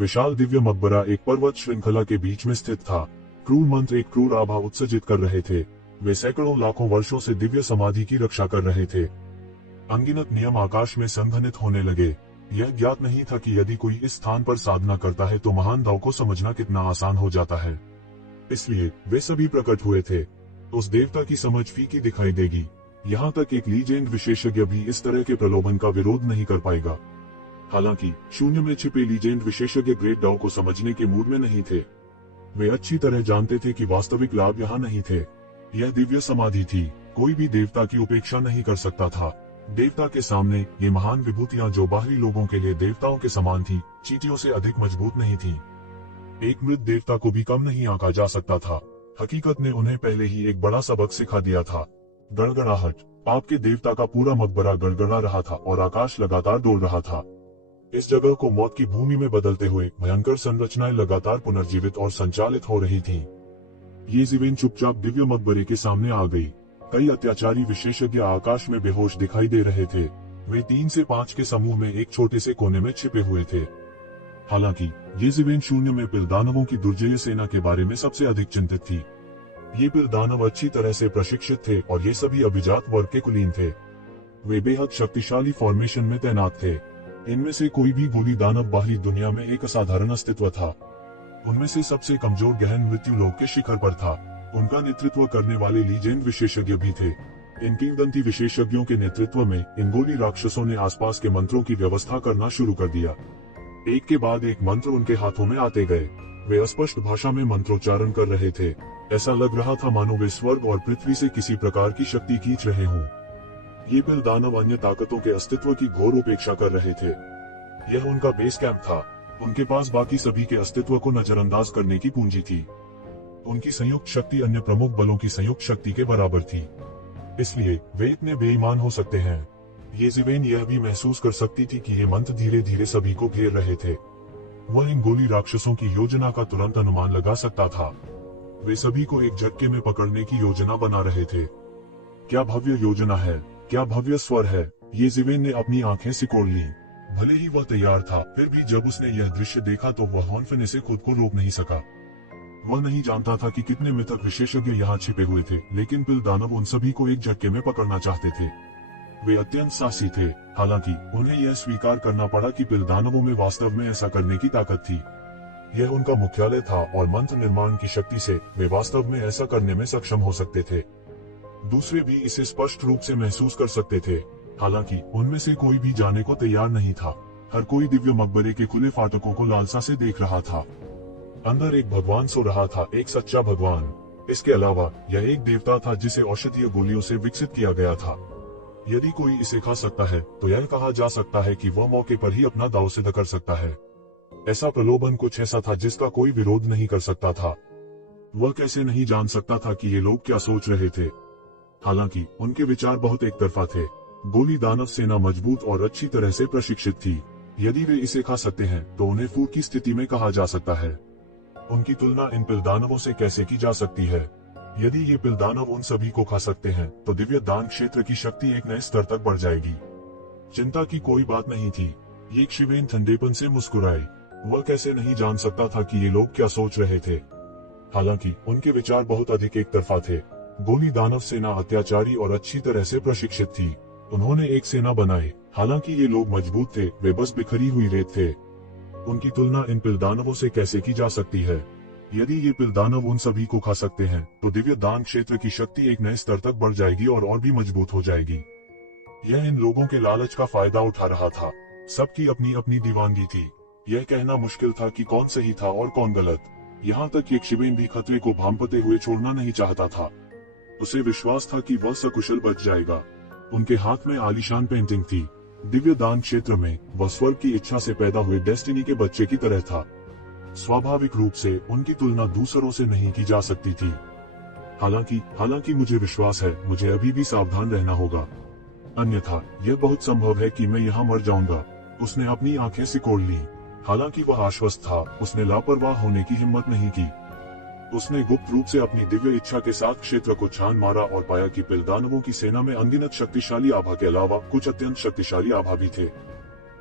विशाल दिव्य मकबरा एक पर्वत श्रृंखला के बीच में स्थित था। क्रूर मंत्र एक क्रूर आभा उत्सर्जित कर रहे थे। वे सैकड़ों लाखों वर्षों से दिव्य समाधि की रक्षा कर रहे थे। अनगिनत नियम आकाश में संघनित होने लगे। यह ज्ञात नहीं था कि यदि कोई इस स्थान पर साधना करता है तो महान दाव को समझना कितना आसान हो जाता है। इसलिए वे सभी प्रकट हुए थे। उस देवता की समझ फीकी दिखाई देगी। यहाँ तक एक लीजेंड विशेषज्ञ भी इस तरह के प्रलोभन का विरोध नहीं कर पाएगा। हालांकि शून्य में छिपे लीजेंड विशेषज्ञ ग्रेट दाव को समझने के मूड में नहीं थे। वे अच्छी तरह जानते थे कि वास्तविक लाभ यहाँ नहीं थे। यह दिव्य समाधि थी। कोई भी देवता की उपेक्षा नहीं कर सकता था। देवता के सामने ये महान विभूतियां जो बाहरी लोगों के लिए देवताओं के समान थी, चींटियों से अधिक मजबूत नहीं थी। एक मृत देवता को भी कम नहीं आंका जा सकता था। हकीकत ने उन्हें पहले ही एक बड़ा सबक सिखा दिया था। गड़गड़ाहट। पाप के देवता का पूरा मकबरा गड़गड़ा रहा था और आकाश लगातार डोल रहा था। इस जगह को मौत की भूमि में बदलते हुए भयंकर संरचनाएं लगातार पुनर्जीवित और संचालित हो रही थीं। येज़िवेन चुपचाप दिव्य मकबरे के सामने आ गई। कई अत्याचारी विशेषज्ञ आकाश में बेहोश दिखाई दे रहे थे। वे 3 से 5 के समूह में एक छोटे से कोने में छिपे हुए थे। हालांकि येज़िवेन शून्य में पिलदानवों की दुर्जय सेना के बारे में सबसे अधिक चिंतित थी। ये पिलदानव अच्छी तरह से प्रशिक्षित थे और ये सभी अभिजात वर्ग के कुलीन थे। वे बेहद शक्तिशाली फॉर्मेशन में तैनात थे। इनमें से कोई भी गोली दानव बाहरी दुनिया में एक असाधारण अस्तित्व था। उनमें से सबसे कमजोर गहन मृत्यु लोक के शिखर पर था। उनका नेतृत्व करने वाले लीजेंड विशेषज्ञ भी थे। इन किंवदंती विशेषज्ञों के नेतृत्व में इन गोली राक्षसों ने आसपास के मंत्रों की व्यवस्था करना शुरू कर दिया। एक के बाद एक मंत्र उनके हाथों में आते गए। वे अस्पष्ट भाषा में मंत्रोच्चारण कर रहे थे। ऐसा लग रहा था मानो वे स्वर्ग और पृथ्वी से किसी प्रकार की शक्ति खींच रहे हों। ये पिलदानव अन्य ताकतों के अस्तित्व की घोर उपेक्षा कर रहे थे। यह उनका बेस कैंप था। उनके पास बाकी सभी के अस्तित्व को नजरअंदाज करने की पूंजी थी। उनकी संयुक्त शक्ति अन्य प्रमुख बलों की संयुक्त शक्ति के बराबर थी। इसलिए वे इतने बेईमान हो सकते हैं। येज़िवेन यह भी महसूस कर सकती थी कि ये मंत्र धीरे धीरे सभी को घेर रहे थे। वह इन गोली राक्षसों की योजना का तुरंत अनुमान लगा सकता था। वे सभी को एक झटके में पकड़ने की योजना बना रहे थे। क्या भव्य योजना है, क्या भव्य स्वर है। येज़िवेन ने अपनी आंखें सिकोड़ ली। भले ही वह तैयार था, फिर भी जब उसने यह दृश्य देखा तो वह हौंफने से खुद को रोक नहीं सका। वह नहीं जानता था कि कितने मृतक विशेषज्ञ यहाँ छिपे हुए थे, लेकिन पिलदानव उन सभी को एक झटके में पकड़ना चाहते थे। वे अत्यंत साहसी थे। हालांकि उन्हें यह स्वीकार करना पड़ा कि पिलदानवों में वास्तव में ऐसा करने की ताकत थी। यह उनका मुख्यालय था और मंत्र निर्माण की शक्ति से वे वास्तव में ऐसा करने में सक्षम हो सकते थे। दूसरे भी इसे स्पष्ट रूप से महसूस कर सकते थे। हालांकि उनमें से कोई भी जाने को तैयार नहीं था। हर कोई दिव्य मकबरे के खुले फाटकों को लालसा से देख रहा था। अंदर एक भगवान सो रहा था, एक सच्चा भगवान। इसके अलावा यह एक देवता था जिसे औषधीय गोलियों से विकसित किया गया था। यदि कोई इसे खा सकता है तो यह कहा जा सकता है कि वह मौके पर ही अपना दांव सिद्ध कर सकता है। ऐसा प्रलोभन कुछ ऐसा था जिसका कोई विरोध नहीं कर सकता था। वह कैसे नहीं जान सकता था कि ये लोग क्या सोच रहे थे। हालांकि उनके विचार बहुत एक तरफा थे। गोली दानव सेना मजबूत और अच्छी तरह से प्रशिक्षित थी। यदि वे इसे खा सकते हैं तो उन्हें फूट की स्थिति में कहा जा सकता है। उनकी तुलना इन पिलदानवों से कैसे की जा सकती है। यदि ये पिलदानव उन सभी को खा सकते हैं तो दिव्य दान क्षेत्र की शक्ति एक नए स्तर तक बढ़ जाएगी। चिंता की कोई बात नहीं थी। येज़िवेन ठंडेपन से मुस्कुराए। वह कैसे नहीं जान सकता था कि ये लोग क्या सोच रहे थे। हालांकि उनके विचार बहुत अधिक एक तरफा थे। गोली दानव सेना अत्याचारी और अच्छी तरह से प्रशिक्षित थी। उन्होंने एक सेना बनाई। हालांकि ये लोग मजबूत थे, वे बस बिखरी हुई रेत थे। उनकी तुलना इन पिलदानवों से कैसे की जा सकती है। यदि ये पिलदानव उन सभी को खा सकते हैं तो दिव्य दान क्षेत्र की शक्ति एक नए स्तर तक बढ़ जाएगी और भी मजबूत हो जाएगी। यह इन लोगों के लालच का फायदा उठा रहा था। सबकी अपनी अपनी दीवानगी थी। यह कहना मुश्किल था कि कौन सही था और कौन गलत। यहाँ तक येज़िवेन भी खतरे को भांपते हुए छोड़ना नहीं चाहता था। उसे विश्वास था कि वह सकुशल बच जाएगा। उनके हाथ में आलीशान पेंटिंग थी। दिव्य दान क्षेत्र में वह स्वर्ग की इच्छा से पैदा हुए डेस्टिनी के बच्चे की तरह था। स्वाभाविक रूप से उनकी तुलना दूसरों से नहीं की जा सकती थी। हालांकि मुझे विश्वास है, मुझे अभी भी सावधान रहना होगा। अन्यथा यह बहुत संभव है कि मैं यहाँ मर जाऊंगा। उसने अपनी आंखें सिकोड़ ली। हालांकि वह आश्वस्त था, उसने लापरवाह होने की हिम्मत नहीं की। उसने गुप्त रूप से अपनी दिव्य इच्छा के साथ क्षेत्र को छान मारा और पाया कि पिलदानवों की सेना में अनगिनत शक्तिशाली आभा के अलावा कुछ अत्यंत शक्तिशाली आभा भी थे।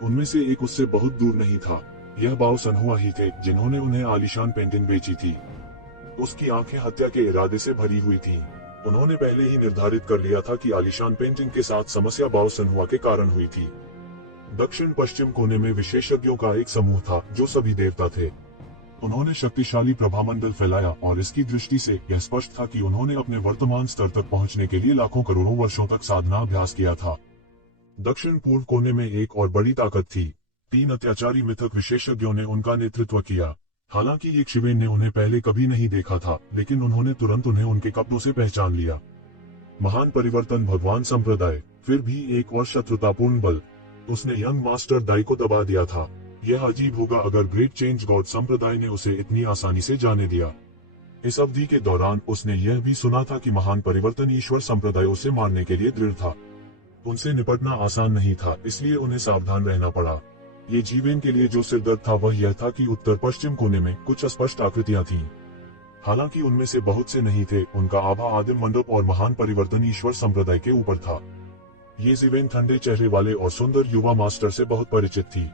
उनमें से एक उससे बहुत दूर नहीं था। यह बाओ सनहुआ ही थे जिन्होंने उन्हें आलीशान पेंटिंग बेची थी। उसकी आंखें हत्या के इरादे से भरी हुई थीं। उन्होंने पहले ही निर्धारित कर लिया था कि आलीशान पेंटिंग के साथ समस्या बाओ सनहुआ के कारण हुई थी। दक्षिण पश्चिम कोने में विशेषज्ञों का एक समूह था जो सभी देवता थे। उन्होंने शक्तिशाली प्रभामंडल फैलाया और इसकी दृष्टि से यह स्पष्ट था कि उन्होंने अपने वर्तमान स्तर तक पहुंचने के लिए लाखों करोड़ों वर्षों तक साधना अभ्यास किया था। दक्षिण पूर्व कोने में एक और बड़ी ताकत थी। 3 अत्याचारी मिथक विशेषज्ञों ने उनका नेतृत्व किया। हालांकि यक्षिवेन ने उन्हें पहले कभी नहीं देखा था, लेकिन उन्होंने तुरंत उन्हें उनके कपड़ों से पहचान लिया। महान परिवर्तन भगवान संप्रदाय, फिर भी एक और शत्रुतापूर्ण बल। उसने यंग मास्टर दाई को दबा दिया था। यह अजीब होगा अगर ग्रेट चेंज गॉड संप्रदाय ने उसे इतनी आसानी से जाने दिया। इस अवधि के दौरान उसने यह भी सुना था कि महान परिवर्तन ईश्वर संप्रदाय उसे मारने के लिए दृढ़ था। उनसे निपटना आसान नहीं था, इसलिए उन्हें सावधान रहना पड़ा। ये जीवेन के लिए जो सिरदर्द था वह यह था कि उत्तर पश्चिम कोने में कुछ अस्पष्ट आकृतियां थीं। हालांकि उनमें से बहुत से नहीं थे। उनका आभा आदिम मंडप और महान परिवर्तन ईश्वर संप्रदाय के ऊपर था। ये जीवेन ठंडे चेहरे वाले और सुंदर युवा मास्टर से बहुत परिचित थी।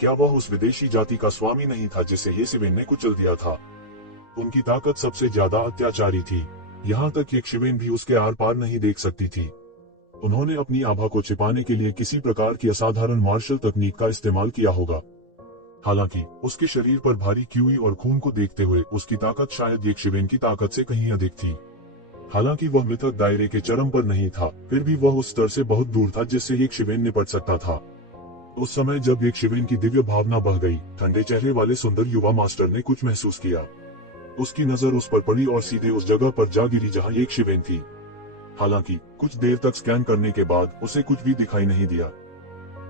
क्या वह उस विदेशी जाति का स्वामी नहीं था जिसे ये शिवेन ने कुचल दिया था? उनकी ताकत सबसे ज्यादा अत्याचारी थी। यहाँ तक यक्षिवेन भी उसके आर पार नहीं देख सकती थी। उन्होंने अपनी आभा को छिपाने के लिए किसी प्रकार की असाधारण मार्शल तकनीक का इस्तेमाल किया होगा। हालांकि उसके शरीर पर भारी क्यूई और खून को देखते हुए उसकी ताकत शायद यक्षिवेन की ताकत से कहीं अधिक थी। हालांकि वह मिथक दायरे के चरम पर नहीं था, फिर भी वह उस स्तर से बहुत दूर था जिससे यक्षिवेन निपट सकता था। उस समय जब यक्षिवेन की दिव्य भावना बह गई, ठंडे चेहरे वाले सुंदर युवा मास्टर ने कुछ महसूस किया। उसकी नजर उस पर पड़ी और सीधे उस जगह पर जा गिरी जहां यक्षिवेन थी। हालांकि कुछ देर तक स्कैन करने के बाद उसे कुछ भी दिखाई नहीं दिया।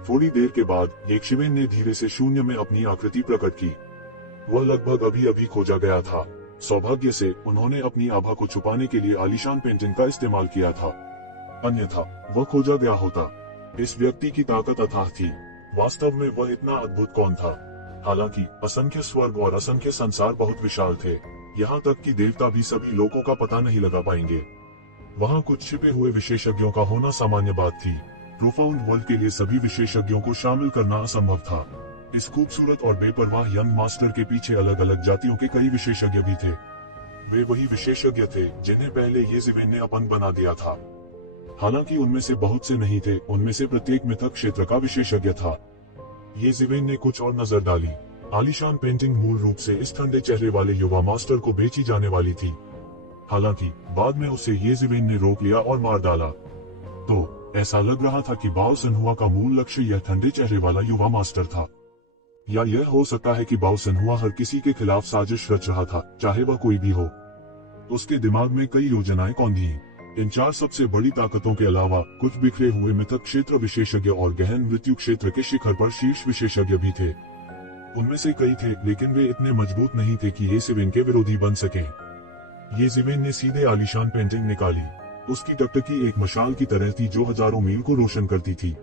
थोड़ी देर के बाद यक्षिवेन ने धीरे से शून्य में अपनी आकृति प्रकट की। वह लगभग अभी अभी खोजा गया था। सौभाग्य से उन्होंने अपनी आभा को छुपाने के लिए आलीशान पेंटिंग का इस्तेमाल किया था, अन्यथा वह खोजा गया होता। इस व्यक्ति की ताकत अथाह थी। वास्तव में वह इतना अद्भुत कौन था? हालांकि असंख्य स्वर्ग और असंख्य संसार बहुत विशाल थे। यहाँ तक कि देवता भी सभी लोगों का पता नहीं लगा पाएंगे। वहाँ कुछ छिपे हुए विशेषज्ञों का होना सामान्य बात थी। प्रोफाउंड वर्ल्ड के लिए सभी विशेषज्ञों को शामिल करना असंभव था। इस खूबसूरत और बेपरवाह यंग मास्टर के पीछे अलग अलग जातियों के कई विशेषज्ञ भी थे। वे वही विशेषज्ञ थे जिन्हें पहले ये जीवेन ने अपंग बना दिया था। हालांकि उनमें से बहुत से नहीं थे, उनमें से प्रत्येक मिथक क्षेत्र का विशेषज्ञ था। ये जीवेन ने कुछ और नजर डाली। आलीशान पेंटिंग मूल रूप से इस ठंडे चेहरे वाले युवा मास्टर को बेची जाने वाली थी। हालांकि बाद में उसे ये जीवेन ने रोक लिया और मार डाला। तो ऐसा लग रहा था कि बाओ सनहुआ का मूल लक्ष्य यह ठंडे चेहरे वाला युवा मास्टर था। या यह हो सकता है कि बाओ सनहुआ हर किसी के खिलाफ साजिश रच रहा था, चाहे वह कोई भी हो। उसके दिमाग में कई योजनाएं कौंधी। इन 4 सबसे बड़ी ताकतों के अलावा कुछ बिखरे हुए मिथक क्षेत्र विशेषज्ञ और गहन मृत्यु क्षेत्र के शिखर पर शीर्ष विशेषज्ञ भी थे। उनमें से कई थे, लेकिन वे इतने मजबूत नहीं थे कि ये जीवेन के विरोधी बन सके। ये जीवेन ने सीधे आलीशान पेंटिंग निकाली। उसकी टकटकी एक मशाल की तरह थी जो हजारों मील को रोशन करती थी।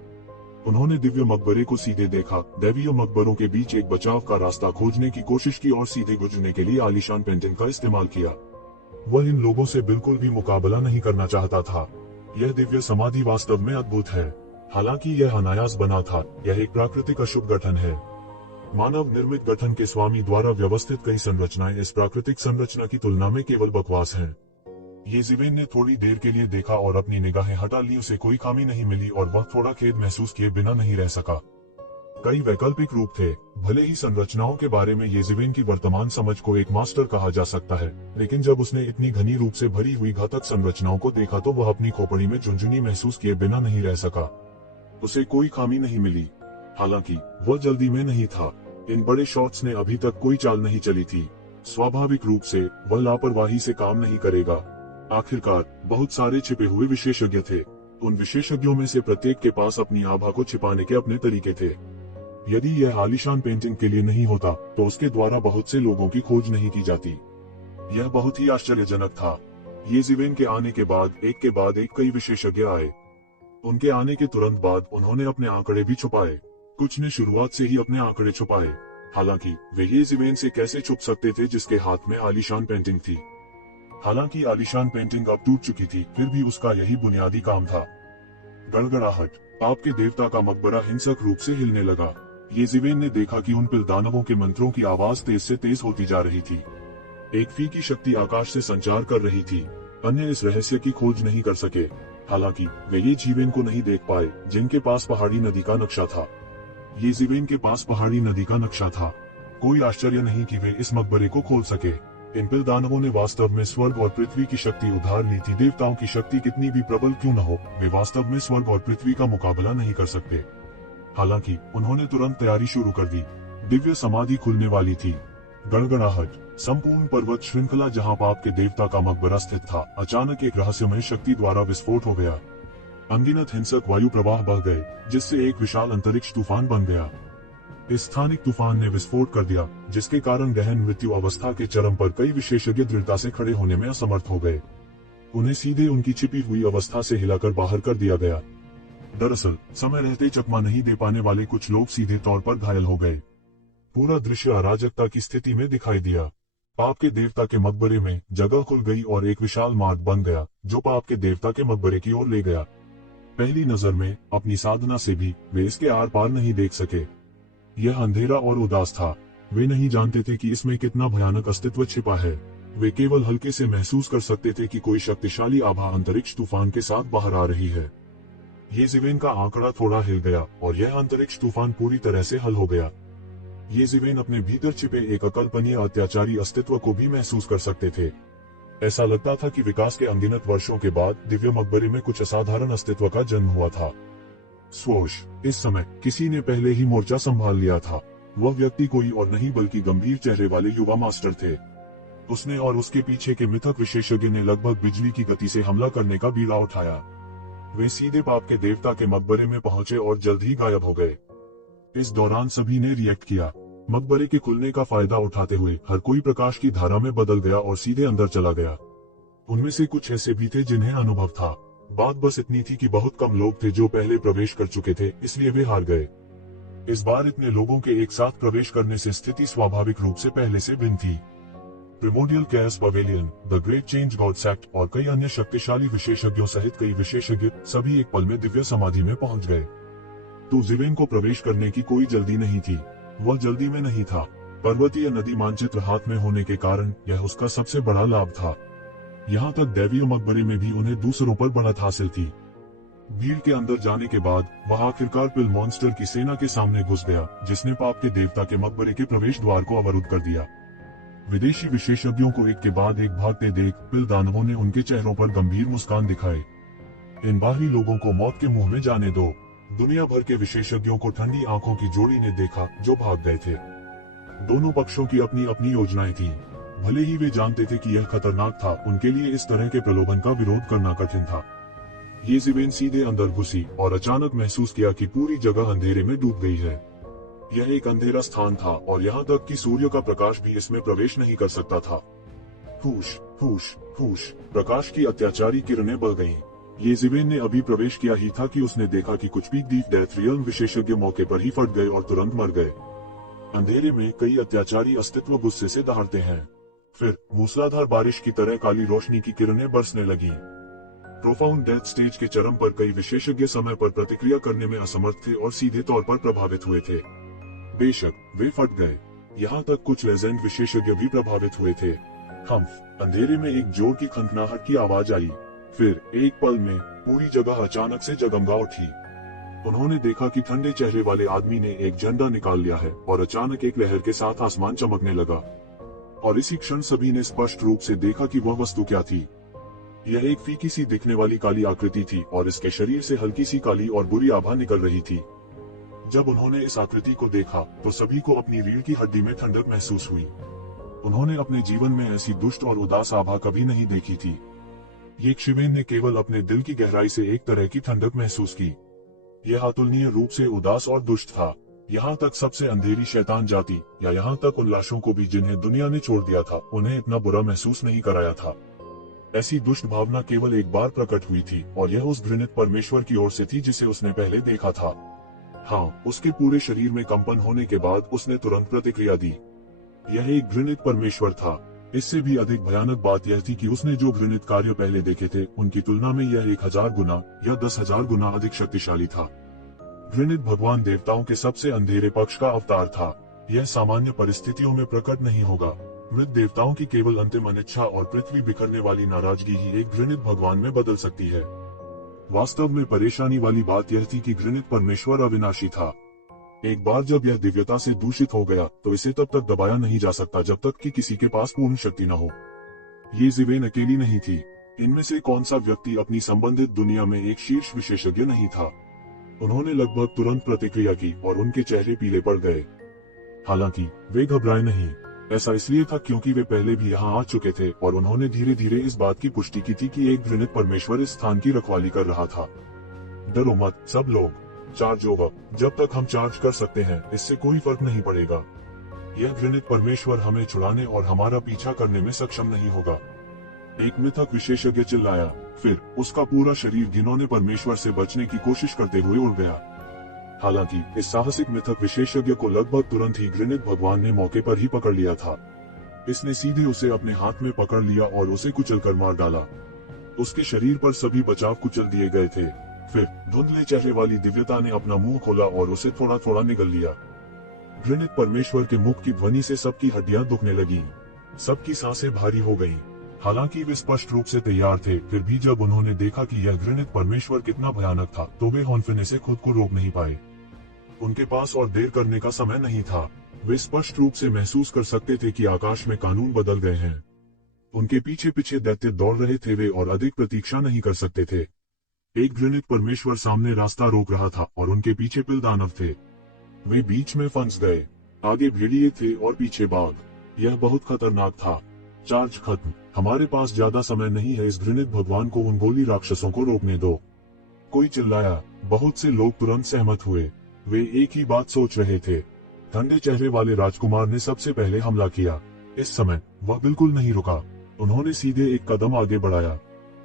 उन्होंने दिव्य मकबरे को सीधे देखा, दैवीय मकबरों के बीच एक बचाव का रास्ता खोजने की कोशिश की और सीधे गुजरने के लिए आलीशान पेंटिंग का इस्तेमाल किया। वह इन लोगों से बिल्कुल भी मुकाबला नहीं करना चाहता था। यह दिव्य समाधि वास्तव में अद्भुत है। हालांकि यह अनायास बना था, यह एक प्राकृतिक अशुभ गठन है। मानव निर्मित गठन के स्वामी द्वारा व्यवस्थित कई संरचनाएं इस प्राकृतिक संरचना की तुलना में केवल बकवास हैं। ये जीवेन ने थोड़ी देर के लिए देखा और अपनी निगाहें हटा ली। उसे कोई खामी नहीं मिली और वह थोड़ा खेद महसूस किए बिना नहीं रह सका। कई वैकल्पिक रूप थे। भले ही संरचनाओं के बारे में ये जीवेन की वर्तमान समझ को एक मास्टर कहा जा सकता है, लेकिन जब उसने इतनी घनी रूप से भरी हुई घातक संरचनाओं को देखा तो वह अपनी खोपड़ी में झुंझुनी महसूस किए बिना नहीं रह सका। उसे कोई खामी नहीं मिली। हालांकि वह जल्दी में नहीं था। इन बड़े शॉट्स ने अभी तक कोई चाल नहीं चली थी। स्वाभाविक रूप से वह लापरवाही से काम नहीं करेगा। आखिरकार बहुत सारे छिपे हुए विशेषज्ञ थे। उन विशेषज्ञों में से प्रत्येक के पास अपनी आभा को छिपाने के अपने तरीके थे। यदि यह आलीशान पेंटिंग के लिए नहीं होता तो उसके द्वारा बहुत से लोगों की खोज नहीं की जाती। यह बहुत ही आश्चर्यजनक था। ये जीवेन के आने के बाद एक कई विशेषज्ञ आए। उनके आने के तुरंत बाद उन्होंने अपने आंकड़े भी छुपाए। कुछ ने शुरुआत से ही अपने आंकड़े छुपाए। हालांकि वे ये जीवेन से कैसे छुप सकते थे जिसके हाथ में आलीशान पेंटिंग थी। हालांकि आलीशान पेंटिंग अब टूट चुकी थी, फिर भी उसका यही बुनियादी काम था। गड़गड़ाहट। पाप के देवता का मकबरा हिंसक रूप से हिलने लगा। येज़ेबेल ने देखा कि उन पिल दानवों के मंत्रों की आवाज तेज से तेज होती जा रही थी। एक फीकी शक्ति आकाश से संचार कर रही थी। अन्य इस रहस्य की खोज नहीं कर सके। हालांकि वे येज़ेबेल को नहीं देख पाए, जिनके पास पहाड़ी नदी का नक्शा था। येज़ेबेल के पास पहाड़ी नदी का नक्शा था। कोई आश्चर्य नहीं कि वे इस मकबरे को खोल सके। इन पिल दानवों ने वास्तव में स्वर्ग और पृथ्वी की शक्ति उधार ली थी। देवताओं की शक्ति कितनी भी प्रबल क्यों न हो, वे वास्तव में स्वर्ग और पृथ्वी का मुकाबला नहीं कर सकते। हालांकि उन्होंने तुरंत तैयारी शुरू कर दी। दिव्य समाधि खुलने वाली थी। गड़गड़ाहट। संपूर्ण पर्वत श्रृंखला जहां पाप के देवता का मकबरा स्थित था, अचानक एक रहस्यमय शक्ति द्वारा विस्फोट हो गया। अनगिनत हिंसक वायु प्रवाह बह गए, जिससे एक विशाल अंतरिक्ष तूफान बन गया। इस स्थानिक तूफान ने विस्फोट कर दिया, जिसके कारण गहन मृत्यु अवस्था के चरम पर कई विशेषज्ञ दृढ़ता से खड़े होने में असमर्थ हो गए। उन्हें सीधे उनकी छिपी हुई अवस्था से हिलाकर बाहर कर दिया गया। दरअसल समय रहते चकमा नहीं दे पाने वाले कुछ लोग सीधे तौर पर घायल हो गए। पूरा दृश्य अराजकता की स्थिति में दिखाई दिया। पाप के देवता के मकबरे में जगह खुल गई और एक विशाल मार्ग बन गया, जो पाप के देवता के मकबरे की ओर ले गया। पहली नजर में अपनी साधना से भी वे इसके आर पार नहीं देख सके। यह अंधेरा और उदास था। वे नहीं जानते थे कि इसमें कितना भयानक अस्तित्व छिपा है। वे केवल हल्के से महसूस कर सकते थे कि कोई शक्तिशाली आभा अंतरिक्ष तूफान के साथ बाहर आ रही है। येज़ेबेल का आंकड़ा थोड़ा हिल गया और यह अंतरिक्ष तूफान पूरी तरह से हल हो गया। येज़ेबेल अपने भीतर छिपे एक अकल्पनीय अत्याचारी अस्तित्व को भी महसूस कर सकते थे। ऐसा लगता था कि विकास के अनगिनत वर्षों के बाद दिव्य मकबरे में कुछ असाधारण अस्तित्व का जन्म हुआ था। स्वोश। इस समय किसी ने पहले ही मोर्चा संभाल लिया था। वह व्यक्ति कोई और नहीं बल्कि गंभीर चेहरे वाले युवा मास्टर थे। उसने और उसके पीछे के मिथक विशेषज्ञ ने लगभग बिजली की गति से हमला करने का बीड़ा उठाया। वे सीधे पाप के देवता के मकबरे में पहुंचे और जल्द ही गायब हो गए। इस दौरान सभी ने रिएक्ट किया। मकबरे के खुलने का फायदा उठाते हुए हर कोई प्रकाश की धारा में बदल गया और सीधे अंदर चला गया। उनमें से कुछ ऐसे भी थे जिन्हें अनुभव था। बात बस इतनी थी कि बहुत कम लोग थे जो पहले प्रवेश कर चुके थे, इसलिए वे हार गए। इस बार इतने लोगों के एक साथ प्रवेश करने से स्थिति स्वाभाविक रूप से पहले से भिन्न थी। प्रिमोडियल कैस pavilion, the great change god sect और कई अन्य शक्तिशाली विशेषज्ञों सहित कई विशेषज्ञ सभी एक पल में दिव्य समाधि में पहुंच गए। तो ज़िवेन को प्रवेश करने की कोई जल्दी नहीं थी। वह जल्दी में नहीं था। पर्वतीय नदी मानचित्र हाथ में होने के कारण यह उसका सबसे बड़ा लाभ था। यहाँ तक दैवीय मकबरे में भी उन्हें दूसरों पर बढ़त हासिल थी। भीड़ के अंदर जाने के बाद वह आखिरकार पिल मॉन्स्टर की सेना के सामने घुस गया, जिसने पाप के देवता के मकबरे के प्रवेश द्वार को अवरुद्ध कर दिया। विदेशी विशेषज्ञों को एक के बाद एक भागते देख पिल दानवों ने उनके चेहरों पर गंभीर मुस्कान दिखाए। इन बाहरी लोगों को मौत के मुंह में जाने दो। दुनिया भर के विशेषज्ञों को ठंडी आंखों की जोड़ी ने देखा, जो भाग गए थे। दोनों पक्षों की अपनी अपनी योजनाएं थी। भले ही वे जानते थे कि यह खतरनाक था, उनके लिए इस तरह के प्रलोभन का विरोध करना कठिन था। येज़ेबेल सीधे अंदर घुसी और अचानक महसूस किया कि पूरी जगह अंधेरे में डूब गई है। यह एक अंधेरा स्थान था और यहाँ तक कि सूर्य का प्रकाश भी इसमें प्रवेश नहीं कर सकता था। फूश फूश फूश। प्रकाश की अत्याचारी किरणें बह गईं। येज़ेबेल ने अभी प्रवेश किया ही था कि उसने देखा कि कुछ भी डेथ रियल्म विशेषज्ञ मौके पर ही फट गए और तुरंत मर गए। अंधेरे में कई अत्याचारी अस्तित्व गुस्से से दहाड़ते हैं। फिर मूसलाधार बारिश की तरह काली रोशनी की किरणें बरसने लगीं। प्रोफाउंड डेथ स्टेज के चरम पर कई विशेषज्ञ समय पर प्रतिक्रिया करने में असमर्थ थे और सीधे तौर पर प्रभावित हुए थे। बेशक वे फट गए। यहाँ तक कुछ लेजेंड विशेषज्ञ भी प्रभावित हुए थे। हम्फ। अंधेरे में एक जोर की खनखनाहट की आवाज आई। फिर एक पल में पूरी जगह अचानक से जगमगा उठी। उन्होंने देखा कि ठंडे चेहरे वाले आदमी ने एक झंडा निकाल लिया है और अचानक एक लहर के साथ आसमान चमकने लगा। और इसी क्षण सभी ने स्पष्ट रूप से देखा कि वह वस्तु क्या थी। यह एक फीकी सी दिखने वाली काली आकृति थी और इसके शरीर से हल्की सी काली और बुरी आभा निकल रही थी। जब उन्होंने इस आकृति को देखा तो सभी को अपनी रीढ़ की हड्डी में ठंडक महसूस हुई। उन्होंने अपने जीवन में ऐसी दुष्ट और उदास आभा कभी नहीं देखी थी। येज़ेबेल ने केवल अपने दिल की गहराई से एक तरह की ठंडक महसूस की। यह अतुलनीय रूप से उदास और दुष्ट था। यहाँ तक सबसे अंधेरी शैतान जाति या यहाँ तक उन लाशों को भी जिन्हें दुनिया ने छोड़ दिया था, उन्हें इतना बुरा महसूस नहीं कराया था। ऐसी दुष्ट भावना केवल एक बार प्रकट हुई थी और यह उस घृणित परमेश्वर की ओर से थी जिसे उसने पहले देखा था। हाँ, उसके पूरे शरीर में कंपन होने के बाद उसने तुरंत प्रतिक्रिया दी। यह एक घृणित परमेश्वर था। इससे भी अधिक भयानक बात यह थी कि उसने जो घृणित कार्य पहले देखे थे, उनकी तुलना में यह 1000 गुना या 10,000 गुना अधिक शक्तिशाली था। घृणित भगवान देवताओं के सबसे अंधेरे पक्ष का अवतार था। यह सामान्य परिस्थितियों में प्रकट नहीं होगा। मृत देवताओं की केवल अंतिम अनिच्छा और पृथ्वी बिखरने वाली नाराजगी ही एक घृणित भगवान में बदल सकती है। वास्तव में परेशानी वाली बात यह थी कि घृणित परमेश्वर अविनाशी था। एक बार जब यह दिव्यता से दूषित हो गया तो इसे तब तक दबाया नहीं जा सकता जब तक कि किसी के पास पूर्ण शक्ति न हो। ये ज़िवेन अकेली नहीं थी। इनमें से कौन सा व्यक्ति अपनी संबंधित दुनिया में एक शीर्ष विशेषज्ञ नहीं था। उन्होंने लगभग तुरंत प्रतिक्रिया की और उनके चेहरे पीले पड़ गए। हालांकि वे घबराए नहीं। ऐसा इसलिए था क्योंकि वे पहले भी यहाँ आ चुके थे और उन्होंने धीरे धीरे इस बात की पुष्टि की थी कि एक घृणित परमेश्वर इस स्थान की रखवाली कर रहा था। डरो मत सब लोग, चार्ज ओवर। जब तक हम चार्ज कर सकते हैं इससे कोई फर्क नहीं पड़ेगा। यह घृणित परमेश्वर हमें छुड़ाने और हमारा पीछा करने में सक्षम नहीं होगा। एक मिथक विशेषज्ञ चिल्लाया। फिर उसका पूरा शरीर घिनौने परमेश्वर से बचने की कोशिश करते हुए उड़ गया। हालांकि इस साहसिक मिथक विशेषज्ञ को लगभग तुरंत ही घृणित भगवान ने मौके पर ही पकड़ लिया था। इसने सीधे उसे अपने हाथ में पकड़ लिया और उसे कुचलकर मार डाला। उसके शरीर पर सभी बचाव कुचल दिए गए थे। फिर धुंधले चेहरे वाली दिव्यता ने अपना मुंह खोला और उसे थोड़ा थोड़ा निगल लिया। घृणित परमेश्वर के मुख की ध्वनि से सबकी हड्डियां दुखने लगीं। सबकी सांसें भारी हो गईं। हालांकि वे स्पष्ट रूप से तैयार थे, फिर भी जब उन्होंने देखा कि यह घृणित परमेश्वर कितना भयानक था तो वे हौंफने से खुद को रोक नहीं पाए। उनके पास और देर करने का समय नहीं था। वे स्पष्ट रूप से महसूस कर सकते थे कि आकाश में कानून बदल गए हैं। उनके पीछे पीछे दैत्य दौड़ रहे थे। वे और अधिक प्रतीक्षा नहीं कर सकते थे। एक घृणित परमेश्वर सामने रास्ता रोक रहा था और उनके पीछे पिल दानव थे। वे बीच में फंस गए। आगे भेड़िए थे और पीछे बाघ। यह बहुत खतरनाक था। चार्ज खत्म। हमारे पास ज्यादा समय नहीं है। इस घृणित भगवान को उन गोली राक्षसों को रोकने दो। कोई चिल्लाया। बहुत से लोग तुरंत सहमत हुए। वे एक ही बात सोच रहे थे। ठंडे चेहरे वाले राजकुमार ने सबसे पहले हमला किया। इस समय वह बिल्कुल नहीं रुका। उन्होंने सीधे एक कदम आगे बढ़ाया।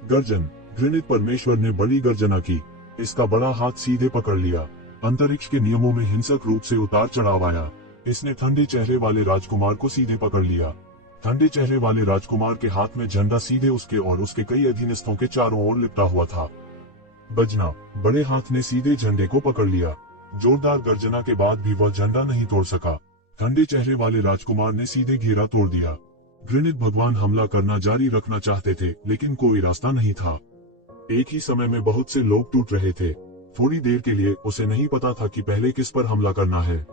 गर्जन। घृणित परमेश्वर ने बड़ी गर्जना की। इसका बड़ा हाथ सीधे पकड़ लिया। अंतरिक्ष के नियमों में हिंसक रूप से उतार चढ़ाव आया। इसने ठंडे चेहरे वाले राजकुमार को सीधे पकड़ लिया। ठंडे चेहरे वाले राजकुमार के हाथ में झंडा सीधे उसके और उसके कई अधीनस्थों के चारों ओर लिपटा हुआ था। बजना। बड़े हाथ ने सीधे झंडे को पकड़ लिया। जोरदार गर्जना के बाद भी वह झंडा नहीं तोड़ सका। ठंडे चेहरे वाले राजकुमार ने सीधे घेरा तोड़ दिया। घृणित भगवान हमला करना जारी रखना चाहते थे, लेकिन कोई रास्ता नहीं था। एक ही समय में बहुत से लोग टूट रहे थे। थोड़ी देर के लिए उसे नहीं पता था कि पहले किस पर हमला करना है।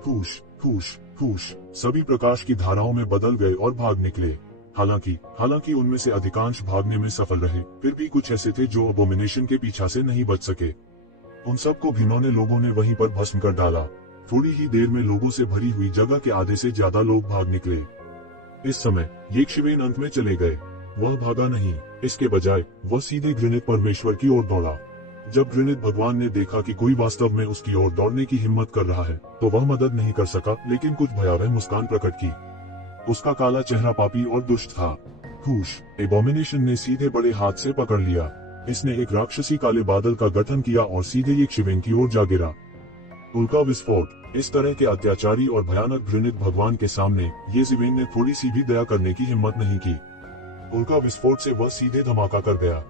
फूश फूश फूश। सभी प्रकाश की धाराओं में बदल गए और भाग निकले। हालांकि उनमें से अधिकांश भागने में सफल रहे, फिर भी कुछ ऐसे थे जो अबोमिनेशन के पीछा से नहीं बच सके। उन सबको घिनौने लोगों ने वहीं पर भस्म कर डाला। थोड़ी ही देर में लोगों से भरी हुई जगह के आधे से ज्यादा लोग भाग निकले। इस समय यक्षवेन अंत में चले गए। वह भागा नहीं, इसके बजाय वह सीधे घृणित परमेश्वर की ओर दौड़ा। जब घृणित भगवान ने देखा कि कोई वास्तव में उसकी ओर दौड़ने की हिम्मत कर रहा है तो वह मदद नहीं कर सका, लेकिन कुछ भयावह मुस्कान प्रकट की। उसका काला चेहरा पापी और दुष्ट था। हुश। एबोमिनेशन ने सीधे बड़े हाथ से पकड़ लिया। इसने एक राक्षसी काले बादल का गठन किया और सीधे यक्षवेन की ओर जा गिरा। उल्का विस्फोट। इस तरह के अत्याचारी और भयानक घृणित भगवान के सामने यक्षवेन ने थोड़ी सी भी दया करने की हिम्मत नहीं की। उल्का विस्फोट से वह सीधे धमाका कर गया।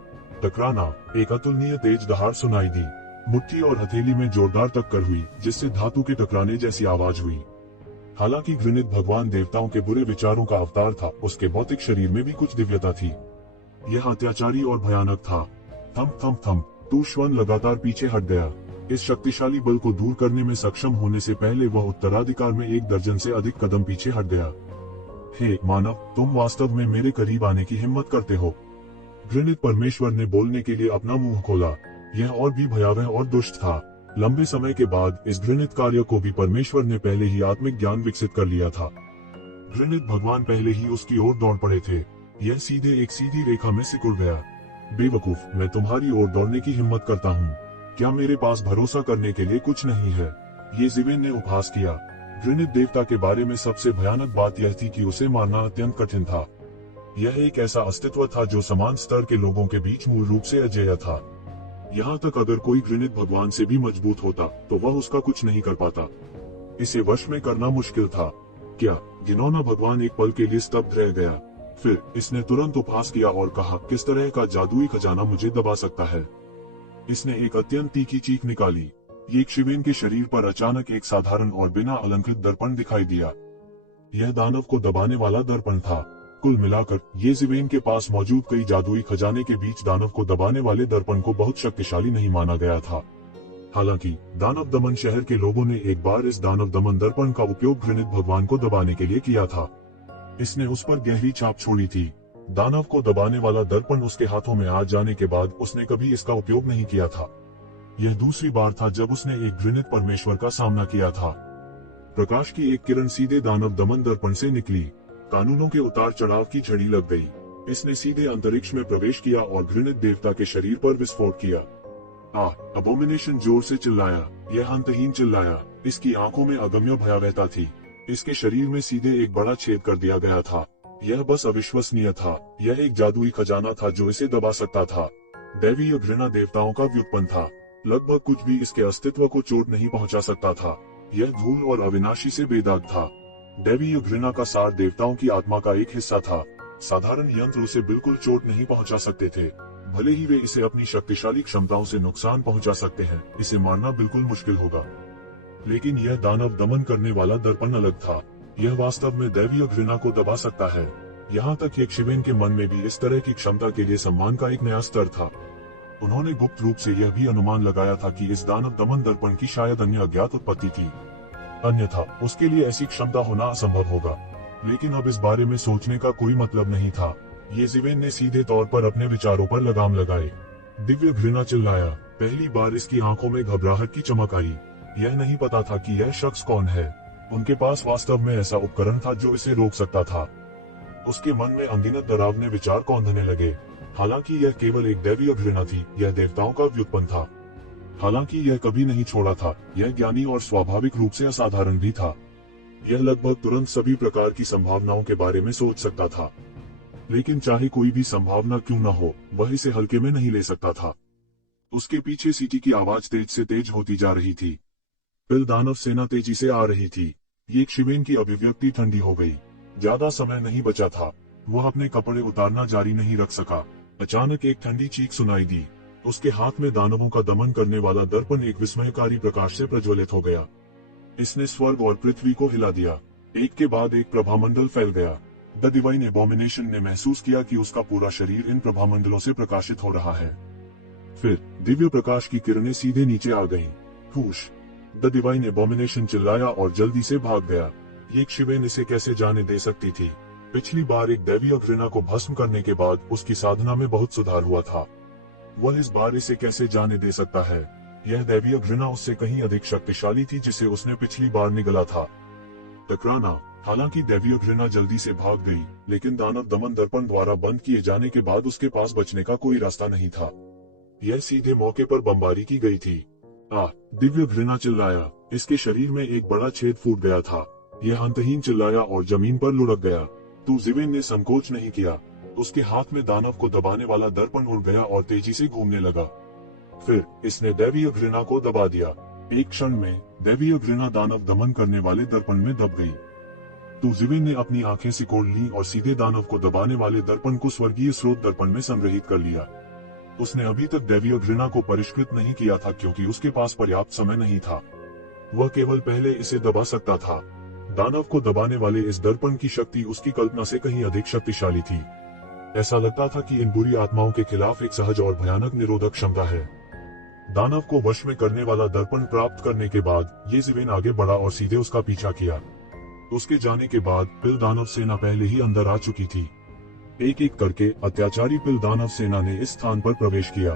टकराना। एक अतुलनीय तेज दहाड़ सुनाई दी। मुट्ठी और हथेली में जोरदार टक्कर हुई, जिससे धातु के टकराने जैसी आवाज हुई। हालांकि घृणित भगवान देवताओं के बुरे विचारों का अवतार था, उसके भौतिक शरीर में भी कुछ दिव्यता थी। यह अत्याचारी और भयानक था। थम थम थम। तूष्वन लगातार पीछे हट गया। इस शक्तिशाली बल को दूर करने में सक्षम होने से पहले वह उत्तराधिकार में 1 दर्जन से अधिक कदम पीछे हट गया। हे मानव, तुम वास्तव में मेरे करीब आने की हिम्मत करते हो। घृणित परमेश्वर ने बोलने के लिए अपना मुंह खोला। यह और भी भयावह और दुष्ट था। लंबे समय के बाद इस घृणित कार्य को भी परमेश्वर ने पहले ही आत्मिक ज्ञान विकसित कर लिया था। घृणित भगवान पहले ही उसकी ओर दौड़ पड़े थे। यह सीधे एक सीधी रेखा में सिकुड़ गया। बेवकूफ, मैं तुम्हारी ओर दौड़ने की हिम्मत करता हूँ। क्या मेरे पास भरोसा करने के लिए कुछ नहीं है? ये ज़िवेन ने उपहास किया। घृणित देवता के बारे में सबसे भयानक बात यह थी कि उसे मारना अत्यंत कठिन था। यह एक ऐसा अस्तित्व था जो समान स्तर के लोगों के बीच मूल रूप से अजेय था। यहाँ तक अगर कोई घृणित भगवान से भी मजबूत होता तो वह उसका कुछ नहीं कर पाता। इसे वश में करना मुश्किल था। क्या? घिनौना भगवान एक पल के लिए स्तब्ध रह गया। फिर इसने तुरंत उपहास किया और कहा, किस तरह का जादुई खजाना मुझे दबा सकता है? इसने एक अत्यंत तीखी चीख निकाली। एक शिवेन के शरीर पर अचानक एक साधारण और बिना अलंकृत दर्पण दिखाई दिया। यह दानव को दबाने वाला दर्पण था। कुल मिलाकर ये शिवेन के पास मौजूद कई जादुई खजाने के बीच दानव को दबाने वाले दर्पण को बहुत शक्तिशाली नहीं माना गया था। हालांकि दानव दमन शहर के लोगों ने एक बार इस दानव दमन दर्पण का उपयोग घृणित भगवान को दबाने के लिए किया था। इसने उस पर गहरी छाप छोड़ी थी। दानव को दबाने वाला दर्पण उसके हाथों में आ जाने के बाद उसने कभी इसका उपयोग नहीं किया था। यह दूसरी बार था जब उसने एक घृणित परमेश्वर का सामना किया था। प्रकाश की एक किरण सीधे दानव दमन दर्पण से निकली। कानूनों के उतार चढ़ाव की झड़ी लग गई। इसने सीधे अंतरिक्ष में प्रवेश किया और घृणित देवता के शरीर पर विस्फोट किया। अबोमिनेशन जोर से चिल्लाया। यह अंतहीन चिल्लाया। इसकी आंखों में अगम्य भयावहता थी। इसके शरीर में सीधे एक बड़ा छेद कर दिया गया था। यह बस अविश्वसनीय था। यह एक जादुई खजाना था जो इसे दबा सकता था। दैवीय घृणा देवताओं का व्युत्पन्न था। लगभग कुछ भी इसके अस्तित्व को चोट नहीं पहुंचा सकता था। यह धूल और अविनाशी से बेदाग था। दैवीय घृणा का सार देवताओं की आत्मा का एक हिस्सा था। साधारण यंत्र उसे बिल्कुल चोट नहीं पहुंचा सकते थे। भले ही वे इसे अपनी शक्तिशाली क्षमताओं से नुकसान पहुंचा सकते हैं, इसे मारना बिल्कुल मुश्किल होगा। लेकिन यह दानव दमन करने वाला दर्पण अलग था। यह वास्तव में दैवीय घृणा को दबा सकता है। यहाँ तक एक शिवेन के मन में भी इस तरह की क्षमता के लिए सम्मान का एक नया स्तर था। उन्होंने गुप्त रूप से यह भी अनुमान लगाया था कि इस दानव दमन दर्पण की शायद अन्य अज्ञात उत्पत्ति थी, अन्यथा उसके लिए ऐसी क्षमता होना असंभव होगा। लेकिन अब इस बारे में सोचने का कोई मतलब नहीं था। ये शिवेन ने सीधे तौर पर अपने विचारों पर लगाम लगाए। दिव्य घृणा चिल्लाया। पहली बार इसकी आंखों में घबराहट की चमक आई। यह नहीं पता था कि यह शख्स कौन है। उनके पास वास्तव में ऐसा उपकरण था जो इसे रोक सकता था। उसके मन में अनगिनत डरावने विचार कौंधने लगे। हालांकि यह केवल एक दैवीय घृणा थी, यह देवताओं का व्युत्पन्न था। हालांकि यह कभी नहीं छोड़ा था। यह ज्ञानी और स्वाभाविक रूप से असाधारण भी था। यह लगभग तुरंत सभी प्रकार की संभावनाओं के बारे में सोच सकता था। लेकिन चाहे कोई भी संभावना क्यों न हो, वह इसे हल्के में नहीं ले सकता था। उसके पीछे सीटी की आवाज तेज से तेज होती जा रही थी। पिल दानव सेना तेजी से आ रही थी। एक शिवेन की अभिव्यक्ति ठंडी हो गई। ज्यादा समय नहीं बचा था। वह अपने कपड़े उतारना जारी नहीं रख सका। अचानक एक ठंडी चीख सुनाई दी। उसके हाथ में दानवों का दमन करने वाला दर्पण एक विस्मयकारी प्रकाश से प्रज्वलित हो गया। इसने स्वर्ग और पृथ्वी को हिला दिया। एक के बाद एक प्रभामंडल फैल गया। द डिवाइन एबोमिनेशन ने महसूस किया कि उसका पूरा शरीर इन प्रभामंडलों से प्रकाशित हो रहा है। फिर दिव्य प्रकाश की किरणें सीधे नीचे आ गईं। हुश! द डिवाइन एबोमिनेशन चिल्लाया और जल्दी से भाग गया। एक शिवेन इसे कैसे जाने दे सकती थी? पिछली बार एक दैवीय घृणा को भस्म करने के बाद उसकी साधना में बहुत सुधार हुआ था। वह इस बार इसे कैसे जाने दे सकता है? यह दैवीय घृणा उससे कहीं अधिक शक्तिशाली थी जिसे उसने पिछली बार निगला था। टकराना। हालांकि दैवीय घृणा जल्दी से भाग गई, लेकिन दानव दमन दर्पण द्वारा बंद किए जाने के बाद उसके पास बचने का कोई रास्ता नहीं था। यह सीधे मौके पर बमबारी की गई थी। दिव्य घृणा चिल्लाया। इसके शरीर में एक बड़ा छेद फूट गया था। यह अंतहीन चिल्लाया और जमीन पर लुढ़क गया। शिवेन ने संकोच नहीं किया। उसके हाथ में दानव को दबाने वाला दर्पण उड़ गया और तेजी से घूमने लगा। फिर इसने दैवीय घृणा को दबा दिया। एक क्षण में दैवीय घृणा दानव दमन करने वाले दर्पण में दब गई। शिवेन ने अपनी आंखें सिकोड़ ली और सीधे दानव को दबाने वाले दर्पण को स्वर्गीय स्रोत दर्पण में संग्रहित कर लिया। उसने अभी तक दैवीय घृणा को परिष्कृत नहीं किया था क्योंकि उसके पास पर्याप्त समय नहीं था। वह केवल पहले इसे दबा सकता था। दानव को दबाने वाले इस दर्पण की शक्ति उसकी कल्पना से कहीं अधिक शक्तिशाली थी। ऐसा लगता था कि इन बुरी आत्माओं के खिलाफ एक सहज और भयानक निरोधक क्षमता है। दानव को वश में करने वाला दर्पण प्राप्त करने के बाद ये शिवेन आगे बढ़ा और सीधे उसका पीछा किया। उसके जाने के बाद पिल दानव सेना पहले ही अंदर आ चुकी थी। एक एक करके अत्याचारी पिल दानव सेना ने इस स्थान पर प्रवेश किया।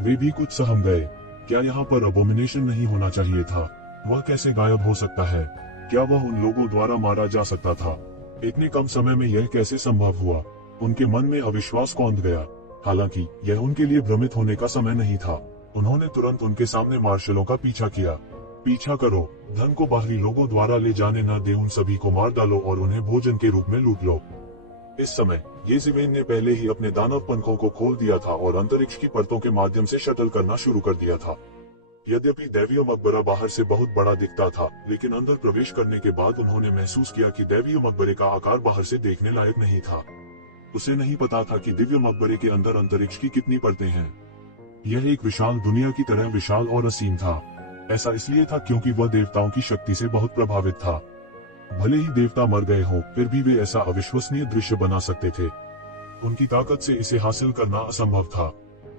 वे भी कुछ सहम गए। क्या यहाँ पर अबोमिनेशन नहीं होना चाहिए था? वह कैसे गायब हो सकता है? क्या वह उन लोगों द्वारा मारा जा सकता था? इतने कम समय में यह कैसे संभव हुआ? उनके मन में अविश्वास कौंध गया। हालांकि यह उनके लिए भ्रमित होने का समय नहीं था। उन्होंने तुरंत उनके सामने मार्शलों का पीछा किया। पीछा करो, धन को बाहरी लोगों द्वारा ले जाने न दे, उन सभी को मार डालो और उन्हें भोजन के रूप में लूट लो। इस समय ये शिवेन ने पहले ही अपने दानव पंखों को खोल दिया था और अंतरिक्ष की परतों के माध्यम से शटल करना शुरू कर दिया था। यद्यपि दैवीय मकबरा बाहर से बहुत बड़ा दिखता था, लेकिन अंदर प्रवेश करने के बाद उन्होंने महसूस किया कि दैवीय मकबरे का आकार बाहर से देखने लायक नहीं था। उसे नहीं पता था कि दिव्य मकबरे के अंदर अंतरिक्ष की कितनी परतें हैं। यह एक विशाल दुनिया की तरह विशाल और असीम था। ऐसा इसलिए था क्योंकि वह देवताओं की शक्ति से बहुत प्रभावित था। भले ही देवता मर गए हों, फिर भी वे ऐसा अविश्वसनीय दृश्य बना सकते थे। उनकी ताकत से इसे हासिल करना असंभव था।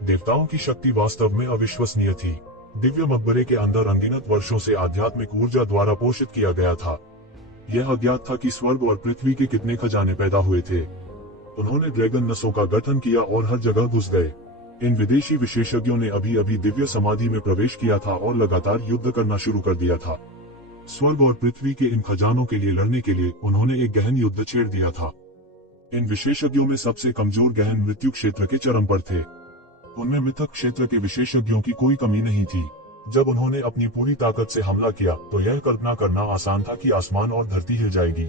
देवताओं की शक्ति वास्तव में अविश्वसनीय थी। दिव्य मकबरे के अंदर अनगिनत वर्षों से आध्यात्मिक ऊर्जा द्वारा पोषित किया गया था। यह अज्ञात था कि स्वर्ग और पृथ्वी के कितने खजाने पैदा हुए थे। उन्होंने ड्रैगन नसों का गठन किया और हर जगह घुस गए। इन विदेशी विशेषज्ञों ने अभी अभी दिव्य समाधि में प्रवेश किया था और लगातार युद्ध करना शुरू कर दिया था। स्वर्ग और पृथ्वी के इन खजानों के लिए लड़ने के लिए उन्होंने एक गहन युद्ध छेड़ दिया था। इन विशेषज्ञों में सबसे कमजोर गहन मृत्यु क्षेत्र के चरम पर थे। उनमें मिथक क्षेत्र के विशेषज्ञों की कोई कमी नहीं थी। जब उन्होंने अपनी पूरी ताकत से हमला किया तो यह कल्पना करना आसान था कि आसमान और धरती हिल जाएगी।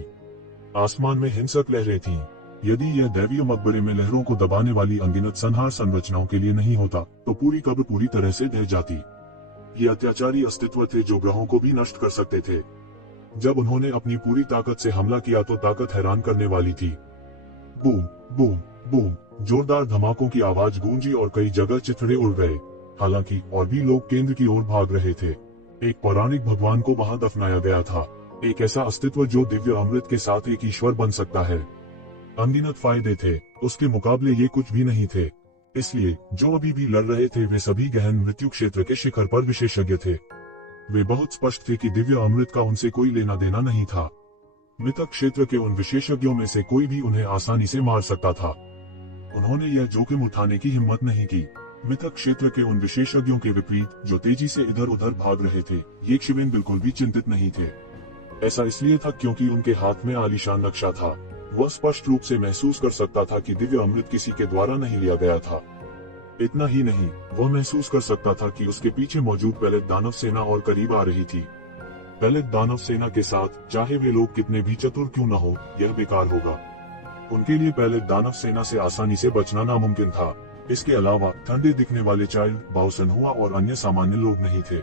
आसमान में हिंसक लहरें थीं। यदि यह दैवीय मकबरे में लहरों को दबाने वाली अनगिनत संहार संरचनाओं के लिए नहीं होता तो पूरी कब्र पूरी तरह से ढह जाती। ये अत्याचारी अस्तित्व थे जो ग्रहों को भी नष्ट कर सकते थे। जब उन्होंने अपनी पूरी ताकत से हमला किया तो ताकत हैरान करने वाली थी। बूम बूम बूम, जोरदार धमाकों की आवाज गूंजी और कई जगह चिथड़े उड़ गए। हालांकि और भी लोग केंद्र की ओर भाग रहे थे। एक पौराणिक भगवान को वहां दफनाया गया था, एक ऐसा अस्तित्व जो दिव्य अमृत के साथ एक ईश्वर बन सकता है। अनगिनत फायदे थे, उसके मुकाबले ये कुछ भी नहीं थे। इसलिए जो अभी भी लड़ रहे थे वे सभी गहन मृत्यु क्षेत्र के शिखर पर विशेषज्ञ थे। वे बहुत स्पष्ट थे कि दिव्य अमृत का उनसे कोई लेना देना नहीं था। मिथक क्षेत्र के उन विशेषज्ञों में से कोई भी उन्हें आसानी से मार सकता था। उन्होंने यह जोखिम उठाने की हिम्मत नहीं की। मिथक क्षेत्र के उन विशेषज्ञों के विपरीत जो तेजी से इधर उधर भाग रहे थे, ये शिवेन बिल्कुल भी चिंतित नहीं थे। ऐसा इसलिए था क्योंकि उनके हाथ में आलीशान नक्शा था। वह स्पष्ट रूप से महसूस कर सकता था कि दिव्य अमृत किसी के द्वारा नहीं लिया गया था। इतना ही नहीं, वह महसूस कर सकता था कि उसके पीछे मौजूद पैलेट दानव सेना और करीब आ रही थी। पैलेट दानव सेना के साथ चाहे वे लोग कितने भी चतुर क्यों न हो, यह बेकार होगा। उनके लिए पैलेट दानव सेना से आसानी से बचना नामुमकिन था। इसके अलावा ठंडे दिखने वाले चाइल्ड, बाउसनहुआ और अन्य सामान्य लोग नहीं थे।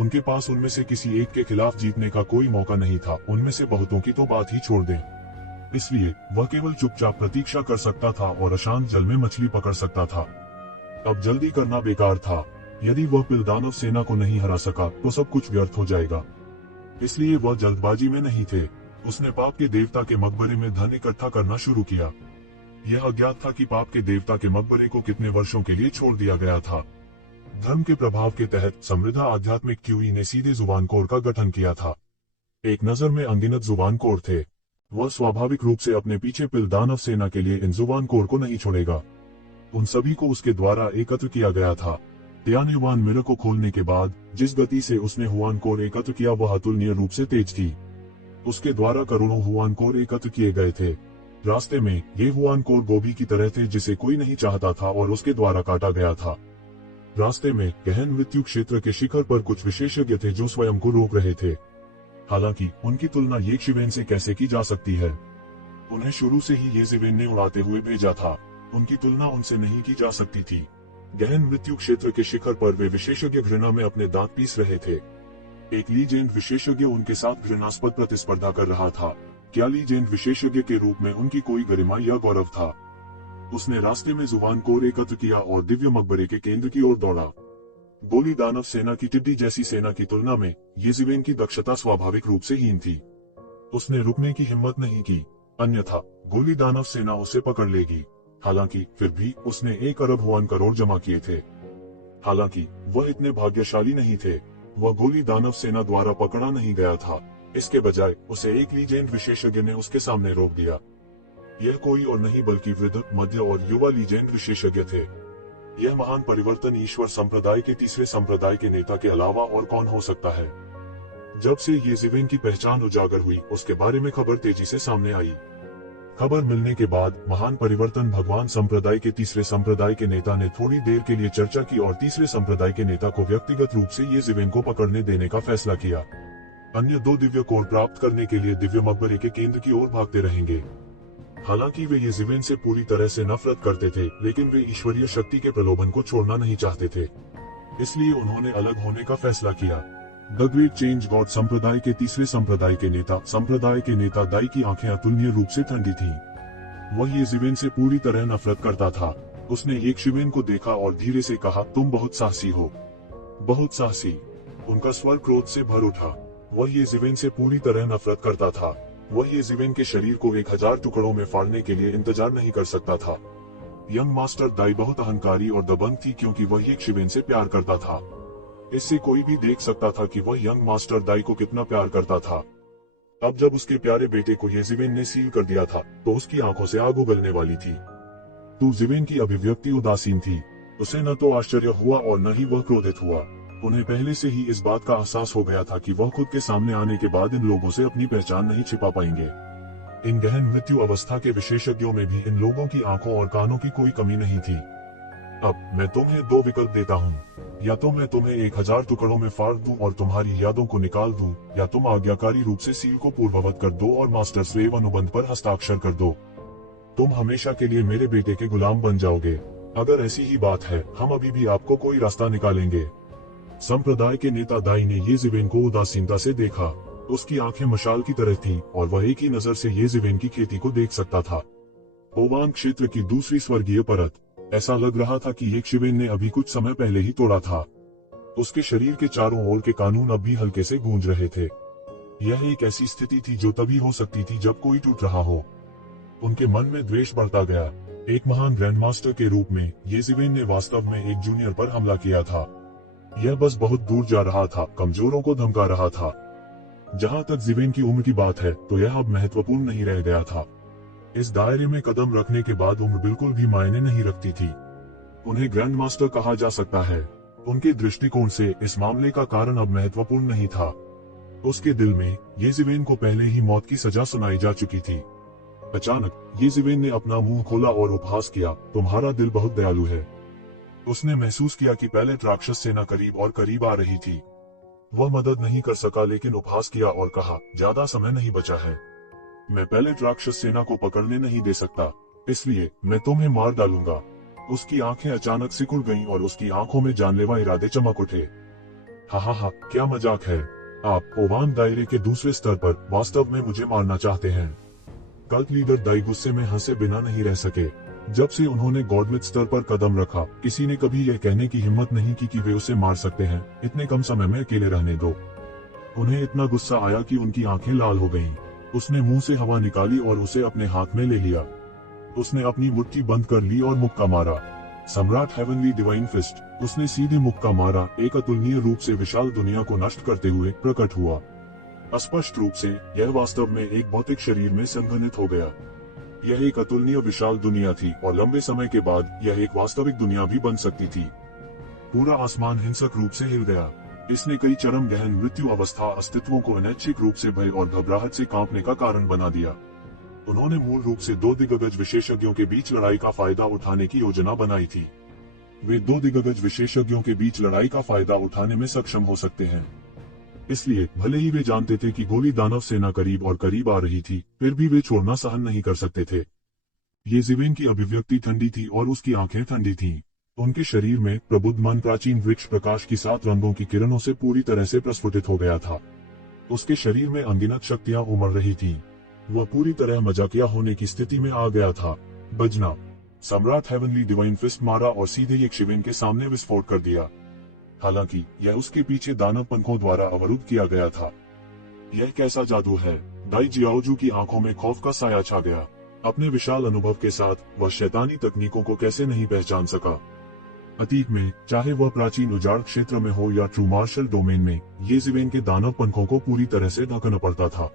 उनके पास उनमें से किसी एक के खिलाफ जीतने का कोई मौका नहीं था। उनमें से बहुतों की तो बात ही छोड़ दें। इसलिए वह केवल चुपचाप प्रतीक्षा कर सकता था और अशांत जल में मछली पकड़ सकता था। अब जल्दी करना बेकार था। यदि वह पिलदानव सेना को नहीं हरा सका तो सब कुछ व्यर्थ हो जाएगा। इसलिए वह जल्दबाजी में नहीं थे। उसने पाप के देवता के मकबरे में धन इकट्ठा करना शुरू किया। यह अज्ञात था कि पाप के देवता के मकबरे को कितने वर्षों के लिए छोड़ दिया गया था। धर्म के प्रभाव के तहत समृद्ध आध्यात्मिक क्यूई ने सीधे जुबान कोर का गठन किया था। एक नजर में अनगिनत जुबान कोर थे। वह स्वाभाविक रूप से अपने पीछे पिलदानव सेना के लिए इन जुबान कोर को नहीं छोड़ेगा। उन सभी को उसके द्वारा एकत्र किया गया था। त्यान्युवान मिरर को खोलने के बाद जिस गति से उसने हुआन कोर एकत्र किया वह अतुलनीय रूप से तेज थी। उसके द्वारा करोड़ों हुआन कोर एकत्र किए गए थे। रास्ते में ये हुआन कोर गोभी की तरह थे जिसे कोई नहीं चाहता था और उसके द्वारा काटा गया था। रास्ते में गहन मृत्यु क्षेत्र के शिखर पर कुछ विशेषज्ञ थे जो स्वयं को रोक रहे थे। हालांकि उनकी तुलना ये शिवेन से कैसे की जा सकती है। उन्हें शुरू से ही ये शिवेन ने उड़ाते हुए भेजा था। उनकी तुलना उनसे नहीं की जा सकती थी। गहन मृत्यु क्षेत्र के शिखर पर वे विशेषज्ञ घृणा में अपने दांत पीस रहे थे। एक लीजेंड विशेषज्ञ उनके साथ घृणास्पद प्रतिस्पर्धा कर रहा था। क्या लीजेंड विशेषज्ञ के रूप में उनकी कोई गरिमा या गौरव था? उसने रास्ते में जुबान कोर एकत्र किया और दिव्य मकबरे के केंद्र की ओर दौड़ा। गोली दानव सेना की टिड्डी जैसी सेना की तुलना में ये शिवेन की दक्षता स्वाभाविक रूप से हीन थी। उसने रुकने की हिम्मत नहीं की, अन्यथा गोली दानव सेना उसे पकड़ लेगी। हालांकि फिर भी उसने 1 अरब हुआन करोड़ जमा किए थे। हालांकि वह इतने भाग्यशाली नहीं थे। वह गोली दानव सेना द्वारा पकड़ा नहीं गया था। इसके बजाय उसे एक लीजेंड विशेषज्ञ ने उसके सामने रोक दिया। यह कोई और नहीं बल्कि वृद्ध, मध्य और युवा लीजेंड विशेषज्ञ थे। यह महान परिवर्तन ईश्वर संप्रदाय के तीसरे संप्रदाय के नेता के अलावा और कौन हो सकता है? जब से ये शिवेन की पहचान उजागर हुई उसके बारे में खबर तेजी से सामने आई। खबर मिलने के बाद महान परिवर्तन भगवान संप्रदाय के तीसरे संप्रदाय के नेता ने थोड़ी देर के लिए चर्चा की और तीसरे संप्रदाय के नेता को व्यक्तिगत रूप से ये शिवेन को पकड़ने देने का फैसला किया। अन्य 2 दिव्य कोर प्राप्त करने के लिए दिव्य मकबरे के केंद्र की ओर भागते रहेंगे। हालांकि वे ये शिवेन से पूरी तरह से नफरत करते थे, लेकिन वे ईश्वरीय शक्ति के प्रलोभन को छोड़ना नहीं चाहते थे। इसलिए उन्होंने अलग होने का फैसला किया। द ग्रेट चेंज गॉड संप्रदाय के तीसरे संप्रदाय के नेता दाई की आंखें अतुलनीय रूप से ठंडी थीं। वह ये शिवेन से पूरी तरह नफरत करता था। उसने एक शिवेन को देखा और धीरे से कहा, तुम बहुत साहसी हो, बहुत साहसी। उनका स्वर क्रोध से भर उठा। वह येज़ेवेन से पूरी तरह नफरत करता था। वह येज़ेवेन के शरीर को 1000 टुकड़ों में फाड़ने के लिए इंतजार नहीं कर सकता था। यंग मास्टर दाई बहुत अहंकारी और दबंग थी क्योंकि वह येज़ेवेन से प्यार करता था। इससे कोई भी देख सकता था कि वह यंग मास्टर दाई को कितना प्यार करता था। अब जब उसके प्यारे बेटे को येज़ेवेन ने सील कर दिया था तो उसकी आंखों से आग उगलने वाली थी। येज़ेवेन की अभिव्यक्ति उदासीन थी। उसे न तो आश्चर्य हुआ और न ही वह क्रोधित हुआ। उन्हें पहले से ही इस बात का एहसास हो गया था कि वह खुद के सामने आने के बाद इन लोगों से अपनी पहचान नहीं छिपा पाएंगे। इन गहन मृत्यु अवस्था के विशेषज्ञों में भी इन लोगों की आंखों और कानों की कोई कमी नहीं थी। अब मैं तुम्हें 2 विकल्प देता हूँ, या तो मैं तुम्हें 1000 टुकड़ों में फाड़ दूं और तुम्हारी यादों को निकाल दूं, या तुम आज्ञाकारी रूप से सील को पूर्ववत कर दो और मास्टर स्लेव अनुबंध पर हस्ताक्षर कर दो। तुम हमेशा के लिए मेरे बेटे के गुलाम बन जाओगे। अगर ऐसी ही बात है, हम अभी भी आपको कोई रास्ता निकालेंगे। संप्रदाय के नेता दाई ने येज़ेवेन को उदासीनता से देखा। उसकी आंखें मशाल की तरह थी और वह एक ही नजर से येज़ेवेन की खेती को देख सकता था। ओवान क्षेत्र की दूसरी स्वर्गीय परत। ऐसा लग रहा था कि येज़ेवेन ने अभी कुछ समय पहले ही तोड़ा था। उसके शरीर के चारों ओर के कानून अब भी हल्के से गूंज रहे थे। यह एक ऐसी स्थिति थी जो तभी हो सकती थी जब कोई टूट रहा हो। उनके मन में द्वेष बढ़ता गया। एक महान ग्रैंड मास्टर के रूप में येज़ेवेन ने वास्तव में एक जूनियर पर हमला किया था। यह बस बहुत दूर जा रहा था, कमजोरों को धमका रहा था। जहां तक येज़ेवेन की उम्र की बात है तो यह अब महत्वपूर्ण नहीं रह गया था। इस दायरे में कदम रखने के बाद उम्र बिल्कुल भी मायने नहीं रखती थी। उन्हें ग्रैंड मास्टर कहा जा सकता है। उनके दृष्टिकोण से इस मामले का कारण अब महत्वपूर्ण नहीं था। उसके दिल में येज़ेवेन को पहले ही मौत की सजा सुनाई जा चुकी थी। अचानक येज़ेवेन ने अपना मुंह खोला और उपहास किया, तुम्हारा दिल बहुत दयालु है। उसने महसूस किया कि पैलेट राक्षस सेना करीब और करीब आ रही थी। वह मदद नहीं कर सका लेकिन उपहास किया और कहा, ज्यादा समय नहीं बचा है। मैं पैलेट राक्षस सेना को पकड़ने नहीं दे सकता, इसलिए मैं तुम्हें मार डालूंगा। उसकी आंखें अचानक सिकुड़ गईं और उसकी आंखों में जानलेवा इरादे चमक उठे। हा, क्या मजाक है। आप ओवान दायरे के दूसरे स्तर पर वास्तव में मुझे मारना चाहते हैं। कल्ट लीडर दाई गुस्से में हंसे बिना नहीं रह सके। जब से उन्होंने गॉडमिथ स्तर पर कदम रखा, किसी ने कभी यह कहने की हिम्मत नहीं की कि वे उसे मार सकते हैं। इतने कम समय में अकेले रहने दो। उन्हें इतना गुस्सा आया कि उनकी आंखें लाल हो गईं। उसने मुंह से हवा निकाली और उसे अपने हाथ में ले लिया। उसने अपनी मुट्ठी बंद कर ली और मुक्का मारा। सम्राट हेवनली डिवाइन फिस्ट। उसने सीधे मुक्का मारा। एक अतुलनीय रूप से विशाल दुनिया को नष्ट करते हुए प्रकट हुआ। स्पष्ट रूप से यह वास्तव में एक भौतिक शरीर में संघनित हो गया। यह एक अतुलनीय विशाल दुनिया थी और लंबे समय के बाद यह एक वास्तविक दुनिया भी बन सकती थी। पूरा आसमान हिंसक रूप से हिल गया। इसने कई चरम गहन मृत्यु अवस्था अस्तित्वों को अनैच्छिक रूप से भय और घबराहट से कांपने का कारण बना दिया। उन्होंने मूल रूप से 2 दिग्गज विशेषज्ञों के बीच लड़ाई का फायदा उठाने की योजना बनाई थी। वे 2 दिग्गज विशेषज्ञों के बीच लड़ाई का फायदा उठाने में सक्षम हो सकते हैं। इसलिए भले ही वे जानते थे कि गोली दानव सेना करीब और करीब आ रही थी, फिर भी वे छोड़ना सहन नहीं कर सकते थे। येज़ेवेन की अभिव्यक्ति ठंडी थी और उसकी आंखें ठंडी थीं। उनके शरीर में प्रबुद्ध मन प्राचीन वृक्ष प्रकाश की 7 रंगों की किरणों से पूरी तरह से प्रस्फुटित हो गया था। उसके शरीर में अनगिनत शक्तियां उमड़ रही थीं। वह पूरी तरह मजाकिया होने की स्थिति में आ गया था। बजना। सम्राट हेवनली डिवाइन फिस्ट मारा और सीधे येज़ेवेन के सामने विस्फोट कर दिया। हालांकि यह उसके पीछे दानव पंखों द्वारा अवरुद्ध किया गया था। यह कैसा जादू है। दाई जियाओजू की आंखों में खौफ का साया छा गया। अपने विशाल अनुभव के साथ वह शैतानी तकनीकों को कैसे नहीं पहचान सका। अतीत में, चाहे वह प्राचीन उजाड़ क्षेत्र में हो या ट्रू मार्शल डोमेन में, येज़ेवेन के दानव पंखों को पूरी तरह से ढकना पड़ता था।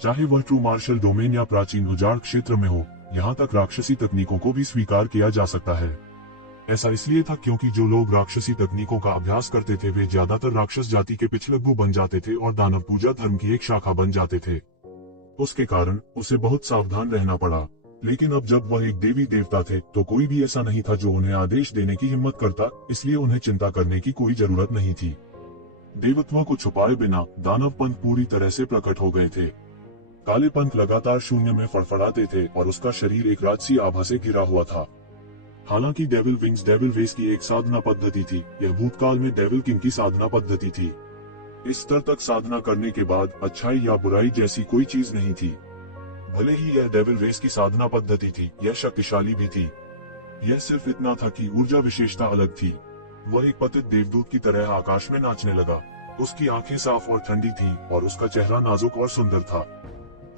चाहे वह ट्रू मार्शल डोमेन या प्राचीन उजाड़ क्षेत्र में हो, यहाँ तक राक्षसी तकनीकों को भी स्वीकार किया जा सकता है। ऐसा इसलिए था क्योंकि जो लोग राक्षसी तकनीकों का अभ्यास करते थे वे ज्यादातर राक्षस जाति के पिछलग्गू बन जाते थे और दानव पूजा धर्म की एक शाखा बन जाते थे। उसके कारण उसे बहुत सावधान रहना पड़ा। लेकिन अब जब वह एक देवी देवता थे तो कोई भी ऐसा नहीं था जो उन्हें आदेश देने की हिम्मत करता, इसलिए उन्हें चिंता करने की कोई जरूरत नहीं थी। देवत्व को छुपाए बिना दानव पंथ पूरी तरह से प्रकट हो गए थे। काले पंथ लगातार शून्य में फड़फड़ाते थे और उसका शरीर एक राजसी आभा से घिरा हुआ था। हालांकि डेविल विंग्स डेविल वेस की एक साधना पद्धति थी, यह भूतकाल में डेविल किंग की साधना पद्धति थी। इस स्तर तक साधना करने के बाद अच्छाई या बुराई जैसी कोई चीज नहीं थी। भले ही यह डेविल वेस की साधना पद्धति थी, यह शक्तिशाली भी थी। यह सिर्फ इतना था कि ऊर्जा विशेषता अलग थी। वह एक पतित देवदूत की तरह आकाश में नाचने लगा। उसकी आंखें साफ और ठंडी थीं और उसका चेहरा नाजुक और सुंदर था।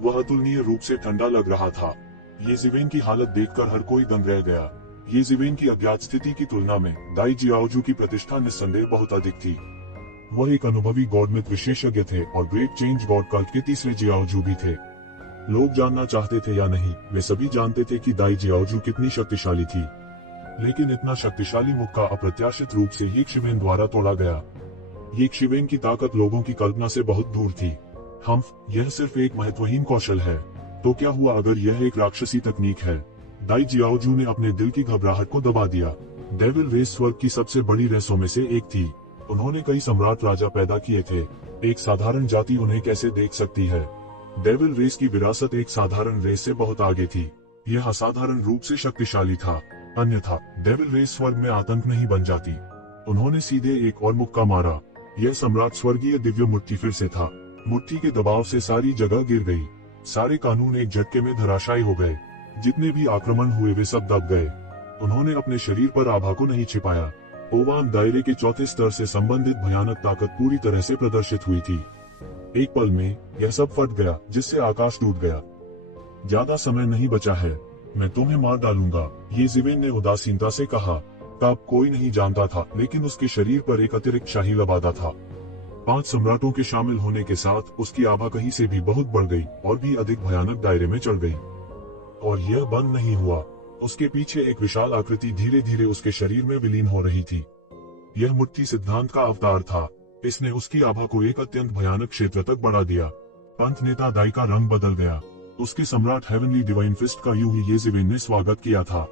वह अतुलनीय रूप से ठंडा लग रहा था। ये जिवेन की हालत देखकर हर कोई दंग रह गया। ये जिवेन की अज्ञात स्थिति की तुलना में दाई जियाओजू की प्रतिष्ठा निस्संदेह बहुत अधिक थी। वह एक अनुभवी गॉडमिथ विशेषज्ञ थे और ग्रेट चेंज गॉड कल्ट के तीसरे जियाओजू भी थे। लोग जानना चाहते थे या नहीं, वे सभी जानते थे कि दाई जियाओजू कितनी शक्तिशाली थी। लेकिन इतना शक्तिशाली मुक्का अप्रत्याशित रूप से ये शिवेन द्वारा तोड़ा गया। ये शिवेन की ताकत लोगों की कल्पना से बहुत दूर थी। यह सिर्फ एक महत्वहीन कौशल है। तो क्या हुआ अगर यह एक राक्षसी तकनीक है? दाई जियाओजू ने अपने दिल की घबराहट को दबा दिया। डेविल रेस स्वर्ग की सबसे बड़ी रेसों में से एक थी। उन्होंने कई सम्राट राजा पैदा किए थे। एक साधारण जाति उन्हें कैसे देख सकती है? डेविल रेस की विरासत एक साधारण रेस से बहुत आगे थी। यह असाधारण रूप से शक्तिशाली था। अन्यथा डेविल रेस स्वर्ग में आतंक नहीं बन जाती। उन्होंने सीधे एक और मुक्का मारा। यह सम्राट स्वर्गीय दिव्य मुट्ठी फिर से था। मुट्ठी के दबाव से सारी जगह गिर गई। सारे कानून एक झटके में धराशायी हो गए। जितने भी आक्रमण हुए वे सब दब गए। उन्होंने अपने शरीर पर आभा को नहीं छिपाया। ओवान दायरे के चौथे स्तर से संबंधित भयानक ताकत पूरी तरह से प्रदर्शित हुई थी। एक पल में यह सब फट गया, जिससे आकाश टूट गया। ज्यादा समय नहीं बचा है, मैं तुम्हें मार डालूंगा, ये जिवेन ने उदासीनता से कहा। तब कोई नहीं जानता था, लेकिन उसके शरीर पर एक अतिरिक्त शाही लबादा था। 5 सम्राटों के शामिल होने के साथ उसकी आभा कहीं से भी बहुत बढ़ गई और भी अधिक भयानक दायरे में चढ़ गई। और यह बंद नहीं हुआ। उसके पीछे एक विशाल आकृति धीरे धीरे उसके शरीर में विलीन हो रही थी। यह मुट्ठी सिद्धांत का अवतार था। इसने उसकी आभा को एक अत्यंत भयानक क्षेत्र तक बढ़ा दिया। पंथ नेता दाई का रंग बदल गया। उसके सम्राट हेवनली डिवाइन फिस्ट का यूं ही ये जिवेन ने स्वागत किया था।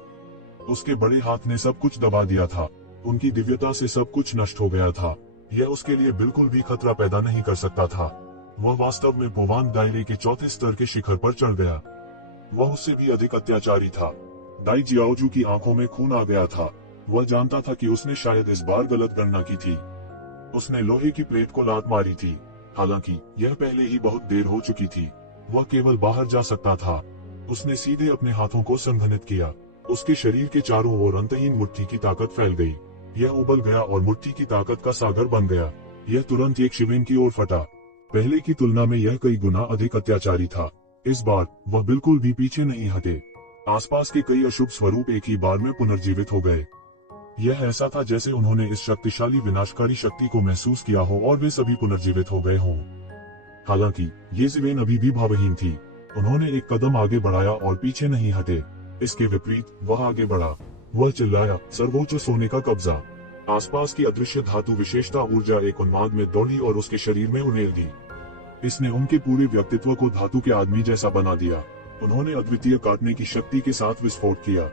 उसके बड़े हाथ ने सब कुछ दबा दिया था। उनकी दिव्यता से सब कुछ नष्ट हो गया था। यह उसके लिए बिल्कुल भी खतरा पैदा नहीं कर सकता था। वह वास्तव में पोवान दायरे के चौथे स्तर के शिखर पर चढ़ गया। वह उससे भी अधिक अत्याचारी था। दाई जियाओजू की आंखों में खून आ गया था। वह जानता था कि उसने शायद इस बार गलत गणना की थी। उसने लोहे की प्लेट को लात मारी थी। हालांकि यह पहले ही बहुत देर हो चुकी थी। वह केवल बाहर जा सकता था। उसने सीधे अपने हाथों को संघनित किया। उसके शरीर के चारों ओर अंतहीन मुट्ठी की ताकत फैल गई। यह उबल गया और मुट्ठी की ताकत का सागर बन गया। यह तुरंत एक शिवेन की ओर फटा। पहले की तुलना में यह कई गुना अधिक अत्याचारी था। इस बार वह बिल्कुल भी पीछे नहीं हटे। आसपास के कई अशुभ स्वरूप एक ही बार में पुनर्जीवित हो गए। यह ऐसा था जैसे उन्होंने इस शक्तिशाली विनाशकारी शक्ति को महसूस किया हो और वे सभी पुनर्जीवित हो गए हों। हालांकि ये जिवेन अभी भी भावहीन थी। उन्होंने एक कदम आगे बढ़ाया और पीछे नहीं हटे। इसके विपरीत वह आगे बढ़ा। वह चिल्लाया, सर्वोच्च सोने का कब्जा। आसपास की अदृश्य धातु विशेषता ऊर्जा एक उन्माद में दौड़ी और उसके शरीर में उड़ेल दी। इसने उनके पूरे व्यक्तित्व को धातु के आदमी जैसा बना दिया। उन्होंने अद्वितीय काटने की शक्ति के साथ विस्फोट किया।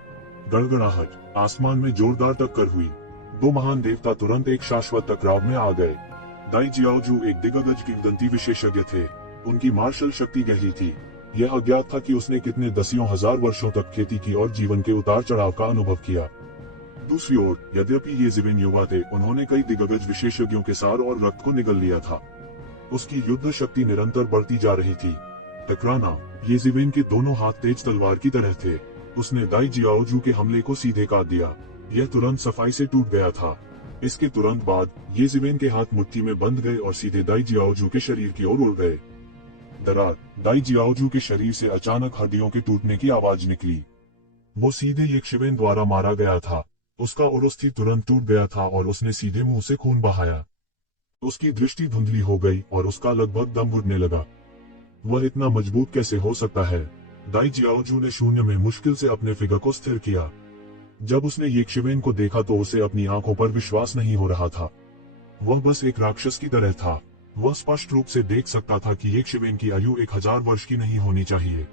गड़गड़ाहट, आसमान में जोरदार टक्कर हुई। 2 महान देवता तुरंत एक शाश्वत टकराव में आ गए। दाई जियाओजू एक दिग्गज किंवदंती विशेषज्ञ थे। उनकी मार्शल शक्ति गहरी थी। यह अज्ञात था कि उसने कितने दसियों हजार वर्षों तक खेती की और जीवन के उतार चढ़ाव का अनुभव किया। दूसरी ओर, यद्यपि ये जिवेन युवा थे, उन्होंने कई दिग्गज विशेषज्ञों के सार और रक्त को निगल लिया था। उसकी युद्ध शक्ति निरंतर बढ़ती जा रही थी। टकराना, ये जिवेन के दोनों हाथ तेज तलवार की तरह थे। उसने दाई जियाओजू के हमले को सीधे काट दिया। यह तुरंत सफाई से टूट गया था। इसके तुरंत बाद ये जिवेन के हाथ मुट्ठी में बंध गए और सीधे दाई जियाओजू के शरीर की ओर उड़ गए। दरार, दाई जियाओजू के शरीर से अचानक हड्डियों के टूटने की आवाज निकली। वो सीधे एक शिवेन द्वारा मारा गया था। उसका उरुस्थि तुरंत टूट गया था और उसने सीधे मुंह से खून बहाया। उसकी दृष्टि धुंधली हो गई और उसका लगभग दम घुटने लगा। वह इतना मजबूत कैसे हो सकता है? दाई जियाओजू ने शून्य में मुश्किल से अपने फिगर को स्थिर किया। जब उसने ये शिवेन को देखा तो उसे अपनी आंखों पर विश्वास नहीं हो रहा था। वह बस एक राक्षस की तरह था। वह स्पष्ट रूप से देख सकता था कि एक शिवेन की आयु 1000 वर्ष की नहीं होनी चाहिए।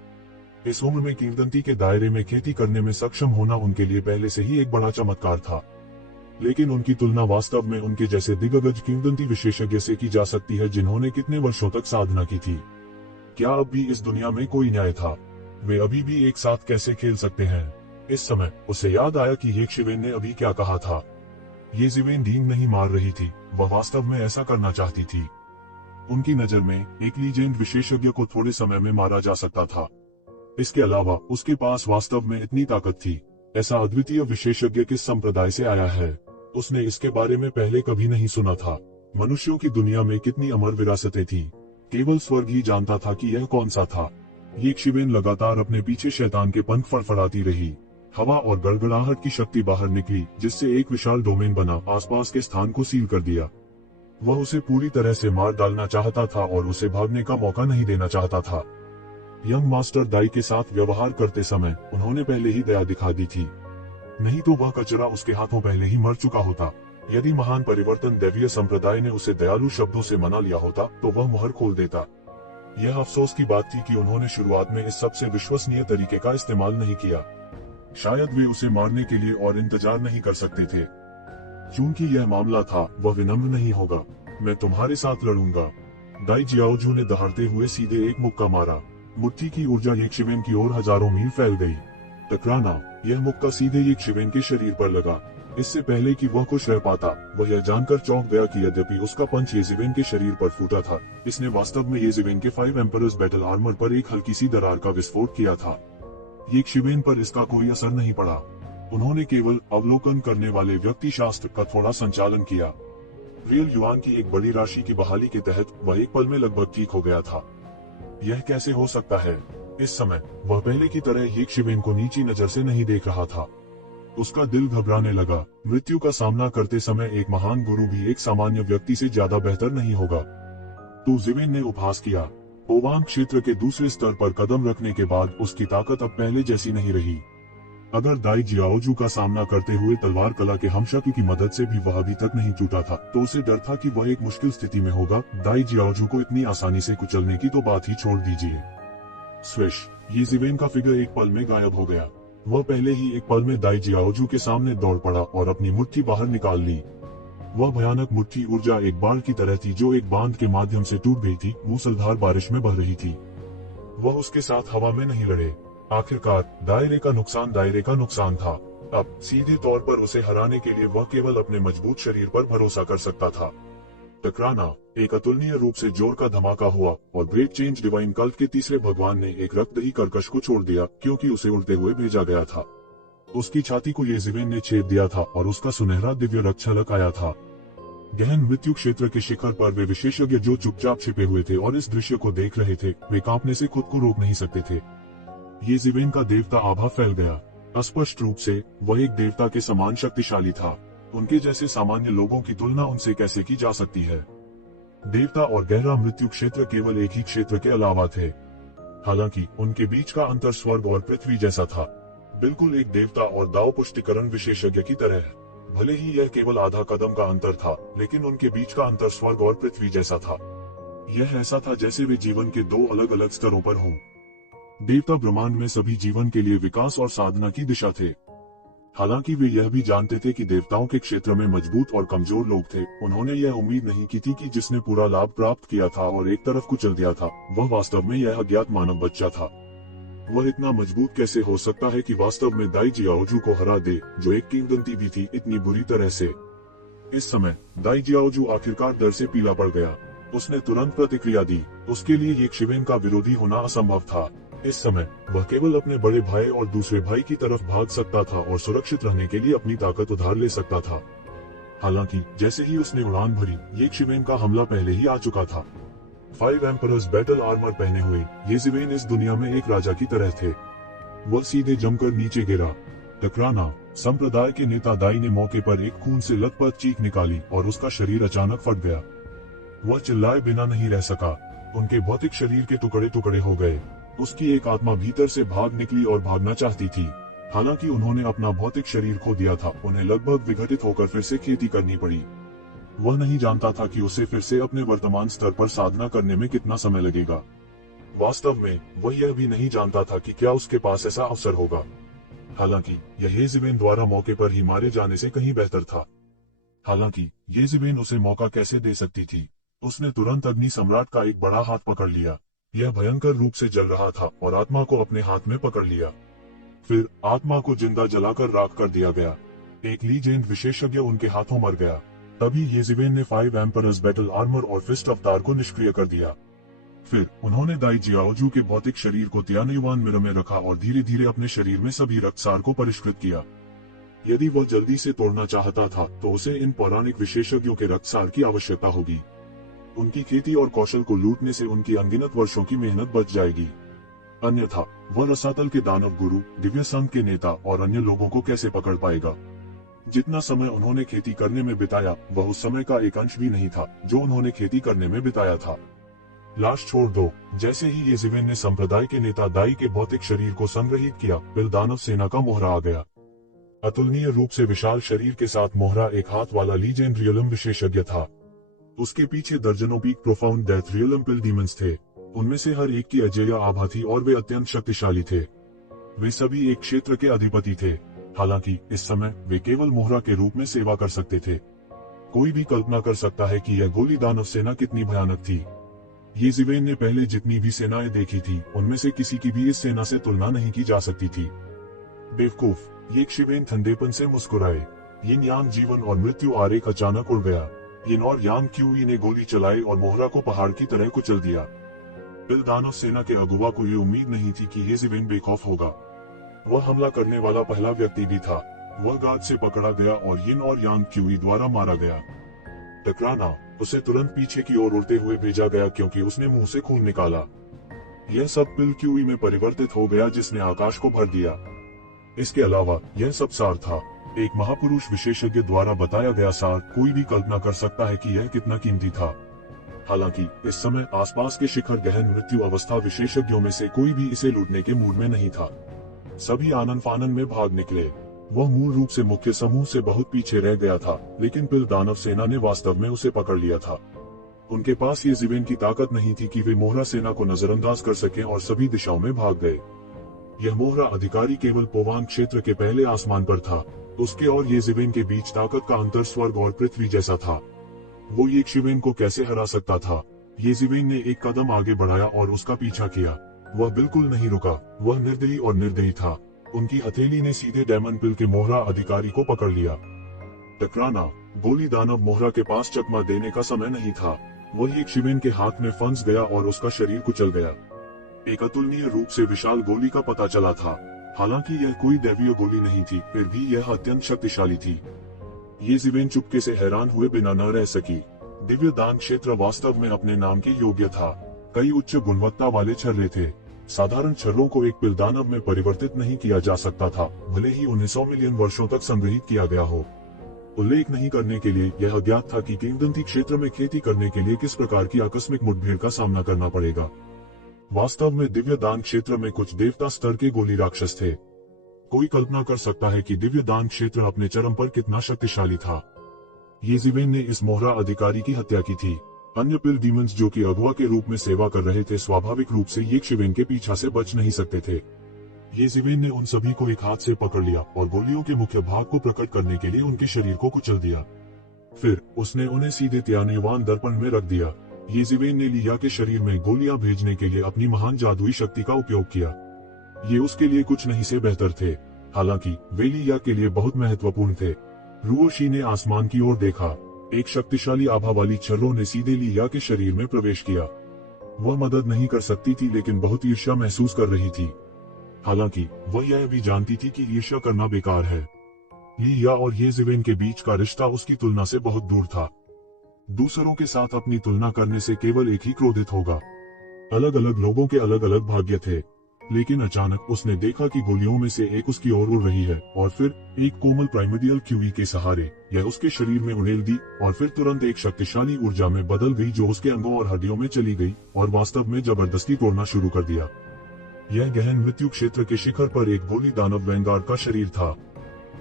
इस उम्र में किंवदंती के दायरे में खेती करने में सक्षम होना उनके लिए पहले से ही एक बड़ा चमत्कार था। लेकिन उनकी तुलना वास्तव में उनके जैसे दिग्गज किंवदंती विशेषज्ञ से की जा सकती है जिन्होंने कितने वर्षों तक साधना की थी। क्या अब भी इस दुनिया में कोई न्याय था? वे अभी भी एक साथ कैसे खेल सकते हैं? इस समय उसे याद आया कि ये शिवेन ने अभी क्या कहा था। ये जिवेन डींग नहीं मार रही थी, वह वास्तव में ऐसा करना चाहती थी। उनकी नजर में एक लीजेंड विशेषज्ञ को थोड़े समय में मारा जा सकता था। इसके अलावा उसके पास वास्तव में इतनी ताकत थी। ऐसा अद्वितीय विशेषज्ञ किस संप्रदाय से आया है? उसने इसके बारे में पहले कभी नहीं सुना था। मनुष्यों की दुनिया में कितनी अमर विरासतें थीं। केवल स्वर्ग ही जानता था कि यह कौन सा था। ये शिवेन लगातार अपने पीछे शैतान के पंख फड़फड़ाती रही। हवा और गड़गड़ाहट की शक्ति बाहर निकली, जिससे एक विशाल डोमेन बना, आसपास के स्थान को सील कर दिया। वह उसे पूरी तरह से मार डालना चाहता था और उसे भागने का मौका नहीं देना चाहता था। यंग मास्टर दाई के साथ व्यवहार करते समय उन्होंने पहले ही दया दिखा दी थी, नहीं तो वह कचरा उसके हाथों पहले ही मर चुका होता। यदि महान परिवर्तन दैवीय संप्रदाय ने उसे दयालु शब्दों से मना लिया होता तो वह मुहर खोल देता। यह अफसोस की बात थी कि उन्होंने शुरुआत में इस सबसे विश्वसनीय तरीके का इस्तेमाल नहीं किया। शायद वे उसे मारने के लिए और इंतजार नहीं कर सकते थे। चूंकि यह मामला था, वह विनम्र नहीं होगा। मैं तुम्हारे साथ लड़ूंगा। दाई जियाओजू ने दहाड़ते हुए सीधे एक मुक्का मारा। मुट्ठी की ऊर्जा एक शिवेन की ओर हजारों मील फैल गई। टकराना, यह मुक्का सीधे एक शिवेन के शरीर पर लगा। इससे पहले कि वह खुश रह पाता, वह यह जानकर चौंक गया कि यद्यपि उसका पंच येजिवेन के शरीर पर फूटा था, इसने वास्तव में येजिवेन के 5 एम्परर्स बैटल आर्मर पर एक हल्की सी दरार का विस्फोट किया था। ये शिवेन पर इसका कोई असर नहीं पड़ा। उन्होंने केवल अवलोकन करने वाले व्यक्ति शास्त्र का थोड़ा संचालन किया। रियल युआन की एक बड़ी राशि की बहाली के तहत वह एक पल में लगभग ठीक हो गया था। यह कैसे हो सकता है? इस समय वह पहले की तरह एक शिवेन को नीची नजर से नहीं देख रहा था। उसका दिल घबराने लगा। मृत्यु का सामना करते समय एक महान गुरु भी एक सामान्य व्यक्ति से ज्यादा बेहतर नहीं होगा। तो जिवेन ने उपहास किया। ओवांग क्षेत्र के दूसरे स्तर पर कदम रखने के बाद उसकी ताकत अब पहले जैसी नहीं रही। अगर दाई जियाओजू का सामना करते हुए तलवार कला के हमशक्ल की मदद से भी वह अभी तक नहीं टूटा था, तो उसे डर था कि वह एक मुश्किल स्थिति में होगा। दाई जियाओजू को इतनी आसानी से कुचलने की तो बात ही छोड़ दीजिए। स्विश, ये जिवेन का फिगर एक पल में गायब हो गया। वह पहले ही एक पल में दाई जियाओजू के सामने दौड़ पड़ा और अपनी मुट्ठी बाहर निकाल ली। वह भयानक मुट्ठी ऊर्जा एक बाढ़ की तरह थी जो एक बांध के माध्यम से टूट गई थी, मूसलधार बारिश में बह रही थी। वह उसके साथ हवा में नहीं लड़े। आखिरकार दायरे का नुकसान था। अब सीधे तौर पर उसे हराने के लिए वह केवल अपने मजबूत शरीर पर भरोसा कर सकता था। टकराना, एक अतुलनीय रूप से जोर का धमाका हुआ और ग्रेट चेंज डिवाइन कल्ट के तीसरे भगवान ने एक रक्तदही कर्कश को छोड़ दिया, क्योंकि उसे उड़ते हुए भेजा गया था। उसकी छाती को येजिवेन ने छेद दिया था और उसका सुनहरा दिव्य रक्त छलक आया था। गहन मृत्यु क्षेत्र के शिखर पर वे विशेषज्ञ जो चुपचाप छिपे हुए थे और इस दृश्य को देख रहे थे, वे कांपने से खुद को रोक नहीं सकते थे। येजिवेन का देवता आभा फैल गया। अस्पष्ट रूप से वह एक देवता के समान शक्तिशाली था। उनके जैसे सामान्य लोगों की तुलना उनसे कैसे की जा सकती है? देवता और गहरा मृत्यु क्षेत्र केवल एक ही क्षेत्र के अलावा थे। हालांकि उनके बीच का अंतर स्वर्ग और पृथ्वी जैसा था, बिल्कुल एक देवता और दाव पुष्टिकरण विशेषज्ञ की तरह। भले ही यह केवल आधा कदम का अंतर था, लेकिन उनके बीच का अंतर स्वर्ग और पृथ्वी जैसा था। यह ऐसा था जैसे वे जीवन के दो अलग अलग स्तरों पर हों। देवता ब्रह्मांड में सभी जीवन के लिए विकास और साधना की दिशा थे। हालांकि वे यह भी जानते थे कि देवताओं के क्षेत्र में मजबूत और कमजोर लोग थे। उन्होंने यह उम्मीद नहीं की थी कि जिसने पूरा लाभ प्राप्त किया था और एक तरफ कुचल दिया था, वह वास्तव में यह अज्ञात मानव बच्चा था। वह इतना मजबूत कैसे हो सकता है कि वास्तव में दाई जियाओजू को हरा दे, जो एक किंवदंती भी थी, इतनी बुरी तरह से। इस समय दाई जियाओजू आखिरकार डर से पीला पड़ गया। उसने तुरंत प्रतिक्रिया दी। उसके लिए एक शिवेन का विरोधी होना असंभव था। इस समय वह केवल अपने बड़े भाई और दूसरे भाई की तरफ भाग सकता था और सुरक्षित रहने के लिए अपनी ताकत उधार ले सकता था। हालांकि जैसे ही उसने उड़ान भरी, येजिवेन का हमला पहले ही आ चुका था। 5 एम्परर्स बैटल आर्मर पहने हुए येजिवेन इस दुनिया में एक राजा की तरह थे। वह सीधे जमकर नीचे गिरा। टकराना, संप्रदाय के नेता दाई ने मौके पर एक खून से लथपथ चीख निकाली और उसका शरीर अचानक फट गया। वह चिल्लाए बिना नहीं रह सका। उनके भौतिक शरीर के टुकड़े टुकड़े हो गए। उसकी एक आत्मा भीतर से भाग निकली और भागना चाहती थी। हालांकि उन्होंने अपना भौतिक शरीर खो दिया था, उन्हें लगभग विघटित होकर फिर से खेती करनी पड़ी। वह नहीं जानता था कि उसे फिर से अपने वर्तमान स्तर पर साधना करने में कितना समय लगेगा। वास्तव में वह यह भी नहीं जानता था कि क्या उसके पास ऐसा अवसर होगा। हालांकि यह येजिवेन द्वारा मौके पर ही मारे जाने से कहीं बेहतर था। हालांकि येजिवेन उसे मौका कैसे दे सकती थी? उसने तुरंत अग्नि सम्राट का एक बड़ा हाथ पकड़ लिया। यह भयंकर रूप से जल रहा था और आत्मा को अपने हाथ में पकड़ लिया। फिर आत्मा को जिंदा जलाकर राख कर दिया गया। एक लीजेंड विशेषज्ञ उनके हाथों मर गया। तभी येजिवेन ने 5 एम्परर्स बैटल आर्मर और फिस्ट अवतार को निष्क्रिय कर दिया। फिर उन्होंने दाई जियाओजू के भौतिक शरीर को तियानयुआन मिरर में रखा और धीरे धीरे अपने शरीर में सभी रक्तसार को परिष्कृत किया। यदि वह जल्दी से तोड़ना चाहता था तो उसे इन पौराणिक विशेषज्ञों के रक्तसार की आवश्यकता होगी। उनकी खेती और कौशल को लूटने से उनकी अनगिनत वर्षों की मेहनत बच जाएगी। अन्यथा वह रसातल के दानव गुरु, दिव्य संघ के नेता और अन्य लोगों को कैसे पकड़ पाएगा। जितना समय उन्होंने खेती करने में बिताया वह उस समय का एक अंश भी नहीं था जो उन्होंने खेती करने में बिताया था। लाश छोड़ दो। जैसे ही येज़िवेन ने संप्रदाय के नेता दाई के भौतिक शरीर को संग्रहित किया, फिर दानव सेना का मोहरा आ गया। अतुलनीय रूप से विशाल शरीर के साथ मोहरा एक हाथ वाला लीजेंड रियलम विशेषज्ञ था। उसके पीछे दर्जनों पीक प्रोफाउंड डेथ रियलम पिल डीमंस थे। उनमें से हर एक की अजेय आभा थी और वे अत्यंत शक्तिशाली थे। वे सभी एक क्षेत्र के अधिपति थे। हालांकि इस समय वे केवल मोहरा के रूप में सेवा कर सकते थे। कोई भी कल्पना कर सकता है कि यह गोली दानव सेना कितनी भयानक थी। येज़िवेन ने पहले जितनी भी सेनाएं देखी थी उनमें से किसी की भी इस सेना से तुलना नहीं की जा सकती थी। बेवकूफ, येज़िवेन ठंडेपन से मुस्कुराए। यिन यांग जीवन और मृत्यु आरेख अचानक उड़ गया। यिन और यांग क्यूई ने गोली चलाई और मोहरा को पहाड़ की तरह कुचल दिया। पिल दानव सेना के अगुवा को ये उम्मीद नहीं थी कि येज़िवेन बेखौफ होगा। वह हमला करने वाला पहला व्यक्ति भी था। वह गार्ड से पकड़ा गया और यिन और यांग क्यूई द्वारा मारा गया। टकराना, उसे तुरंत पीछे की ओर उड़ते हुए भेजा गया क्योंकि उसने मुंह से खून निकाला। यह सब पिल क्यूई में परिवर्तित हो गया जिसने आकाश को भर दिया। इसके अलावा यह सब सार था, एक महापुरुष विशेषज्ञ द्वारा बताया गया सार। कोई भी कल्पना कर सकता है कि यह कितना कीमती था। हालांकि इस समय आसपास के शिखर गहन मृत्यु अवस्था विशेषज्ञों में से कोई भी इसे लूटने के मूड में नहीं था। सभी आनंद फानन में भाग निकले। वह मूल रूप से मुख्य समूह से बहुत पीछे रह गया था, लेकिन पिल दानव सेना ने वास्तव में उसे पकड़ लिया था। उनके पास येज़िवेन की ताकत नहीं थी कि वे मोहरा सेना को नजरअंदाज कर सकें और सभी दिशाओं में भाग गए। यह मोहरा अधिकारी केवल पोवांग क्षेत्र के पहले आसमान पर था। उसके और येज़िवेन के बीच ताकत का अंतर स्वर्ग और पृथ्वी जैसा था। वो येज़िवेन को कैसे हरा सकता था। येज़िवेन ने एक कदम आगे बढ़ाया और उसका पीछा किया। वह बिल्कुल नहीं रुका। वह निर्दयी और निर्दयी था। उनकी हथेली ने सीधे डायमंड पिल के मोहरा अधिकारी को पकड़ लिया। टकराना, गोली दानव मोहरा के पास चकमा देने का समय नहीं था। वह येज़िवेन के हाथ में फंस गया और उसका शरीर कुचल गया। एक अतुलनीय रूप से विशाल गोली का पता चला था। हालांकि यह कोई दैवीय गोली नहीं थी, फिर भी यह अत्यंत शक्तिशाली थी। येज़िवेन चुपके से हैरान हुए बिना न रह सकी। दिव्य दान क्षेत्र वास्तव में अपने नाम के योग्य था। कई उच्च गुणवत्ता वाले छर्रे थे। साधारण छर्रों को एक पिल दानव में परिवर्तित नहीं किया जा सकता था, भले ही उन्हें 100 मिलियन वर्षों तक संग्रहित किया गया हो। उल्लेख नहीं करने के लिए यह अज्ञात था कि किंवदंती क्षेत्र में खेती करने के लिए किस प्रकार की आकस्मिक मुठभेड़ का सामना करना पड़ेगा। वास्तव में दिव्य दान क्षेत्र में कुछ देवता स्तर के गोली राक्षस थे। कोई कल्पना कर सकता है कि दिव्य दान क्षेत्र अपने चरम पर कितना शक्तिशाली था। येज़िवेन ने इस मोहरा अधिकारी की हत्या की थी। अन्य पिल डीमंस जो कि अगुआ के रूप में सेवा कर रहे थे स्वाभाविक रूप से येज़िवेन के पीछा से बच नहीं सकते थे। येज़िवेन ने उन सभी को एक हाथ से पकड़ लिया और गोलियों के मुख्य भाग को प्रकट करने के लिए उनके शरीर को कुचल दिया। फिर उसने उन्हें सीधे त्यान्युवान दर्पण में रख दिया। येज़िवेन ने लिया के शरीर में गोलियां भेजने के लिए अपनी महान जादुई शक्ति का उपयोग किया। ये उसके लिए कुछ नहीं से बेहतर थे, हालांकि वे लिया के लिए बहुत महत्वपूर्ण थे। रुओशी ने आसमान की ओर देखा। एक शक्तिशाली आभा वाली छर्रों ने सीधे लिया के शरीर में प्रवेश किया। वह मदद नहीं कर सकती थी लेकिन बहुत ईर्ष्या महसूस कर रही थी। हालांकि वह यह भी जानती थी कि ईर्ष्या करना बेकार है। लिया और येज़िवेन के बीच का रिश्ता उसकी तुलना से बहुत दूर था। दूसरों के साथ अपनी तुलना करने से केवल एक ही क्रोधित होगा। अलग अलग लोगों के अलग अलग भाग्य थे, लेकिन अचानक उसने देखा कि गोलियों में से एक उसकी ओर उड़ रही है और फिर एक कोमल प्राइमर्डियल क्यूई के सहारे यह उसके शरीर में उड़ेल दी और फिर तुरंत एक शक्तिशाली ऊर्जा में बदल गई जो उसके अंगों और हड्डियों में चली गई और वास्तव में जबरदस्ती तोड़ना शुरू कर दिया। यह गहन मृत्यु क्षेत्र के शिखर पर एक गोली दानव वैंगार्ड का शरीर था।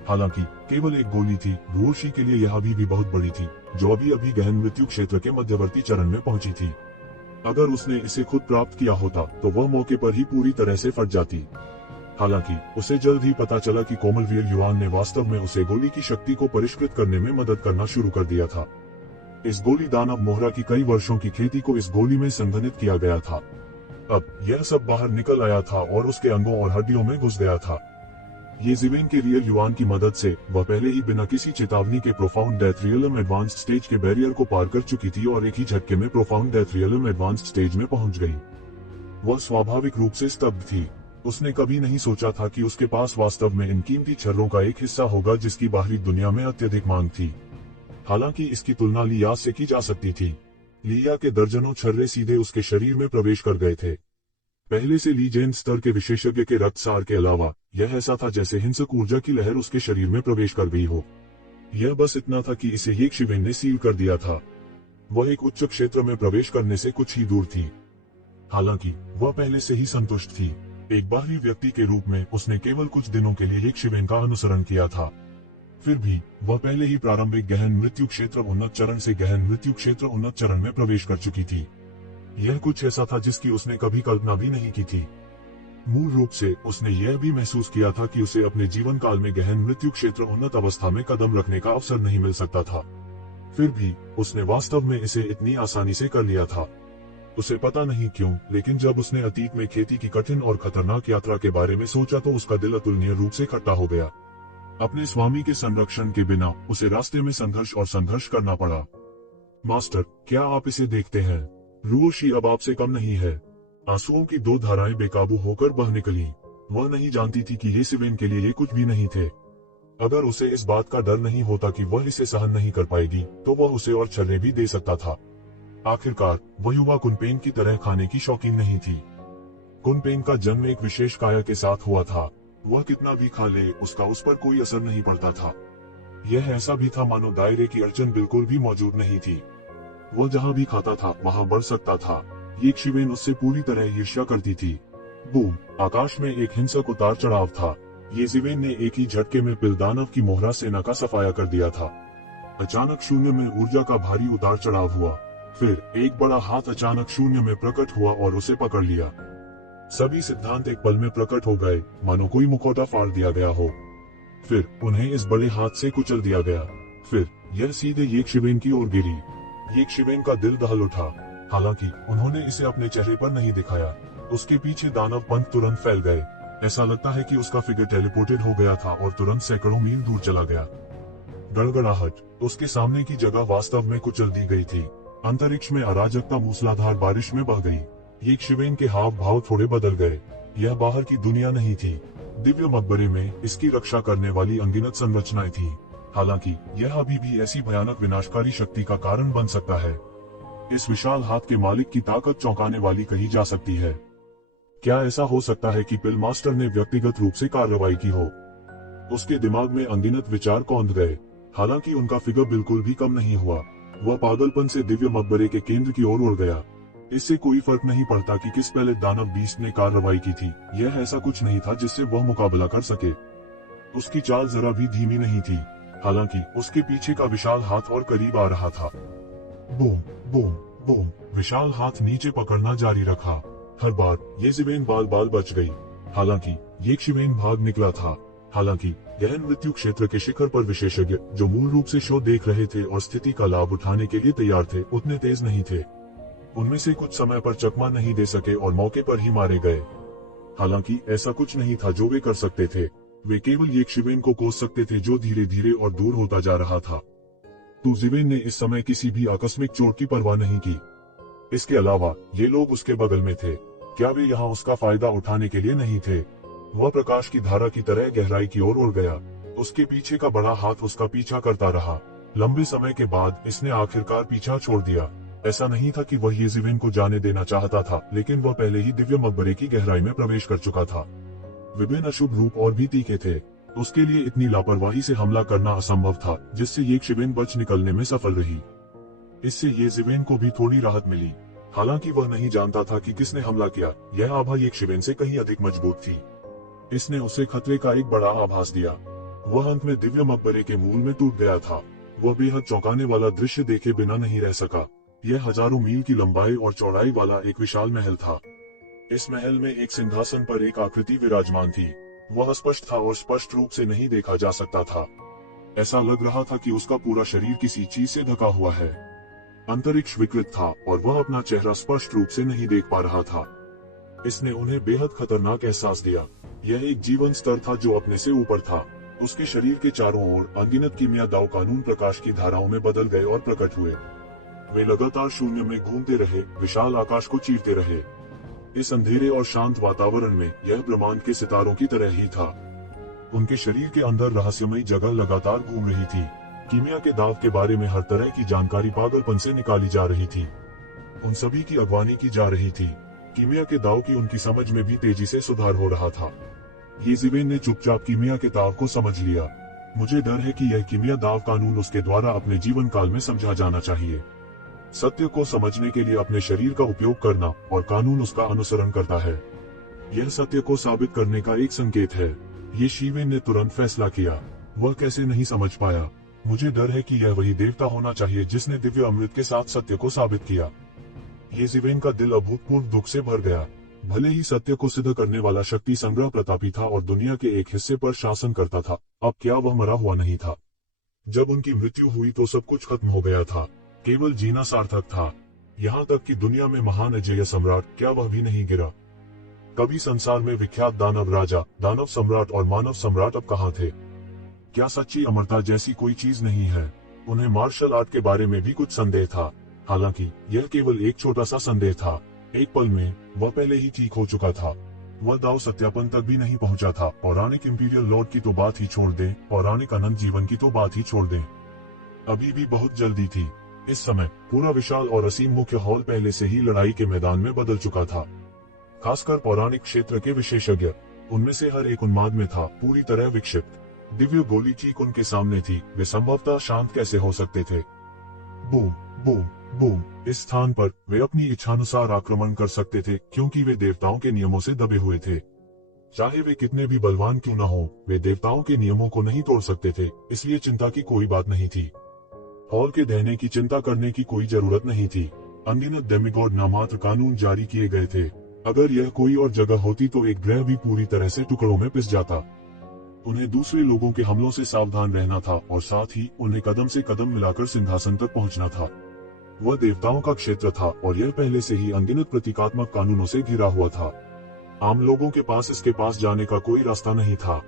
हालांकि केवल एक गोली थी, रुओशी के लिए यह अभी भी बहुत बड़ी थी, जो अभी अभी गहन मृत्यु क्षेत्र के मध्यवर्ती चरण में पहुंची थी। अगर उसने इसे खुद प्राप्त किया होता तो वह मौके पर ही पूरी तरह से फट जाती। हालांकि उसे जल्द ही पता चला कि कोमलवीर युआन ने वास्तव में उसे गोली की शक्ति को परिष्कृत करने में मदद करना शुरू कर दिया था। इस गोली दानव मोहरा की कई वर्षों की खेती को इस गोली में संघनित किया गया था। अब यह सब बाहर निकल आया था और उसके अंगों और हड्डियों में घुस गया था। येज़िवेन के रियल युआन की मदद से वह पहले ही बिना किसी चेतावनी के profound death realm advanced stage के बैरियर को पार कर चुकी थी और एक ही झटके में profound death realm advanced stage में पहुंच गई। वह स्वाभाविक रूप से स्तब्ध थी। उसने कभी नहीं सोचा था कि उसके पास वास्तव में इन कीमती छर्रों का एक हिस्सा होगा जिसकी बाहरी दुनिया में अत्यधिक मांग थी। हालांकि इसकी तुलना लिया से की जा सकती थी। लिया के दर्जनों छर्रे सीधे उसके शरीर में प्रवेश कर गए थे। पहले से ली जेन स्तर के विशेषज्ञ के रक्तसार के अलावा यह ऐसा था जैसे हिंसक ऊर्जा की लहर उसके शरीर में प्रवेश कर गई हो। यह बस इतना था कि इसे ये शिवेन ने सील कर दिया था। वह एक उच्च क्षेत्र में प्रवेश करने से कुछ ही दूर थी। हालांकि वह पहले से ही संतुष्ट थी। एक बाहरी व्यक्ति के रूप में उसने केवल कुछ दिनों के लिए एक शिवेन का अनुसरण किया था। फिर भी वह पहले ही प्रारंभिक गहन मृत्यु क्षेत्र उन्नत चरण से गहन मृत्यु क्षेत्र उन्नत चरण में प्रवेश कर चुकी थी। यह कुछ ऐसा था जिसकी उसने कभी कल्पना भी नहीं की थी। मूल रूप से उसने यह भी महसूस किया था कि उसे अपने जीवन काल में गहन मृत्यु क्षेत्र उन्नत अवस्था में कदम रखने का अवसर नहीं मिल सकता था। फिर भी उसने वास्तव में इसे इतनी आसानी से कर लिया था। उसे पता नहीं क्यों, लेकिन जब उसने अतीत में खेती की कठिन और खतरनाक यात्रा के बारे में सोचा तो उसका दिल अतुलनीय रूप से खट्टा हो गया। अपने स्वामी के संरक्षण के बिना उसे रास्ते में संघर्ष करना पड़ा। मास्टर, क्या आप इसे देखते हैं? रूओशी अब आपसे कम नहीं है। आंसुओं की दो धाराएं बेकाबू होकर बह निकली। वह नहीं जानती थी कि ये सिवेन के लिए ये कुछ भी नहीं थे। अगर उसे इस बात का डर नहीं होता कि वह इसे सहन नहीं कर पाएगी, तो वह उसे और छर्रे भी दे सकता था। आखिरकार वह युवा कुनपेन की तरह खाने की शौकीन नहीं थी। कुनपेन का जन्म एक विशेष काया के साथ हुआ था। वह कितना भी खा ले, उसका उस पर कोई असर नहीं पड़ता था। यह ऐसा भी था मानो दायरे की अड़चन बिल्कुल भी मौजूद नहीं थी। वह जहाँ भी खाता था वहाँ बढ़ सकता था। ये शिवेन उससे पूरी तरह ईर्ष्या करती थी। बूम! आकाश में एक हिंसक उतार चढ़ाव था। ये शिवेन ने एक ही झटके में पिलदानव की मोहरा सेना का सफाया कर दिया था। अचानक शून्य में ऊर्जा का भारी उतार चढ़ाव हुआ। फिर एक बड़ा हाथ अचानक शून्य में प्रकट हुआ और उसे पकड़ लिया। सभी सिद्धांत एक पल में प्रकट हो गए, मानो कोई मुखौटा फाड़ दिया गया हो। फिर उन्हें इस बड़े हाथ से कुचल दिया गया। फिर यह सीधे ये शिवेन की ओर गिरी। ये शिवेन का दिल दहल उठा। हालांकि उन्होंने इसे अपने चेहरे पर नहीं दिखाया। उसके पीछे दानव पंख तुरंत फैल गए। ऐसा लगता है कि उसका फिगर टेलीपोर्टेड हो गया था और तुरंत सैकड़ों मील दूर चला गया। गड़गड़ाहट! उसके सामने की जगह वास्तव में कुचल दी गई थी। अंतरिक्ष में अराजकता मूसलाधार बारिश में बह गई। ये शिवेन के हाव भाव थोड़े बदल गए। यह बाहर की दुनिया नहीं थी। दिव्य मकबरे में इसकी रक्षा करने वाली अनगिनत संरचनाएं थी। हालांकि यह अभी भी ऐसी भयानक विनाशकारी शक्ति का कारण बन सकता है। इस विशाल हाथ के मालिक की ताकत चौंकाने वाली कही जा सकती है। क्या ऐसा हो सकता है कि पिल मास्टर ने व्यक्तिगत रूप से कार्रवाई की हो? उसके दिमाग में अनगिनत विचार कौंध गए। हालांकि उनका फिगर बिल्कुल भी कम नहीं हुआ। वह पागलपन से दिव्य मकबरे के केंद्र की ओर उड़ गया। इससे कोई फर्क नहीं पड़ता कि किस पहले दानव बीस्ट ने कार्रवाई की थी। यह ऐसा कुछ नहीं था जिससे वह मुकाबला कर सके। उसकी चाल जरा भी धीमी नहीं थी। हालांकि उसके पीछे का विशाल हाथ और करीब आ रहा था। Boom boom boom! विशाल हाथ नीचे पकड़ना जारी रखा। हर बार ये शिवेन बाल बाल बच गई। हालांकि ये शिवेन भाग निकला था। हालांकि गहन मृत्यु क्षेत्र के शिखर पर विशेषज्ञ जो मूल रूप से शो देख रहे थे और स्थिति का लाभ उठाने के लिए तैयार थे, उतने तेज नहीं थे। उनमें से कुछ समय पर चकमा नहीं दे सके और मौके पर ही मारे गए। हालांकि ऐसा कुछ नहीं था जो वे कर सकते थे। वे केवल ये शिवेन को कोस सकते थे जो धीरे धीरे और दूर होता जा रहा था। तो शिवेन ने इस समय किसी भी आकस्मिक चोट की परवाह नहीं की। इसके अलावा ये लोग उसके बगल में थे। क्या वे यहाँ उसका फायदा उठाने के लिए नहीं थे? वह प्रकाश की धारा की तरह गहराई की ओर उड़ गया। उसके पीछे का बड़ा हाथ उसका पीछा करता रहा। लंबे समय के बाद इसने आखिरकार पीछा छोड़ दिया। ऐसा नहीं था कि वह ये शिवेन को जाने देना चाहता था, लेकिन वह पहले ही दिव्य मकबरे की गहराई में प्रवेश कर चुका था। विभिन्न अशुभ रूप और भी तीखे थे। उसके लिए इतनी लापरवाही से हमला करना असंभव था, जिससे ये शिवेन बच निकलने में सफल रही। इससे ये शिवेन को भी थोड़ी राहत मिली। हालांकि वह नहीं जानता था कि किसने हमला किया। यह आभा ये शिवेन से कहीं अधिक मजबूत थी। इसने उसे खतरे का एक बड़ा आभास दिया। वह अंत में दिव्य मकबरे के मूल में टूट गया था। वह बेहद चौंकाने वाला दृश्य देखे बिना नहीं रह सका। यह हजारों मील की लंबाई और चौड़ाई वाला एक विशाल महल था। इस महल में एक सिंहासन पर एक आकृति विराजमान थी। वह स्पष्ट था और स्पष्ट रूप से नहीं देखा जा सकता था। ऐसा लग रहा था कि उसका पूरा शरीर किसी चीज से ढका हुआ है। अंतरिक्ष विकृत था और वह अपना चेहरा स्पष्ट रूप से नहीं देख पा रहा था। इसने उन्हें बेहद खतरनाक एहसास दिया। यह एक जीवन स्तर था जो अपने से ऊपर था। उसके शरीर के चारों ओर अनगिनत कीमिया दाव कानून प्रकाश की धाराओं में बदल गए और प्रकट हुए। वे लगातार शून्य में घूमते रहे, विशाल आकाश को चीरते रहे। इस अंधेरे और शांत वातावरण में यह ब्रह्मांड के सितारों की तरह ही था। उनके शरीर के अंदर रहस्यमयी जगह लगातार घूम रही थी। कीमिया के दाव के बारे में हर तरह की जानकारी पागलपन से निकाली जा रही थी। उन सभी की अगवानी की जा रही थी। कीमिया के दाव की उनकी समझ में भी तेजी से सुधार हो रहा था। ये ज़िवेन ने चुपचाप कीमिया के दाव को समझ लिया। मुझे डर है कि यह कीमिया दाव कानून उसके द्वारा अपने जीवन काल में समझा जाना चाहिए। सत्य को समझने के लिए अपने शरीर का उपयोग करना और कानून उसका अनुसरण करता है। यह सत्य को साबित करने का एक संकेत है। ये शीवेन ने तुरंत फैसला किया। वह कैसे नहीं समझ पाया। मुझे डर है कि यह वही देवता होना चाहिए जिसने दिव्य अमृत के साथ सत्य को साबित किया। ये ज़िवेन का दिल अभूतपूर्व दुख से भर गया। भले ही सत्य को सिद्ध करने वाला शक्ति संग्रह प्रतापी था और दुनिया के एक हिस्से पर शासन करता था, अब क्या वह मरा हुआ नहीं था? जब उनकी मृत्यु हुई तो सब कुछ खत्म हो गया था। केवल जीना सार्थक था। यहाँ तक कि दुनिया में महान अजेय सम्राट, क्या वह भी नहीं गिरा? कभी संसार में विख्यात दानव राजा, दानव सम्राट और मानव सम्राट अब कहाँ थे? क्या सच्ची अमरता जैसी कोई चीज नहीं है? उन्हें मार्शल आर्ट के बारे में भी कुछ संदेह था। हालांकि यह केवल एक छोटा सा संदेह था। एक पल में वह पहले ही ठीक हो चुका था। वह दाव सत्यापन तक भी नहीं पहुंचा था। पौराणिक इंपीरियल लॉर्ड की तो बात ही छोड़ दें, पौराणिक अनंत जीवन की तो बात ही छोड़ दें। अभी भी बहुत जल्दी थी। इस समय पूरा विशाल और असीम मुख्य हॉल पहले से ही लड़ाई के मैदान में बदल चुका था। खासकर पौराणिक क्षेत्र के विशेषज्ञ, उनमें से हर एक उन्माद में था, पूरी तरह विक्षिप्त। दिव्य गोली ठीक उनके सामने थी। वे संभवतः शांत कैसे हो सकते थे? Boom boom boom. इस स्थान पर वे अपनी इच्छानुसार आक्रमण कर सकते थे, क्योंकि वे देवताओं के नियमों से दबे हुए थे। चाहे वे कितने भी बलवान क्यों न हो, वे देवताओं के नियमों को नहीं तोड़ सकते थे। इसलिए चिंता की कोई बात नहीं थी। हॉल के ढहने की चिंता करने की कोई जरूरत नहीं थी। अनगिनत डेमिगॉड नामात्र कानून जारी किए गए थे। अगर यह कोई और जगह होती तो एक ग्रह भी पूरी तरह से टुकड़ों में पिस जाता। उन्हें दूसरे लोगों के हमलों से सावधान रहना था और साथ ही उन्हें कदम से कदम मिलाकर सिंहासन तक पहुंचना था। वह देवताओं का क्षेत्र था और यह पहले से ही अनगिनत प्रतीकात्मक कानूनों से घिरा हुआ था। आम लोगों के पास इसके पास जाने का कोई रास्ता नहीं था।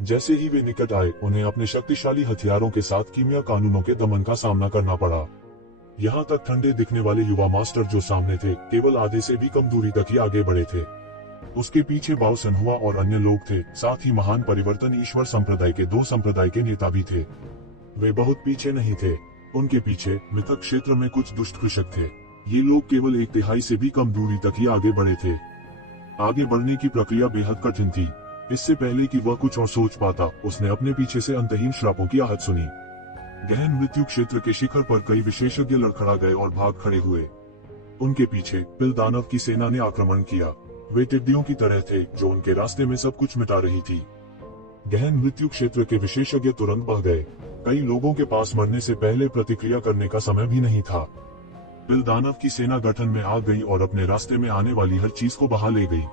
जैसे ही वे निकट आए, उन्हें अपने शक्तिशाली हथियारों के साथ कीमिया कानूनों के दमन का सामना करना पड़ा। यहाँ तक ठंडे दिखने वाले युवा मास्टर जो सामने थे, केवल आधे से भी कम दूरी तक ही आगे बढ़े थे। उसके पीछे बाओसन हुआ और अन्य लोग थे। साथ ही महान परिवर्तन ईश्वर संप्रदाय के 2 संप्रदाय के नेता भी थे। वे बहुत पीछे नहीं थे। उनके पीछे मिथक क्षेत्र में कुछ दुष्ट कृषक थे। ये लोग केवल 1/3 से भी कम दूरी तक ही आगे बढ़े थे। आगे बढ़ने की प्रक्रिया बेहद कठिन थी। इससे पहले कि वह कुछ और सोच पाता, उसने अपने पीछे से अंतहीन श्रापों की आहट सुनी। गहन मृत्यु क्षेत्र के शिखर पर कई विशेषज्ञ लड़खड़ा गए और भाग खड़े हुए। उनके पीछे पिल दानव की सेना ने आक्रमण किया। वे टिड्डियों की तरह थे जो उनके रास्ते में सब कुछ मिटा रही थी। गहन मृत्यु क्षेत्र के विशेषज्ञ तुरंत बह गए। कई लोगों के पास मरने से पहले प्रतिक्रिया करने का समय भी नहीं था। पिल दानव की सेना गठन में आ गई और अपने रास्ते में आने वाली हर चीज को बहा ले गई।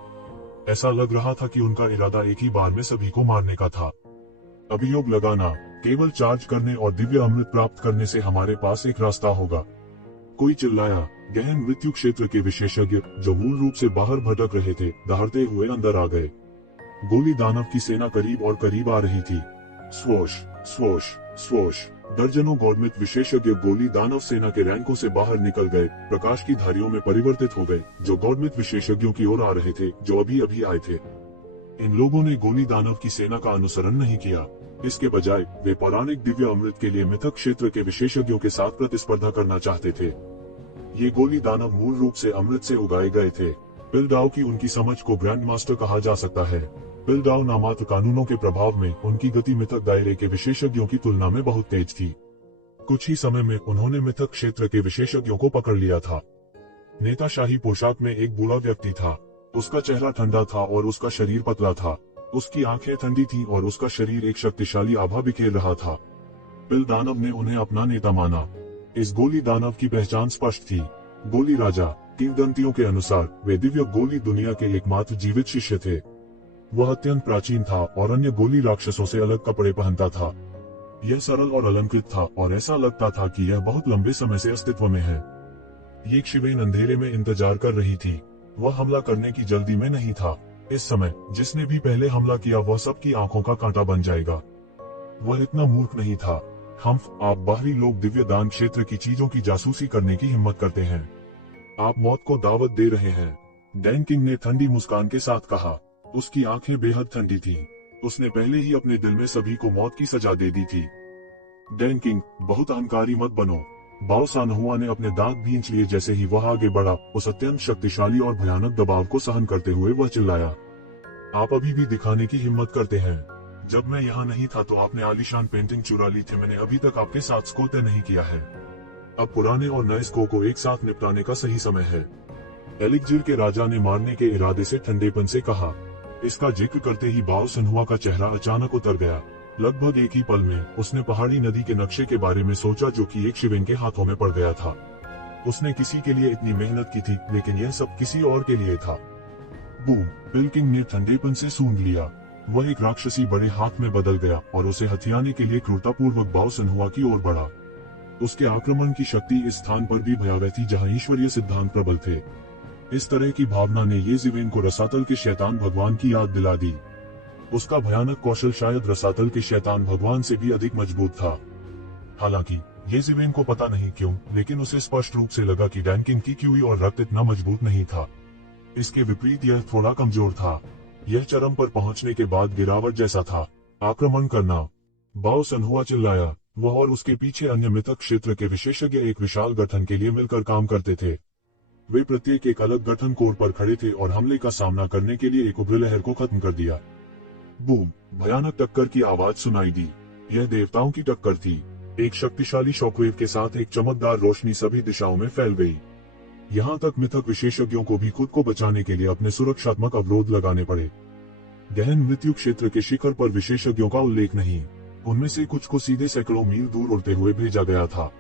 ऐसा लग रहा था कि उनका इरादा एक ही बार में सभी को मारने का था। अभियोग लगाना, केवल चार्ज करने और दिव्य अमृत प्राप्त करने से हमारे पास एक रास्ता होगा। कोई चिल्लाया। गहन मृत्यु क्षेत्र के विशेषज्ञ, जो मूल रूप से बाहर भटक रहे थे, दहाड़ते हुए अंदर आ गए। गोली दानव की सेना करीब और करीब आ रही थी। Swoosh swoosh swoosh. दर्जनों गॉडमिथ विशेषज्ञ गोली दानव सेना के रैंकों से बाहर निकल गए, प्रकाश की धारियों में परिवर्तित हो गए, जो गॉडमिथ विशेषज्ञों की ओर आ रहे थे, जो अभी अभी आए थे। इन लोगों ने गोली दानव की सेना का अनुसरण नहीं किया। इसके बजाय वे पौराणिक दिव्य अमृत के लिए मिथक क्षेत्र के विशेषज्ञों के साथ प्रतिस्पर्धा करना चाहते थे। ये गोली दानव मूल रूप से अमृत से उगाए गए थे। पिलडाओ की उनकी समझ को ग्रैंड मास्टर कहा जा सकता है। पिलडाओ नामात्र कानूनों के प्रभाव में उनकी गति मिथक दायरे के विशेषज्ञों की तुलना में बहुत तेज थी। कुछ ही समय में उन्होंने मिथक क्षेत्र के विशेषज्ञों को पकड़ लिया था। नेता शाही पोशाक में एक बूढ़ा व्यक्ति था। उसका चेहरा ठंडा था और उसका शरीर पतला था। उसकी आंखें ठंडी थीं और उसका शरीर एक शक्तिशाली आभा बिखेर रहा था। पिल दानव ने उन्हें अपना नेता माना। इस गोली दानव की पहचान स्पष्ट थी। गोली राजा, किंवदंतियों के अनुसार वे दिव्य गोली दुनिया के एकमात्र जीवित शिष्य थे। वह अत्यंत प्राचीन था और अन्य गोली राक्षसों से अलग कपड़े पहनता था। यह सरल और अलंकृत था और ऐसा लगता था कि यह बहुत लंबे समय से अस्तित्व में है। ये शिवेन अंधेरे में इंतजार कर रही थी। वह हमला करने की जल्दी में नहीं था। इस समय जिसने भी पहले हमला किया वह सबकी आंखों का कांटा बन जाएगा। वह इतना मूर्ख नहीं था। आप बाहरी लोग दिव्य दान क्षेत्र की चीजों की जासूसी करने की हिम्मत करते हैं। आप मौत को दावत दे रहे हैं। डैन किंग ने ठंडी मुस्कान के साथ कहा। उसकी आंखें बेहद ठंडी थीं। उसने पहले ही अपने दिल में सभी को मौत की सजा दे दी थी। डैन किंग, बहुत अहंकारी मत बनो। बाओ सानहुआ ने अपने दांत भींच लिए जैसे ही वह आगे बढ़ा। उस अत्यंत शक्तिशाली और भयानक दबाव को सहन करते हुए वह चिल्लाया, आप अभी भी दिखाने की हिम्मत करते हैं। जब मैं यहाँ नहीं था तो आपने आलीशान पेंटिंग चुरा ली थी। मैंने अभी तक आपके साथ स्को तय नहीं किया है। अब पुराने और नए स्को को एक साथ निपटाने का सही समय है। एलिक्जिर के राजा ने मारने के इरादे से ठंडेपन से कहा। इसका जिक्र करते ही बाओ सनहुआ का चेहरा अचानक उतर गया। लगभग एक ही पल में उसने पहाड़ी नदी के नक्शे के बारे में सोचा जो कि एक शिविंग के हाथों में पड़ गया था। उसने किसी के लिए इतनी मेहनत की थी, लेकिन यह सब किसी और के लिए था। बूम! पिलकिंग ने ठंडेपन से सूंघ लिया। वह एक राक्षसी बड़े हाथ में बदल गया और उसे हथियाने के लिए क्रूरतापूर्वक बाओ सनहुआ की ओर बढ़ा। उसके आक्रमण की शक्ति इस स्थान पर भी भयावह थी जहां ईश्वरीय सिद्धांत प्रबल थे। इस तरह की भावना ने ये ज़िवेन को रसातल के शैतान भगवान की याद दिला दी। उसका भयानक कौशल शायद रसातल के शैतान भगवान से भी अधिक मजबूत था। हालांकि ये ज़िवेन को पता नहीं क्यों, लेकिन उसे स्पष्ट रूप से लगा कि डैन किंग की क्यूई और रक्त इतना मजबूत नहीं था। इसके विपरीत यह थोड़ा कमजोर था। यह चरम पर पहुंचने के बाद गिरावट जैसा था। आक्रमण करना! बाओ सनहुआ चिल्लाया। वह और उसके पीछे अन्य मिथक क्षेत्र के विशेषज्ञ एक विशाल गठन के लिए मिलकर काम करते थे। वे प्रत्येक एक अलग गठन कोर पर खड़े थे और हमले का सामना करने के लिए एक उभरी लहर को खत्म कर दिया। बूम! भयानक टक्कर की आवाज सुनाई दी। यह देवताओं की टक्कर थी। एक शक्तिशाली शॉकवेव के साथ एक चमकदार रोशनी सभी दिशाओं में फैल गई। यहाँ तक मिथक विशेषज्ञों को भी खुद को बचाने के लिए अपने सुरक्षात्मक अवरोध लगाने पड़े। गहन मृत्यु क्षेत्र के शिखर पर विशेषज्ञों का उल्लेख नहीं। उनमें से कुछ को सीधे सैकड़ों मील दूर उड़ते हुए भेजा गया था।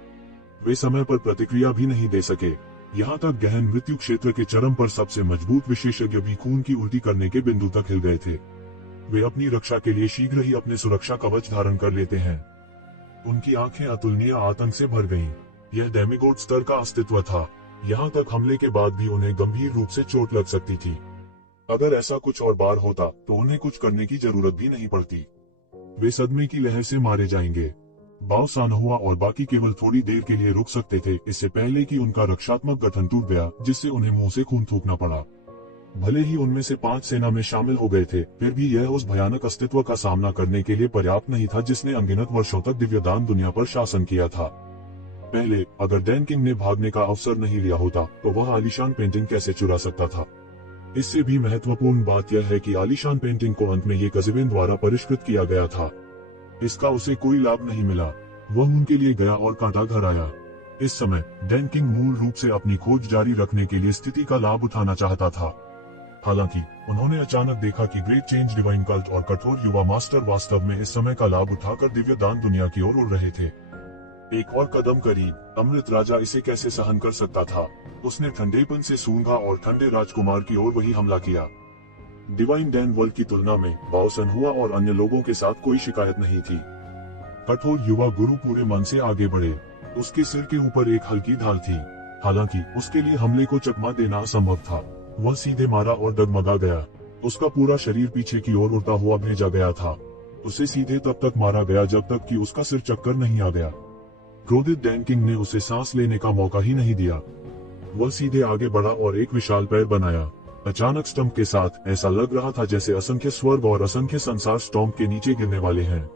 वे समय पर प्रतिक्रिया भी नहीं दे सके। यहाँ तक गहन मृत्यु क्षेत्र के चरम पर सबसे मजबूत विशेषज्ञ भी खून की उल्टी करने के बिंदु तक हिल गए थे। वे अपनी रक्षा के लिए शीघ्र ही अपने सुरक्षा कवच धारण कर लेते हैं। उनकी आंखें अतुलनीय आतंक से भर गईं। यह डेमिगोड स्तर का अस्तित्व था। यहाँ तक हमले के बाद भी उन्हें गंभीर रूप से चोट लग सकती थी। अगर ऐसा कुछ और बार होता तो उन्हें कुछ करने की जरूरत भी नहीं पड़ती। वे सदमे की लहर से मारे जाएंगे। बाओ सानहुआ और बाकी केवल थोड़ी देर के लिए रुक सकते थे, इससे पहले कि उनका रक्षात्मक गठन टूट गया, जिससे उन्हें मुंह से खून थूकना पड़ा। भले ही उनमें से 5 सेना में शामिल हो गए थे, फिर भी यह उस भयानक अस्तित्व का सामना करने के लिए पर्याप्त नहीं था जिसने अनगिनत वर्षों तक दिव्यदान दुनिया पर शासन किया था। पहले, अगर डैन किंग ने भागने का अवसर नहीं लिया होता तो वह आलीशान पेंटिंग कैसे चुरा सकता था। इससे भी महत्वपूर्ण बात यह है कि आलीशान पेंटिंग को अंत में ये ज़िवेन द्वारा परिष्कृत किया गया था। इसका उसे कोई लाभ नहीं मिला। वह उनके लिए गया और कांटा घर आया। इस समय डैन किंग मूल रूप से अपनी खोज जारी रखने के लिए स्थिति का लाभ उठाना चाहता था। हालांकि उन्होंने अचानक देखा कि ग्रेट चेंज डिवाइन कल्ट और कठोर युवा मास्टर वास्तव में इस समय का लाभ उठाकर दिव्यदान दुनिया की ओर उड़ रहे थे। एक और कदम करीब। अमृत राजा इसे कैसे सहन कर सकता था। उसने ठंडेपन से सूंघा और ठंडे राजकुमार की ओर वही हमला किया। डिवाइन डैन वर्ल्ड की तुलना में बाओ सनहुआ और अन्य लोगों के साथ कोई शिकायत नहीं थी। कठोर युवा गुरु पूरे मन से आगे बढ़े। उसके सिर के ऊपर एक हल्की ढाल थी। हालांकि उसके लिए हमले को चकमा देना असंभव था। वह सीधे मारा और डगमगा गया। उसका पूरा शरीर पीछे की ओर उड़ता हुआ भेजा गया था। उसे सीधे तब तक मारा गया जब तक कि उसका सिर चक्कर नहीं आ गया। क्रोधित डैन किंग ने उसे सांस लेने का मौका ही नहीं दिया। वह सीधे आगे बढ़ा और एक विशाल पैर बनाया। अचानक स्टंप के साथ ऐसा लग रहा था जैसे असंख्य स्वर्ग और असंख्य संसार स्टॉम्प के नीचे गिरने वाले हैं।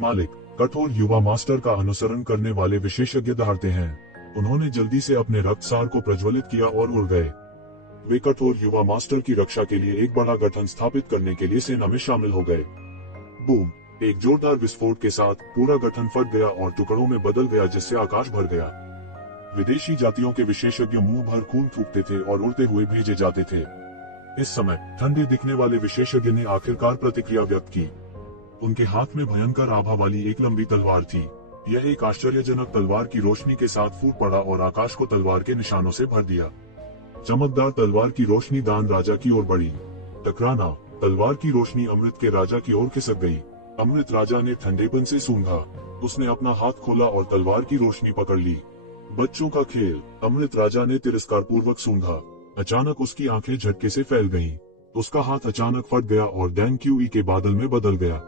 मालिक, कठोर युवा मास्टर का अनुसरण करने वाले विशेषज्ञ दहाड़ते हैं। उन्होंने जल्दी से अपने रक्तसार को प्रज्वलित किया और उड़ गए। वे कठोर युवा मास्टर की रक्षा के लिए एक बड़ा गठन स्थापित करने के लिए सेना में शामिल हो गए। बूम! एक जोरदार विस्फोट के साथ पूरा गठन फट गया और टुकड़ों में बदल गया जिससे आकाश भर गया। विदेशी जातियों के विशेषज्ञ मुंह भर खून थूकते थे और उड़ते हुए भेजे जाते थे। इस समय ठंडे दिखने वाले विशेषज्ञ ने आखिरकार प्रतिक्रिया व्यक्त की। उनके हाथ में भयंकर आभा वाली एक लंबी तलवार थी। यह एक आश्चर्यजनक तलवार की रोशनी के साथ फूट पड़ा और आकाश को तलवार के निशानों से भर दिया। चमकदार तलवार की रोशनी दान राजा की ओर बढ़ी। टकराना! तलवार की रोशनी अमृत के राजा की ओर खिसक गई। अमृत राजा ने ठंडेपन से सूंघा। उसने अपना हाथ खोला और तलवार की रोशनी पकड़ ली। बच्चों का खेल! अमृत राजा ने तिरस्कार पूर्वक सूंघा। अचानक उसकी आंखें झटके से फैल गईं। उसका हाथ अचानक फट गया और डैन क्यूई के बादल में बदल गया।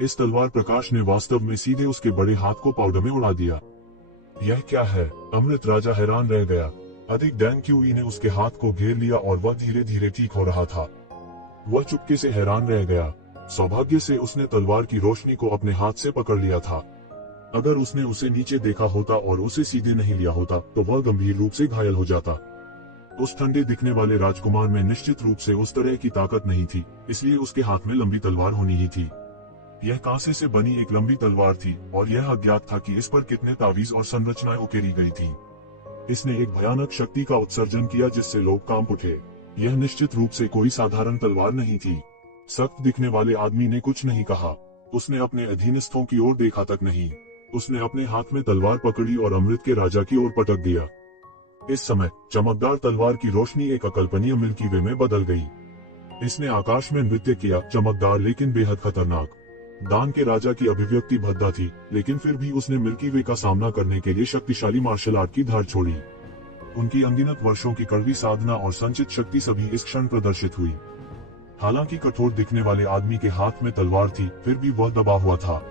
इस तलवार प्रकाश ने वास्तव में सीधे उसके बड़े हाथ को पाउडर में उड़ा दिया। यह क्या है? अमृत राजा हैरान रह गया। अधिक डैन क्यूई ने उसके हाथ को घेर लिया और वह धीरे धीरे ठीक हो रहा था। वह चुपके से हैरान रह गया। सौभाग्य से उसने तलवार की रोशनी को अपने हाथ से पकड़ लिया था। अगर उसने उसे नीचे देखा होता और उसे सीधे नहीं लिया होता तो वह गंभीर रूप से घायल हो जाता। उस ठंडे दिखने वाले राजकुमार में निश्चित रूप से उस तरह की ताकत नहीं थी, इसलिए उसके हाथ में लंबी तलवार होनी ही थी। यह कांसे से बनी एक लंबी तलवार थी और यह अज्ञात था कि इस पर कितने तावीज और संरचनाएं उकेरी गई थी। इसने एक भयानक शक्ति का उत्सर्जन किया जिससे लोग कांप उठे। यह निश्चित रूप से कोई साधारण तलवार नहीं थी। सख्त दिखने वाले आदमी ने कुछ नहीं कहा। उसने अपने अधीनस्थों की ओर देखा तक नहीं। उसने अपने हाथ में तलवार पकड़ी और अमृत के राजा की ओर पटक दिया। इस समय चमकदार तलवार की रोशनी एक अकल्पनीय मिल्की वे में बदल गई। इसने आकाश में नृत्य किया, चमकदार लेकिन बेहद खतरनाक। दान के राजा की अभिव्यक्ति भद्दा थी, लेकिन फिर भी उसने मिल्की वे का सामना करने के लिए शक्तिशाली मार्शल आर्ट की धार छोड़ी। उनकी अनगिनत वर्षों की कड़वी साधना और संचित शक्ति सभी इस क्षण प्रदर्शित हुई। हालांकि कठोर दिखने वाले आदमी के हाथ में तलवार थी, फिर भी वह दबा हुआ था।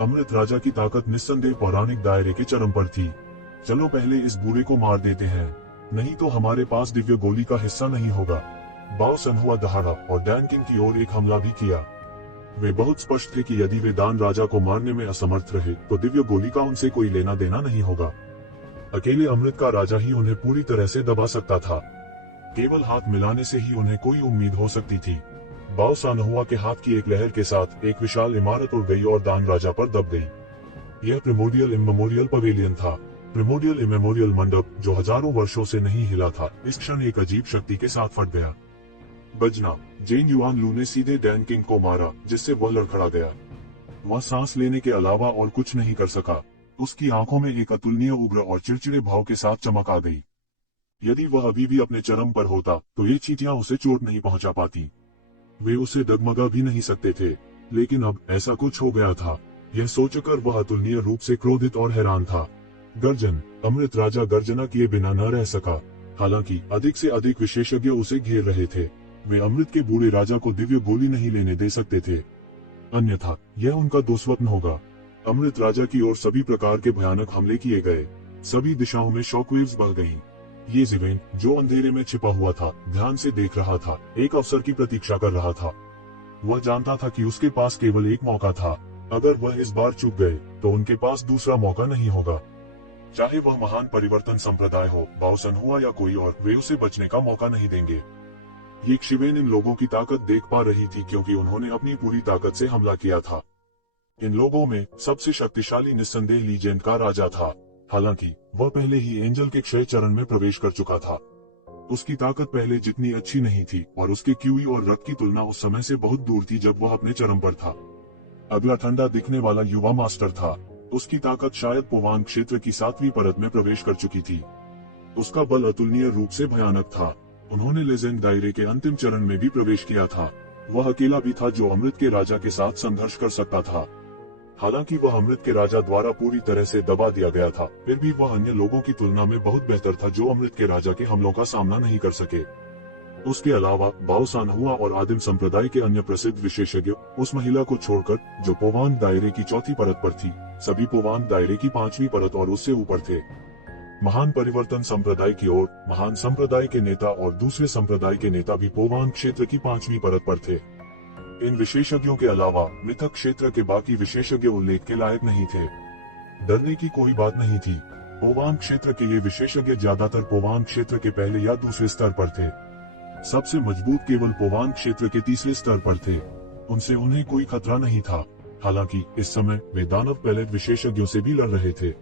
अमृत राजा की ताकत निस्संदेह पौराणिक दायरे के चरम पर थी। चलो पहले इस बूढ़े को मार देते हैं, नहीं तो हमारे पास दिव्य गोली का हिस्सा नहीं होगा। बाओ सनहुआ दहाड़ा और डैन किंग की ओर एक हमला भी किया। वे बहुत स्पष्ट थे कि यदि वे दान राजा को मारने में असमर्थ रहे तो दिव्य गोली का उनसे कोई लेना देना नहीं होगा। अकेले अमृत का राजा ही उन्हें पूरी तरह से दबा सकता था। केवल हाथ मिलाने से ही उन्हें कोई उम्मीद हो सकती थी। बाओ सानहुआ के हाथ की एक लहर के साथ एक विशाल इमारत उड़ गई और दान राजा पर दब गई। यह प्रिमोडियल इमेमोरियल पवेलियन था। प्रिमोडियल इमेमोरियल मंडप जो हजारों वर्षों से नहीं हिला था, इस क्षण एक अजीब शक्ति के साथ फट गया। बजना, जेन युआन लू ने सीधे डैन किंग को मारा, जिससे वह लड़खड़ा गया। वह सांस लेने के अलावा और कुछ नहीं कर सका। उसकी आंखों में एक अतुलनीय उग्र और चिड़चिड़े भाव के साथ चमक आ गई। यदि वह अभी भी अपने चरम पर होता तो ये चींटियां उसे चोट नहीं पहुंचा पाती। वे उसे डगमगा भी नहीं सकते थे, लेकिन अब ऐसा कुछ हो गया था। यह सोचकर वह अतुलनीय रूप से क्रोधित और हैरान था। गर्जन, अमृत राजा गर्जना किए बिना न रह सका। हालांकि अधिक से अधिक विशेषज्ञ उसे घेर रहे थे। वे अमृत के बूढ़े राजा को दिव्य गोली नहीं लेने दे सकते थे, अन्यथा यह उनका दुस्वप्न होगा। अमृत राजा की ओर सभी प्रकार के भयानक हमले किए गए। सभी दिशाओं में शॉकवेव्स बह गईं। ये जिवेन, जो अंधेरे में छिपा हुआ था, ध्यान से देख रहा था, एक अवसर की प्रतीक्षा कर रहा था। वह जानता था कि उसके पास केवल एक मौका था। अगर वह इस बार चूक गए तो उनके पास दूसरा मौका नहीं होगा। चाहे वह महान परिवर्तन संप्रदाय हो, बाओ सनहुआ या कोई और, वे उसे बचने का मौका नहीं देंगे। ये शिवेन इन लोगों की ताकत देख पा रही थी क्योंकि उन्होंने अपनी पूरी ताकत से हमला किया था। इन लोगों में सबसे शक्तिशाली निस्संदेह लीजेंड का राजा था। हालांकि वह पहले ही एंजल के क्षय चरण में प्रवेश कर चुका था। उसकी ताकत पहले जितनी अच्छी नहीं थी और उसके क्यूई और रक्त की तुलना उस समय से बहुत दूर थी जब वह अपने चरम पर था। अगला ठंडा दिखने वाला युवा मास्टर था। उसकी ताकत शायद पोवान क्षेत्र की 7वीं परत में प्रवेश कर चुकी थी। उसका बल अतुलनीय रूप से भयानक था। उन्होंने लेजेंड दायरे के अंतिम चरण में भी प्रवेश किया था। वह अकेला भी था जो अमृत के राजा के साथ संघर्ष कर सकता था। हालांकि वह अमृत के राजा द्वारा पूरी तरह से दबा दिया गया था, फिर भी वह अन्य लोगों की तुलना में बहुत बेहतर था जो अमृत के राजा के हमलों का सामना नहीं कर सके। उसके अलावा बाओ सानहुआ और आदिम संप्रदाय के अन्य प्रसिद्ध विशेषज्ञ, उस महिला को छोड़कर जो पोवान दायरे की 4थी परत पर थी, सभी पोवान दायरे की 5वीं परत और उससे ऊपर थे। महान परिवर्तन संप्रदाय की ओर महान संप्रदाय के नेता और दूसरे संप्रदाय के नेता भी पोवान क्षेत्र की 5वीं परत पर थे। इन विशेषज्ञों के अलावा मृतक क्षेत्र के बाकी विशेषज्ञ उल्लेख के लायक नहीं थे। डरने की कोई बात नहीं थी। पोवान क्षेत्र के ये विशेषज्ञ ज्यादातर पोवान क्षेत्र के पहले या दूसरे स्तर पर थे। सबसे मजबूत केवल पोवान क्षेत्र के 3रे स्तर पर थे। उनसे उन्हें कोई खतरा नहीं था। हालांकि इस समय वे दानव पैलेट विशेषज्ञों से भी लड़ रहे थे।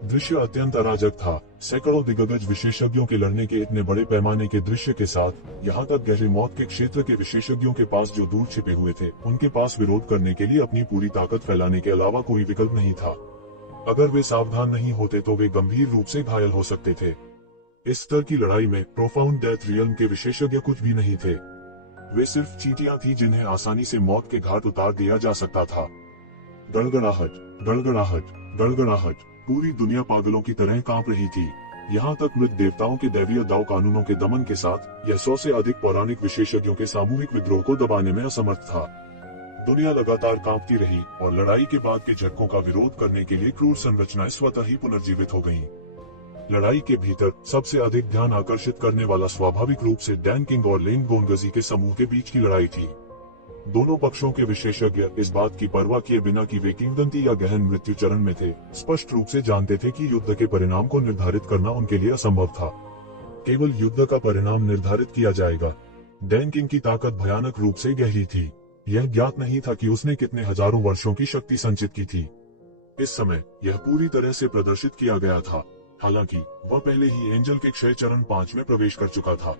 दृश्य अत्यंत अराजक था। सैकड़ों दिग्गज विशेषज्ञों के लड़ने के इतने बड़े पैमाने के दृश्य के साथ, यहाँ तक गहरे मौत के क्षेत्र के विशेषज्ञों के पास जो दूर छिपे हुए थे, उनके पास विरोध करने के लिए अपनी पूरी ताकत फैलाने के अलावा कोई विकल्प नहीं था। अगर वे सावधान नहीं होते तो वे गंभीर रूप से घायल हो सकते थे। इस स्तर की लड़ाई में प्रोफाउंड डेथ रियल्म के विशेषज्ञ कुछ भी नहीं थे। वे सिर्फ चींटियां थी जिन्हें आसानी से मौत के घाट उतार दिया जा सकता था। गड़गड़ाहट, गड़गड़ाहट, गड़गड़ाहट। पूरी दुनिया पागलों की तरह कांप रही थी। यहाँ तक मृत देवताओं के दैवीय दाव कानूनों के दमन के साथ यह 100 से अधिक पौराणिक विशेषज्ञों के सामूहिक विद्रोह को दबाने में असमर्थ था। दुनिया लगातार कांपती रही और लड़ाई के बाद के झटकों का विरोध करने के लिए क्रूर संरचनाएं स्वतः ही पुनर्जीवित हो गईं। लड़ाई के भीतर सबसे अधिक ध्यान आकर्षित करने वाला स्वाभाविक रूप से डैन किंग और लेंग गोनगजी के समूह के बीच की लड़ाई थी। दोनों पक्षों के विशेषज्ञ इस बात की परवाह किए बिना कि वे किंवदंती या गहन मृत्यु चरण में थे, स्पष्ट रूप से जानते थे कि युद्ध के परिणाम को निर्धारित करना उनके लिए असंभव था। केवल युद्ध का परिणाम निर्धारित किया जाएगा। डैन किंग की ताकत भयानक रूप से गहरी थी। यह ज्ञात नहीं था कि उसने कितने हजारों वर्षों की शक्ति संचित की थी। इस समय यह पूरी तरह से प्रदर्शित किया गया था। हालांकि वह पहले ही एंजल के क्षय चरण 5 में प्रवेश कर चुका था।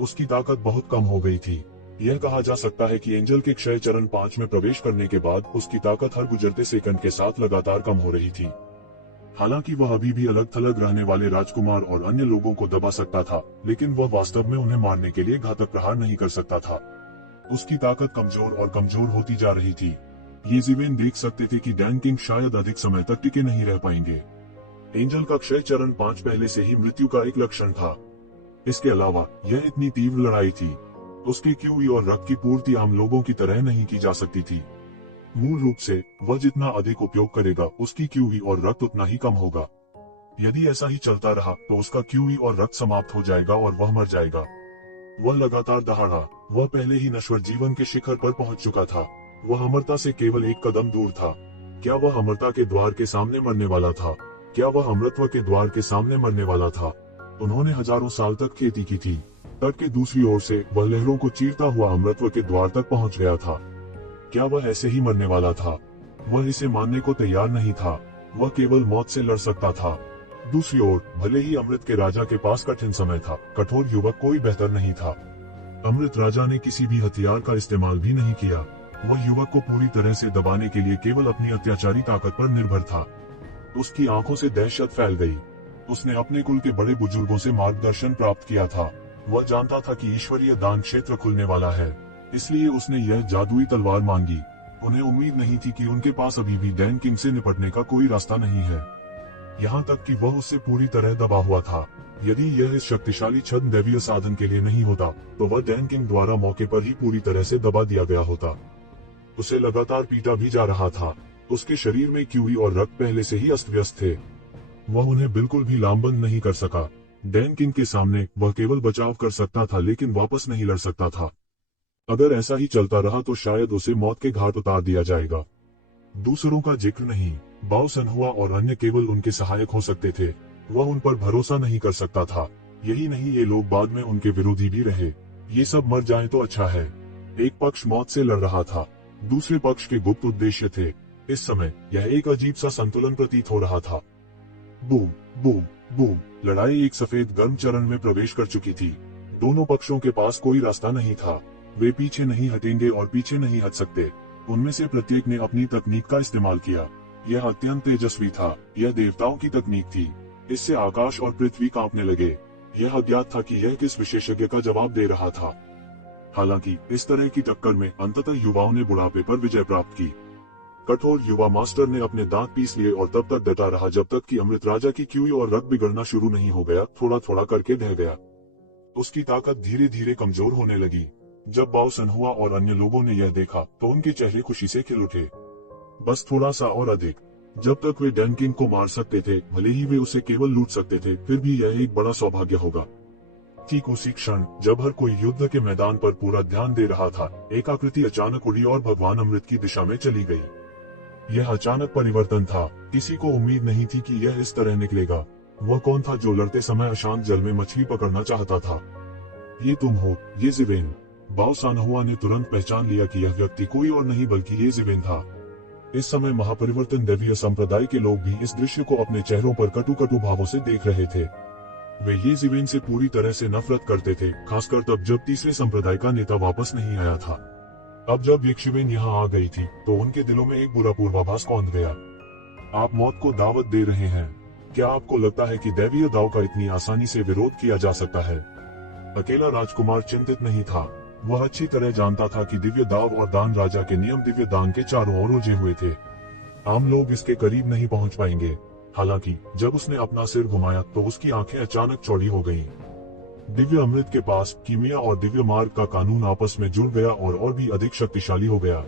उसकी ताकत बहुत कम हो गई थी। यह कहा जा सकता है कि एंजल के क्षय चरण 5 में प्रवेश करने के बाद उसकी ताकत हर गुजरते सेकंड के साथ लगातार कम हो रही थी। हालांकि वह अभी भी अलग थलग रहने वाले राजकुमार और अन्य लोगों को दबा सकता था, लेकिन वह वास्तव में उन्हें मारने के लिए घातक प्रहार नहीं कर सकता था। उसकी ताकत कमजोर और कमजोर होती जा रही थी। ये जीवेन देख सकते थे कि डैन किंग शायद अधिक समय तक टिके नहीं रह पाएंगे। एंजल का क्षय चरण 5 पहले से ही मृत्यु का एक लक्षण था। इसके अलावा यह इतनी तीव्र लड़ाई थी। उसके क्यूई और रक्त की पूर्ति आम लोगों की तरह नहीं की जा सकती थी। मूल रूप से वह जितना अधिक उपयोग करेगा, उसकी क्यूई और रक्त उतना ही कम होगा। यदि ऐसा ही चलता रहा तो उसका क्यूई और रक्त समाप्त हो जाएगा और वह मर जाएगा। वह लगातार दहाड़ा। वह पहले ही नश्वर जीवन के शिखर पर पहुंच चुका था। वह अमरता से केवल एक कदम दूर था। क्या वह अमरता के द्वार के सामने मरने वाला था? क्या वह अमृतत्व के द्वार के सामने मरने वाला था? उन्होंने हजारों साल तक खेती की थी। तट के दूसरी ओर से वह लहरों को चीरता हुआ अमृतत्व के द्वार तक पहुंच गया था। क्या वह ऐसे ही मरने वाला था? वह इसे मानने को तैयार नहीं था। वह केवल मौत से लड़ सकता था। दूसरी ओर भले ही अमृत के राजा के पास कठिन समय था, कठोर युवक कोई बेहतर नहीं था। अमृत राजा ने किसी भी हथियार का इस्तेमाल भी नहीं किया। वह युवक को पूरी तरह से दबाने के लिए केवल अपनी अत्याचारी ताकत पर निर्भर था। उसकी आंखों से दहशत फैल गई। उसने अपने कुल के बड़े बुजुर्गों से मार्गदर्शन प्राप्त किया था। वह जानता था कि ईश्वरीय दान क्षेत्र खुलने वाला है, इसलिए उसने यह जादुई तलवार मांगी। उन्हें उम्मीद नहीं थी कि उनके पास अभी भी डैन किंग से निपटने का कोई रास्ता नहीं है, यहाँ तक कि वह उससे पूरी तरह दबा हुआ था। यदि यह इस शक्तिशाली छद्म दैवीय साधन के लिए नहीं होता, तो वह डैन किंग द्वारा मौके पर ही पूरी तरह से दबा दिया गया होता। उसे लगातार पीटा भी जा रहा था। उसके शरीर में क्यूई और रक्त पहले से ही अस्त व्यस्त थे। वह उन्हें बिल्कुल भी लामबंद नहीं कर सका। डैन किंग के सामने वह केवल बचाव कर सकता था, लेकिन वापस नहीं लड़ सकता था। अगर ऐसा ही चलता रहा तो शायद उसे मौत के घाट उतार दिया जाएगा। दूसरों का जिक्र नहीं, बाओ सनहुआ और अन्य केवल उनके सहायक हो सकते थे। वह उन पर भरोसा नहीं कर सकता था। यही नहीं, ये लोग बाद में उनके विरोधी भी रहे। ये सब मर जाएं तो अच्छा है। एक पक्ष मौत से लड़ रहा था, दूसरे पक्ष के गुप्त उद्देश्य थे। इस समय यह एक अजीब सा संतुलन प्रतीत हो रहा था। Boom boom boom. लड़ाई एक सफेद गर्म चरण में प्रवेश कर चुकी थी। दोनों पक्षों के पास कोई रास्ता नहीं था। वे पीछे नहीं हटेंगे और पीछे नहीं हट सकते। उनमें से प्रत्येक ने अपनी तकनीक का इस्तेमाल किया। यह अत्यंत तेजस्वी था। यह देवताओं की तकनीक थी। इससे आकाश और पृथ्वी कांपने लगे। यह अज्ञात था कि यह किस विशेषज्ञ का जवाब दे रहा था। हालांकि इस तरह की टक्कर में अंततः युवाओं ने बुढ़ापे पर विजय प्राप्त की। कठोर युवा मास्टर ने अपने दांत पीस लिए और तब तक डटा रहा जब तक कि अमृत राजा की क्यूई और रक्त बिगड़ना शुरू नहीं हो गया। थोड़ा थोड़ा करके ढह गया। उसकी ताकत धीरे धीरे कमजोर होने लगी। जब बाओ सनहुआ और अन्य लोगों ने यह देखा तो उनके चेहरे खुशी से खिल उठे। बस थोड़ा सा और अधिक। जब तक वे डैन किंग को मार सकते थे, भले ही वे उसे केवल लूट सकते थे, फिर भी यह एक बड़ा सौभाग्य होगा। ठीक उसी क्षण जब हर कोई युद्ध के मैदान पर पूरा ध्यान दे रहा था, एक आकृति अचानक उड़ी और भगवान अमृत की दिशा में चली गई। यह अचानक परिवर्तन था। किसी को उम्मीद नहीं थी कि यह इस तरह निकलेगा। वह कौन था जो लड़ते समय अशांत जल में मछली पकड़ना चाहता था? ये तुम हो, ये जिवेन। बाओ सनहुआ ने तुरंत पहचान लिया कि यह व्यक्ति कोई और नहीं बल्कि ये जिवेन था। इस समय महापरिवर्तन दैवीय संप्रदाय के लोग भी इस दृश्य को अपने चेहरों पर कटु कटु भावों से देख रहे थे। वे ये जिवेन से पूरी तरह से नफरत करते थे, खासकर तब जब तीसरे संप्रदाय का नेता वापस नहीं आया था। अब जब यक्षिवेन यहाँ आ गई थी तो उनके दिलों में एक बुरा पूर्वाभास कौंध गया। आप मौत को दावत दे रहे हैं। क्या आपको लगता है कि दैवीय दाव का इतनी आसानी से विरोध किया जा सकता है? अकेला राजकुमार चिंतित नहीं था। वह अच्छी तरह जानता था कि दिव्य दाव और दान राजा के नियम दिव्य दान के चारों ओर उलझे हुए थे। आम लोग इसके करीब नहीं पहुंच पाएंगे। हालांकि जब उसने अपना सिर घुमाया तो उसकी आंखें अचानक चौड़ी हो गईं। दिव्य अमृत के पास कीमिया और दिव्य मार्ग का कानून आपस में जुड़ गया और भी अधिक शक्तिशाली हो गया।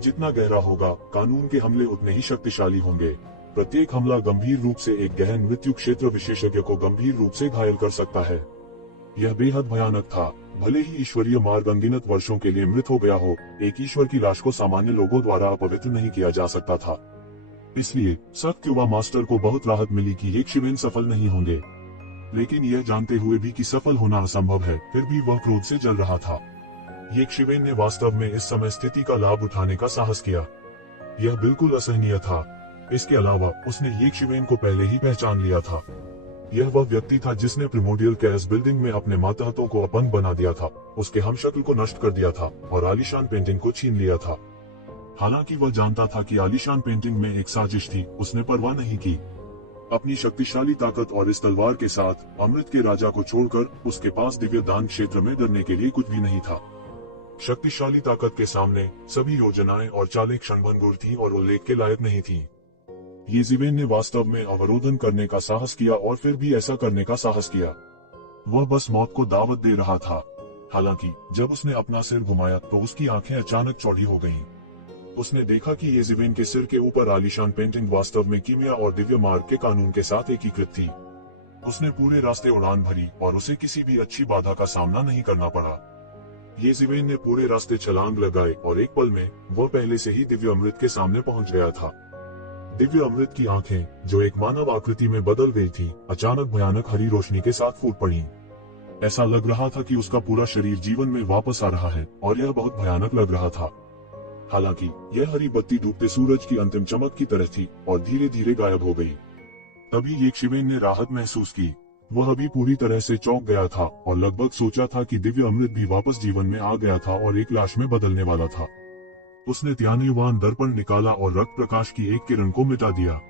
जितना गहरा होगा, कानून के हमले उतने ही शक्तिशाली होंगे। प्रत्येक हमला गंभीर रूप से एक गहन मृत्यु क्षेत्र विशेषज्ञ को गंभीर रूप से घायल कर सकता है। यह बेहद भयानक था। भले ही ईश्वरीय मार्ग अनगिनत वर्षों के लिए मृत हो गया हो, एक ईश्वर की लाश को सामान्य लोगों द्वारा अपवित्र नहीं किया जा सकता था। इसलिए सख्त युवा मास्टर को बहुत राहत मिली कि यक्षवेन सफल नहीं होंगे। लेकिन यह जानते हुए भी कि सफल होना असंभव है, फिर भी वह क्रोध से जल रहा था। यक्षवेन ने वास्तव में इस समय स्थिति का लाभ उठाने का साहस किया। यह बिल्कुल असहनीय था। इसके अलावा उसने यक्षवेन को पहले ही पहचान लिया था। यह वह व्यक्ति था जिसने प्रिमोडियल कैस बिल्डिंग में अपने मातहतों को अपंग बना दिया था, उसके हमशक्ल को नष्ट कर दिया था और आलीशान पेंटिंग को छीन लिया था। हालांकि वह जानता था कि आलीशान पेंटिंग में एक साजिश थी, उसने परवाह नहीं की। अपनी शक्तिशाली ताकत और इस तलवार के साथ अमृत के राजा को छोड़कर उसके पास दिव्य दान क्षेत्र में डरने के लिए कुछ भी नहीं था। शक्तिशाली ताकत के सामने सभी योजनाएं और चालें क्षणभंगुर थीं और उल्लेख के लायक नहीं थीं। येज़ेबेल ने वास्तव में अवरोधन करने का साहस किया और फिर भी ऐसा करने का साहस किया। वह बस मौत को दावत दे रहा था। हालांकि जब उसने अपना सिर घुमाया तो उसकी आंखें अचानक चौड़ी हो गईं। उसने देखा कि येज़ेबेल के सिर के ऊपर आलीशान पेंटिंग वास्तव में कीमिया और दिव्य मार्ग के कानून के साथ एकीकृत थी। उसने पूरे रास्ते उड़ान भरी और उसे किसी भी अच्छी बाधा का सामना नहीं करना पड़ा। येज़ेबेल ने पूरे रास्ते छलांग लगाए और एक पल में वह पहले से ही दिव्य अमृत के सामने पहुंच गया था। दिव्य अमृत की आंखें, जो एक मानव आकृति में बदल गई थी, अचानक भयानक हरी रोशनी के साथ फूट पड़ी। ऐसा लग रहा था कि उसका पूरा शरीर जीवन में वापस आ रहा है और यह बहुत भयानक लग रहा था। हालांकि यह हरी बत्ती डूबते सूरज की अंतिम चमक की तरह थी और धीरे धीरे गायब हो गई। तभी यक्षवेन ने राहत महसूस की। वह अभी पूरी तरह से चौंक गया था और लगभग सोचा था कि दिव्य अमृत भी वापस जीवन में आ गया था और एक लाश में बदलने वाला था। उसने त्यागयुवान दर्पण निकाला और रक्त प्रकाश की एक किरण को मिटा दिया।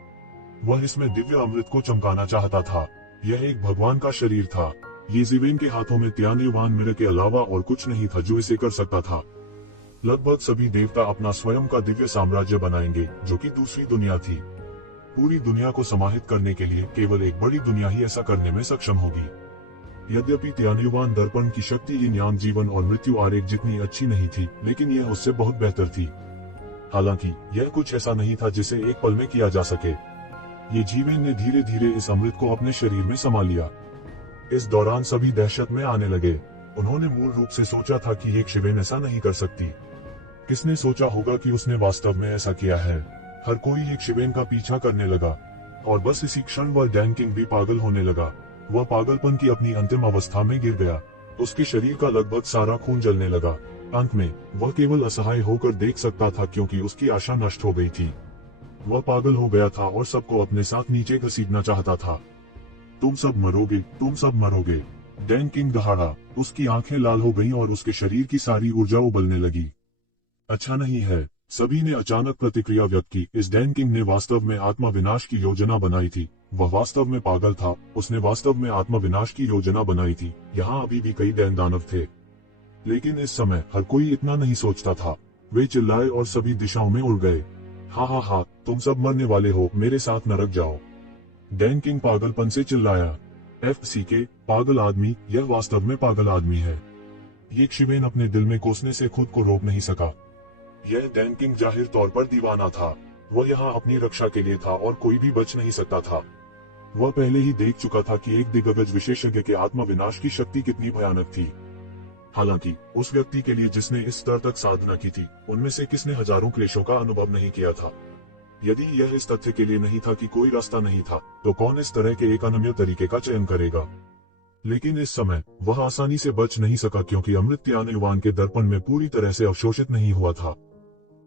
वह इसमें दिव्य अमृत को चमकाना चाहता था। यह एक भगवान का शरीर था। येज़ेबेल के हाथों में त्यागयुवान मिरर के अलावा और कुछ नहीं था जो इसे कर सकता था। लगभग सभी देवता अपना स्वयं का दिव्य साम्राज्य बनाएंगे, जो कि दूसरी दुनिया थी। पूरी दुनिया को समाहित करने के लिए केवल एक बड़ी दुनिया ही ऐसा करने में सक्षम होगी। यद्यपि त्यागयुवान दर्पण की शक्ति yin yang जीवन और मृत्यु आरेख जितनी अच्छी नहीं थी, लेकिन यह उससे बहुत बेहतर थी। हालांकि यह कुछ ऐसा नहीं था जिसे एक पल में किया जा सके। येज़ेबेल ने धीरे धीरे इस अमृत को अपने शरीर में समा लिया। इस दौरान सभी दहशत में आने लगे। उन्होंने मूल रूप से सोचा था कि यक्षवेन ऐसा नहीं कर सकती। किसने सोचा होगा कि उसने वास्तव में ऐसा किया है। हर कोई यक्षवेन का पीछा करने लगा और बस इसी क्षण वह डैन किंग भी पागल होने लगा। वह पागलपन की अपनी अंतिम अवस्था में गिर गया। उसके शरीर का लगभग सारा खून जलने लगा। अंत में वह केवल असहाय होकर देख सकता था क्योंकि उसकी आशा नष्ट हो गई थी। वह पागल हो गया था और सबको अपने साथ नीचे घसीटना चाहता था। तुम सब मरोगे, तुम सब मरोगे। डैन किंग दहाड़ा। उसकी आंखें लाल हो गईं और उसके शरीर की सारी ऊर्जा उबलने लगी। अच्छा नहीं है। सभी ने अचानक प्रतिक्रिया व्यक्त की। इस डैन किंग ने वास्तव में आत्मा विनाश की योजना बनाई थी। वह वास्तव में पागल था। उसने वास्तव में आत्मा विनाश की योजना बनाई थी। यहाँ अभी भी कई डैन दानव थे, लेकिन इस समय हर कोई इतना नहीं सोचता था। वे चिल्लाए और सभी दिशाओं में उड़ गए। हा हा हा, तुम सब मरने वाले हो, मेरे साथ नरक जाओ। डैन किंग पागलपन से चिल्लाया। FCK, पागल आदमी, यह वास्तव में पागल आदमी है। यक्षवेन अपने दिल में कोसने से खुद को रोक नहीं सका। यह डैन किंग जाहिर तौर पर दीवाना था। वह यहाँ अपनी रक्षा के लिए था और कोई भी बच नहीं सकता था। वह पहले ही देख चुका था कि एक दिग्गज विशेषज्ञ के आत्मा विनाश की शक्ति कितनी भयानक थी। हालांकि उस व्यक्ति के लिए जिसने इस स्तर तक साधना की थी, उनमें से किसने हजारों क्लेशों का अनुभव नहीं किया था। यदि यह इस तथ्य के लिए नहीं था कि कोई रास्ता नहीं था, तो कौन इस तरह के एक अनन्य तरीके का चयन करेगा। लेकिन इस समय वह आसानी से बच नहीं सका क्योंकि अमृत त्यागयुवान के दर्पण में पूरी तरह से अवशोषित नहीं हुआ था।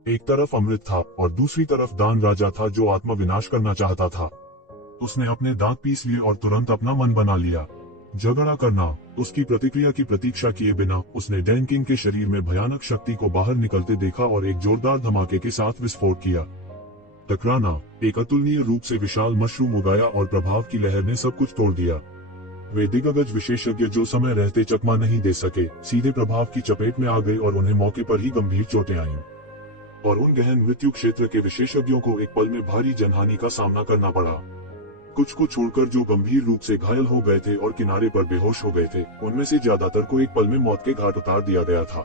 एक तरफ अमृत था और दूसरी तरफ दान राजा था जो आत्मा विनाश करना चाहता था। उसने अपने दांत पीस लिए और तुरंत अपना मन बना लिया। झगड़ा करना। उसकी प्रतिक्रिया की प्रतीक्षा किए बिना उसने डैन किंग के शरीर में भयानक शक्ति को बाहर निकलते देखा और एक जोरदार धमाके के साथ विस्फोट किया। टकराना। एक अतुलनीय रूप से विशाल मशरूम उगाया और प्रभाव की लहर ने सब कुछ तोड़ दिया। वे दिग्गज विशेषज्ञ जो समय रहते चकमा नहीं दे सके, सीधे प्रभाव की चपेट में आ गए और उन्हें मौके पर ही गंभीर चोटें आईं। और उन गहन मृत्यु क्षेत्र के विशेषज्ञों को एक पल में भारी जनहानि का सामना करना पड़ा। कुछ को छोड़कर जो गंभीर रूप से घायल हो गए थे और किनारे पर बेहोश हो गए थे, उनमें से ज्यादातर को एक पल में मौत के घाट उतार दिया गया था।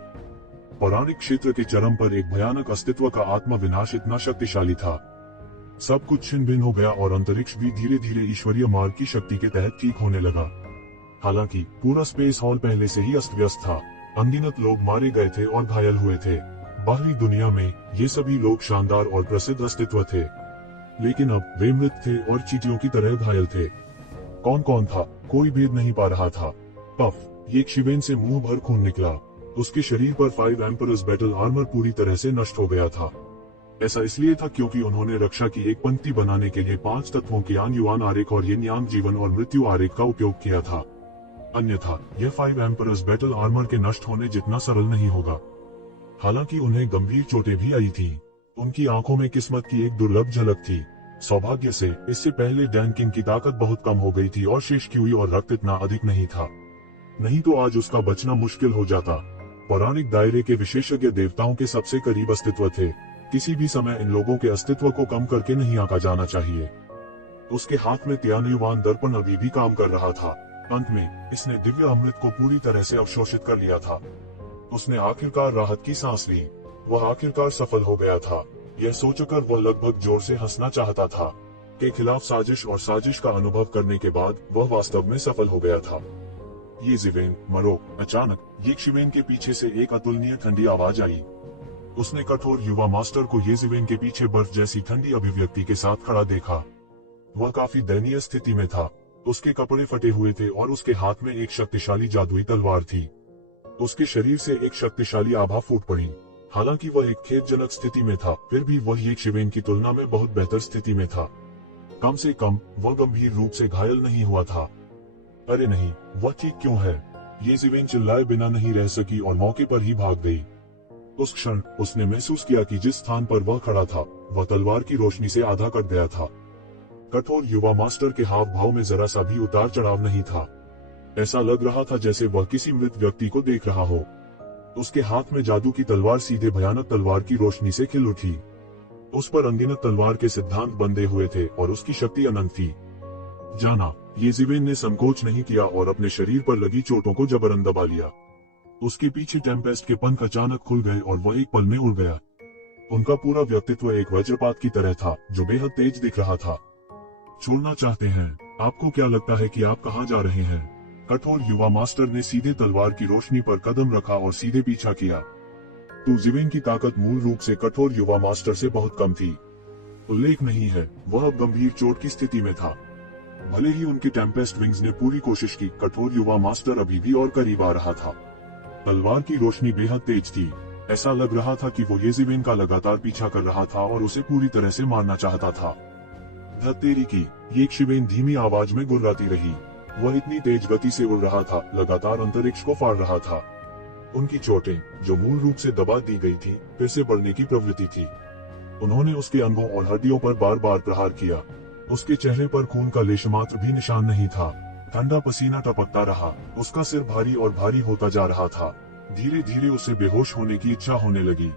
पौराणिक क्षेत्र के चरम पर एक भयानक अस्तित्व का आत्मा विनाश इतना शक्तिशाली था सब कुछ छिन्न भिन्न हो गया और अंतरिक्ष भी धीरे धीरे ईश्वरीय मार्ग की शक्ति के तहत ठीक होने लगा। हालांकि पूरा स्पेस हॉल पहले से ही अस्त व्यस्त था। अनगिनत लोग मारे गए थे और घायल हुए थे। बाहरी दुनिया में ये सभी लोग शानदार और प्रसिद्ध अस्तित्व थे, लेकिन अब वे मृत थे और चींटियों की तरह घायल थे। कौन कौन था, कोई भेद नहीं पा रहा था। पफ, ये शिवेन से मुंह भर खून निकला। उसके शरीर पर 5 एम्परर्स बैटल आर्मर पूरी तरह से नष्ट हो गया था। ऐसा इसलिए था क्योंकि उन्होंने रक्षा की एक पंक्ति बनाने के लिए 5 तत्वों की यान युआन आरेख और यिन यांग जीवन और मृत्यु आरेख का उपयोग किया था। अन्यथा यह 5 एम्परर्स बैटल आर्मर के नष्ट होने जितना सरल नहीं होगा। हालांकि उन्हें गंभीर चोटें भी आई थी। उनकी आंखों में किस्मत की एक दुर्लभ झलक थी। सौभाग्य से इससे पहले डैन किंग की ताकत बहुत कम हो गई थी और शेष क्यूई और रक्त इतना अधिक नहीं था। नहीं तो आज उसका बचना मुश्किल हो जाता। पौराणिक दायरे के विशेषज्ञ देवताओं के सबसे करीब अस्तित्व थे। किसी भी समय इन लोगों के अस्तित्व को कम करके नहीं आंका जाना चाहिए। उसके हाथ में त्यानुयुवान दर्पण अभी भी काम कर रहा था। अंत में इसने दिव्य अमृत को पूरी तरह से अवशोषित कर लिया था। उसने आखिरकार राहत की सांस ली। वह आखिरकार सफल हो गया था। यह सोचकर वह लगभग जोर से हंसना चाहता था। के खिलाफ साजिश और साजिश का अनुभव करने के बाद वह वास्तव में सफल हो गया था। ये ज़िवेन, मरो। अचानक ये शिवेन के पीछे से एक अतुलनीय ठंडी आवाज आई। उसने कठोर युवा मास्टर को ये ज़िवेन के पीछे बर्फ जैसी ठंडी अभिव्यक्ति के साथ खड़ा देखा। वह काफी दयनीय स्थिति में था। उसके कपड़े फटे हुए थे और उसके हाथ में एक शक्तिशाली जादुई तलवार थी। उसके शरीर से एक शक्तिशाली आभा फूट पड़ी। हालांकि वह एक खेदजनक स्थिति में था, फिर भी वह ये शिवेन की तुलना में बहुत बेहतर स्थिति में था। कम से कम वह गंभीर रूप से घायल नहीं हुआ था। अरे नहीं, वह ठीक क्यों है? ये ज़िवेन चिल्लाए बिना नहीं रह सकी और मौके पर ही भाग गई। उस क्षण उसने महसूस किया कि जिस स्थान पर वह खड़ा था वह तलवार की रोशनी से आधा कट गया था। कठोर युवा मास्टर के हाव भाव में जरा सा भी उतार चढ़ाव नहीं था। ऐसा लग रहा था जैसे वह किसी मृत व्यक्ति को देख रहा हो। उसके हाथ में जादू की तलवार सीधे भयानक तलवार की रोशनी से खिल उठी। उस पर अनगिनत तलवार के सिद्धांत बंधे हुए थे और उसकी शक्ति अनंत थी। जाना, ये ज़िवेन ने संकोच नहीं किया और अपने शरीर पर लगी चोटों को जबरन दबा लिया। उसके पीछे टेम्पेस्ट के पंख अचानक खुल गए और वह एक पल में उड़ गया। उनका पूरा व्यक्तित्व एक वज्रपात की तरह था जो बेहद तेज दिख रहा था। छोड़ना चाहते हैं? आपको क्या लगता है कि आप कहां जा रहे हैं? कठोर युवा मास्टर ने सीधे तलवार की रोशनी पर कदम रखा और सीधे पीछा किया। तो ज़िवेन की ताकत मूल रूप से कठोर युवा मास्टर से बहुत कम थी। उल्लेख नहीं है, वह अब गंभीर चोट की स्थिति में था। भले ही उनके टेम्पेस्ट विंग्स ने पूरी कोशिश की, कठोर युवा मास्टर अभी भी और करीब आ रहा था। तलवार की रोशनी बेहद तेज थी। ऐसा लग रहा था कि वो ये ज़िवेन का लगातार पीछा कर रहा था और उसे पूरी तरह से मारना चाहता था। धत्तेरी की, ये शिवेन धीमी आवाज में गुर्राती रही। वह इतनी तेज गति से उड़ रहा था, लगातार अंतरिक्ष को फाड़ रहा था। उनकी चोटें, जो मूल रूप से दबा दी गई थी, फिर से बढ़ने की प्रवृत्ति थी। उन्होंने उसके अंगों और हड्डियों पर बार बार प्रहार किया। उसके चेहरे पर खून का लेशमात्र भी निशान नहीं था। ठंडा पसीना टपकता रहा। उसका सिर भारी और भारी होता जा रहा था। धीरे धीरे उसे बेहोश होने की इच्छा होने लगी।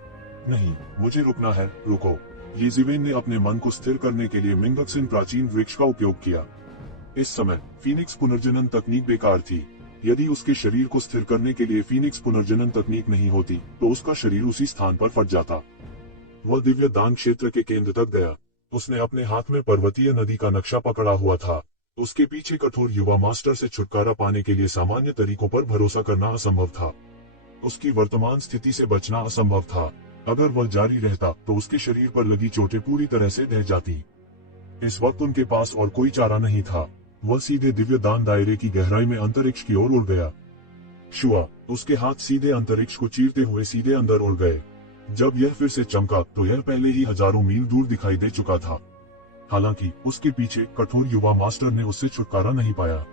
नहीं, मुझे रुकना है, रुको। ये ज़िवेन ने अपने मन को स्थिर करने के लिए मिंगक्सिन प्राचीन वृक्ष का उपयोग किया। इस समय फीनिक्स पुनर्जनन तकनीक बेकार थी। यदि उसके शरीर को स्थिर करने के लिए फीनिक्स पुनर्जनन तकनीक नहीं होती तो उसका शरीर उसी स्थान पर फट जाता। वह दिव्य दान क्षेत्र के केंद्र तक गया। उसने अपने हाथ में पर्वतीय नदी का नक्शा पकड़ा हुआ था। उसके पीछे कठोर युवा मास्टर से छुटकारा पाने के लिए सामान्य तरीकों पर भरोसा करना असंभव था। उसकी वर्तमान स्थिति से बचना असंभव था। अगर वह जारी रहता तो उसके शरीर पर लगी चोटें पूरी तरह से ढह जाती। इस वक्त उनके पास और कोई चारा नहीं था। वह सीधे दिव्य दान दायरे की गहराई में अंतरिक्ष की ओर उड़ गया। शुआ, उसके हाथ सीधे अंतरिक्ष को चीरते हुए सीधे अंदर उड़ गए। जब यह फिर से चमका तो यह पहले ही हजारों मील दूर दिखाई दे चुका था। हालांकि उसके पीछे कठोर युवा मास्टर ने उससे छुटकारा नहीं पाया।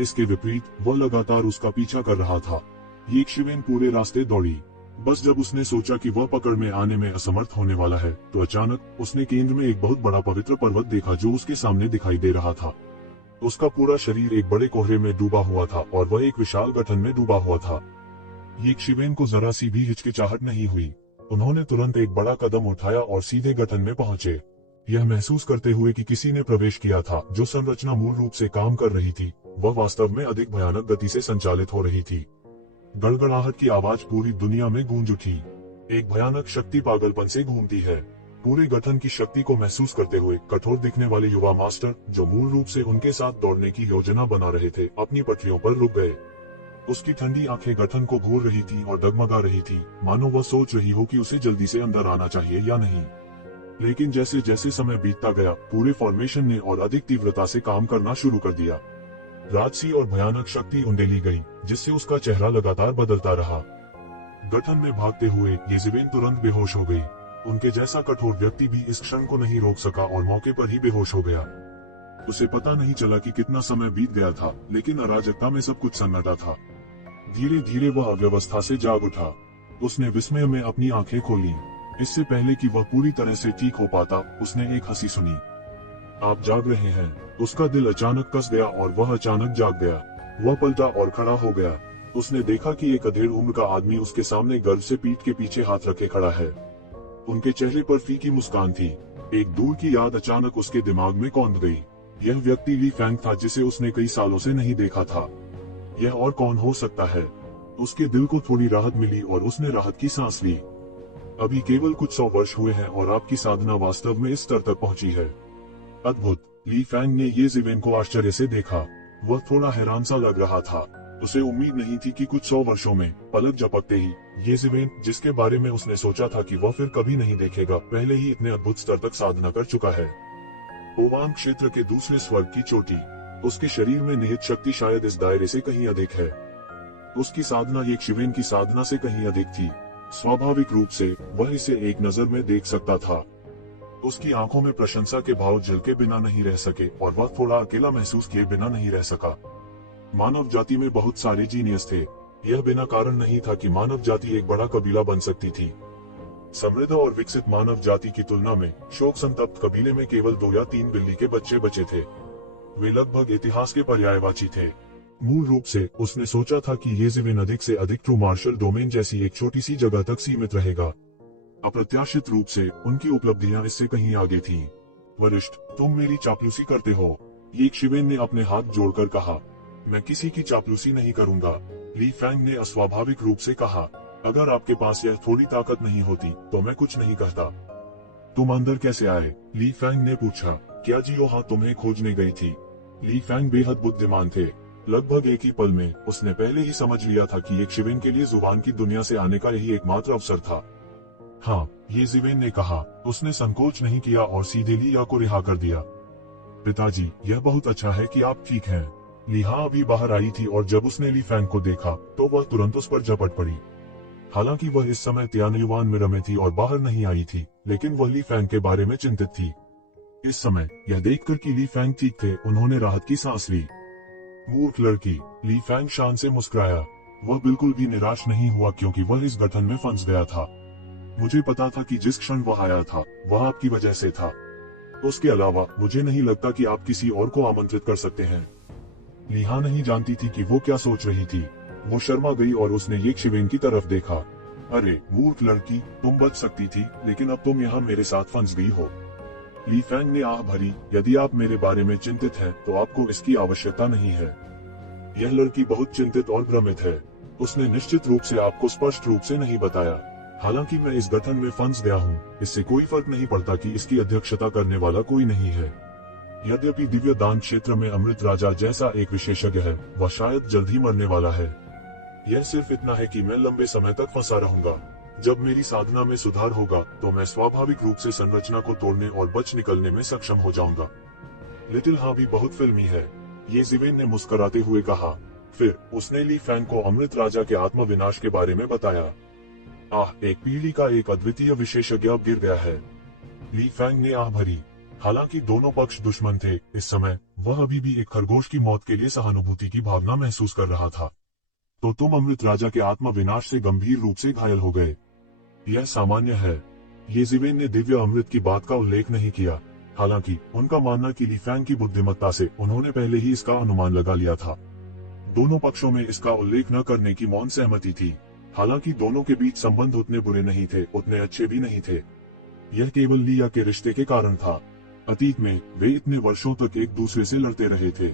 इसके विपरीत वह लगातार उसका पीछा कर रहा था। ये शिवेन पूरे रास्ते दौड़ी। बस जब उसने सोचा कि वह पकड़ में आने में असमर्थ होने वाला है तो अचानक उसने केंद्र में एक बहुत बड़ा पवित्र पर्वत देखा जो उसके सामने दिखाई दे रहा था। उसका पूरा शरीर एक बड़े कोहरे में डूबा हुआ था और वह एक विशाल गठन में डूबा हुआ था। ये शिवेन को जरा सी भी हिचकिचाहट नहीं हुई। उन्होंने तुरंत एक बड़ा कदम उठाया और सीधे गठन में पहुंचे, यह महसूस करते हुए कि किसी ने प्रवेश किया था। जो संरचना मूल रूप से काम कर रही थी वह वास्तव में अधिक भयानक गति से संचालित हो रही थी। गड़गड़ाहट की आवाज पूरी दुनिया में गूंज उठी। एक भयानक शक्ति पागलपन से घूमती है। पूरे गठन की शक्ति को महसूस करते हुए कठोर दिखने वाले युवा मास्टर, जो मूल रूप से उनके साथ दौड़ने की योजना बना रहे थे, अपनी पटरियों पर रुक गए। उसकी ठंडी आंखें गठन को घूर रही थी और डगमगा रही थी, मानो वह सोच रही हो कि उसे जल्दी से अंदर आना चाहिए या नहीं। लेकिन जैसे जैसे समय बीतता गया, पूरे फॉर्मेशन ने और अधिक तीव्रता से काम करना शुरू कर दिया। राजसी और भयानक शक्ति उंडेली गई, जिससे उसका चेहरा लगातार बदलता रहा। गठन में भागते हुए येज़ेबेल तुरंत बेहोश हो गई। उनके जैसा कठोर व्यक्ति भी इस क्षण को नहीं रोक सका और मौके पर ही बेहोश हो गया। उसे पता नहीं चला कि कितना समय बीत गया था, लेकिन अराजकता में सब कुछ सन्नाटा था। धीरे धीरे वह अव्यवस्था से जाग उठा। उसने विस्मय में अपनी आंखें खोली। इससे पहले कि वह पूरी तरह से ठीक हो पाता, उसने एक हंसी सुनी। आप जाग रहे हैं। उसका दिल अचानक कस गया और वह अचानक जाग गया। वह पलटा और खड़ा हो गया। उसने देखा कि एक अधेड़ उम्र का आदमी उसके सामने गर्व से पीठ के पीछे हाथ रखे खड़ा है। उनके चेहरे पर फीकी मुस्कान थी। एक दूर की याद अचानक उसके दिमाग में कौंध गई। यह व्यक्ति ली फैंग था, जिसे उसने कई सालों से नहीं देखा था। यह और कौन हो सकता है? उसके दिल को थोड़ी राहत मिली और उसने राहत की सांस ली। अभी केवल कुछ 100 वर्ष हुए हैं और आपकी साधना वास्तव में इस स्तर तक पहुंची है। अद्भुत। ली फैंग ने येज़ेबेल को आश्चर्य से देखा। वह थोड़ा हैरान सा लग रहा था। उसे उम्मीद नहीं थी कि कुछ 100 वर्षों में, पलक झपकते ही, येज़ेबेल, जिसके बारे में उसने सोचा था कि वह फिर कभी नहीं देखेगा, पहले ही इतने अद्भुत स्तर तक साधना कर चुका है। ओवान क्षेत्र के दूसरे स्वर्ग की चोटी। उसके शरीर में निहित शक्ति शायद इस दायरे से कहीं अधिक है। उसकी साधना येज़ेबेल की साधना से कहीं अधिक थी। स्वाभाविक रूप से वह इसे एक नजर में देख सकता था। उसकी आंखों में प्रशंसा के भाव झलके बिना नहीं रह सके और वह थोड़ा अकेला महसूस किए बिना नहीं रह सका। मानव जाति में बहुत सारे जीनियस थे। यह बिना कारण नहीं था कि मानव जाति एक बड़ा कबीला बन सकती थी। समृद्ध और विकसित मानव जाति की तुलना में शोक संतप्त कबीले में केवल 2 या 3 बिल्ली के बच्चे बचे थे। वे लगभग इतिहास के पर्यायवाची थे। मूल रूप से उसने सोचा था कि येज़ेबेल अधिक से अधिक ट्रू मार्शल डोमेन जैसी एक छोटी सी जगह तक सीमित रहेगा। अप्रत्याशित रूप से उनकी उपलब्धियां इससे कहीं आगे थीं। वरिष्ठ, तुम मेरी चापलूसी करते हो, येज़ेबेल ने अपने हाथ जोड़कर कहा। मैं किसी की चापलूसी नहीं करूंगा, ली फैंग ने अस्वाभाविक रूप से कहा। अगर आपके पास यह थोड़ी ताकत नहीं होती तो मैं कुछ नहीं कहता। तुम अंदर कैसे आए? ली फैंग ने पूछा। क्या जियोहा तुम्हें खोजने गई थी? ली फैंग बेहद बुद्धिमान थे। लगभग एक ही पल में उसने पहले ही समझ लिया था कि येज़ेबेल के लिए जुबान की दुनिया से आने का यही एकमात्र अवसर था। हाँ, येज़ेबेल ने कहा। उसने संकोच नहीं किया और सीधे लिया को रिहा कर दिया। पिताजी, यह बहुत अच्छा है कि आप ठीक हैं। लिहा अभी बाहर आई थी और जब उसने ली फैंग को देखा तो वह तुरंत उस पर झपट पड़ी। हालांकि वह इस समय तियानयुआन मिरर में थी और बाहर नहीं आई थी, लेकिन वह ली फैंग के बारे में चिंतित थी। इस समय यह देखकर कि ली फैंग ठीक थे, उन्होंने राहत की सांस ली। मूर्ख लड़की, ली फैंग शान से मुस्कुराया। वह बिल्कुल भी निराश नहीं हुआ क्योंकि वह इस गठन में फंस गया था। मुझे पता था कि जिस क्षण वह आया था वह आपकी वजह से था। उसके अलावा मुझे नहीं लगता कि आप किसी और को आमंत्रित कर सकते हैं। लिहा नहीं जानती थी कि वो क्या सोच रही थी। वो शर्मा गई और उसने येज़ेबेल की तरफ देखा। अरे मूर्ख लड़की, तुम बच सकती थी, लेकिन अब तुम यहाँ मेरे साथ फंस गई हो। ली फैंग ने आह भरी। यदि आप मेरे बारे में चिंतित हैं तो आपको इसकी आवश्यकता नहीं है। यह लड़की बहुत चिंतित और भ्रमित है। उसने निश्चित रूप से आपको स्पष्ट रूप से नहीं बताया। हालांकि मैं इस गठन में फंस गया हूँ, इससे कोई फर्क नहीं पड़ता कि इसकी अध्यक्षता करने वाला कोई नहीं है। यद्यपि दिव्य दान क्षेत्र में अमृत राजा जैसा एक विशेषज्ञ है, वह शायद जल्द ही मरने वाला है। यह सिर्फ इतना है कि मैं लंबे समय तक फंसा रहूंगा। जब मेरी साधना में सुधार होगा तो मैं स्वाभाविक रूप से संरचना को तोड़ने और बच निकलने में सक्षम हो जाऊंगा। लिटिल हाँ भी बहुत फिल्मी है, येज़ेबेल ने मुस्कुराते हुए कहा। फिर उसने ली फैंग को अमृत राजा के आत्मविनाश के बारे में बताया। आह, एक पीढ़ी का एक अद्वितीय विशेषज्ञ अब गिर गया है। ली फैंग ने आह भरी। हालांकि दोनों पक्ष दुश्मन थे, इस समय वह अभी भी एक खरगोश की मौत के लिए सहानुभूति की भावना महसूस कर रहा था। तो तुम अमृत राजा के आत्मविनाश से गंभीर रूप से घायल हो गए। यह सामान्य है। येज़ेबेल ने दिव्य अमृत की बात का उल्लेख नहीं किया। हालांकि उनका मानना कि ली फैंग की बुद्धिमत्ता से उन्होंने पहले ही इसका अनुमान लगा लिया था। दोनों पक्षों में इसका उल्लेख न करने की मौन सहमति थी। हालांकि दोनों के बीच संबंध उतने बुरे नहीं थे, उतने अच्छे भी नहीं थे। यह केवल लिया के रिश्ते के कारण था। अतीत में वे इतने वर्षों तक एक दूसरे से लड़ते रहे थे।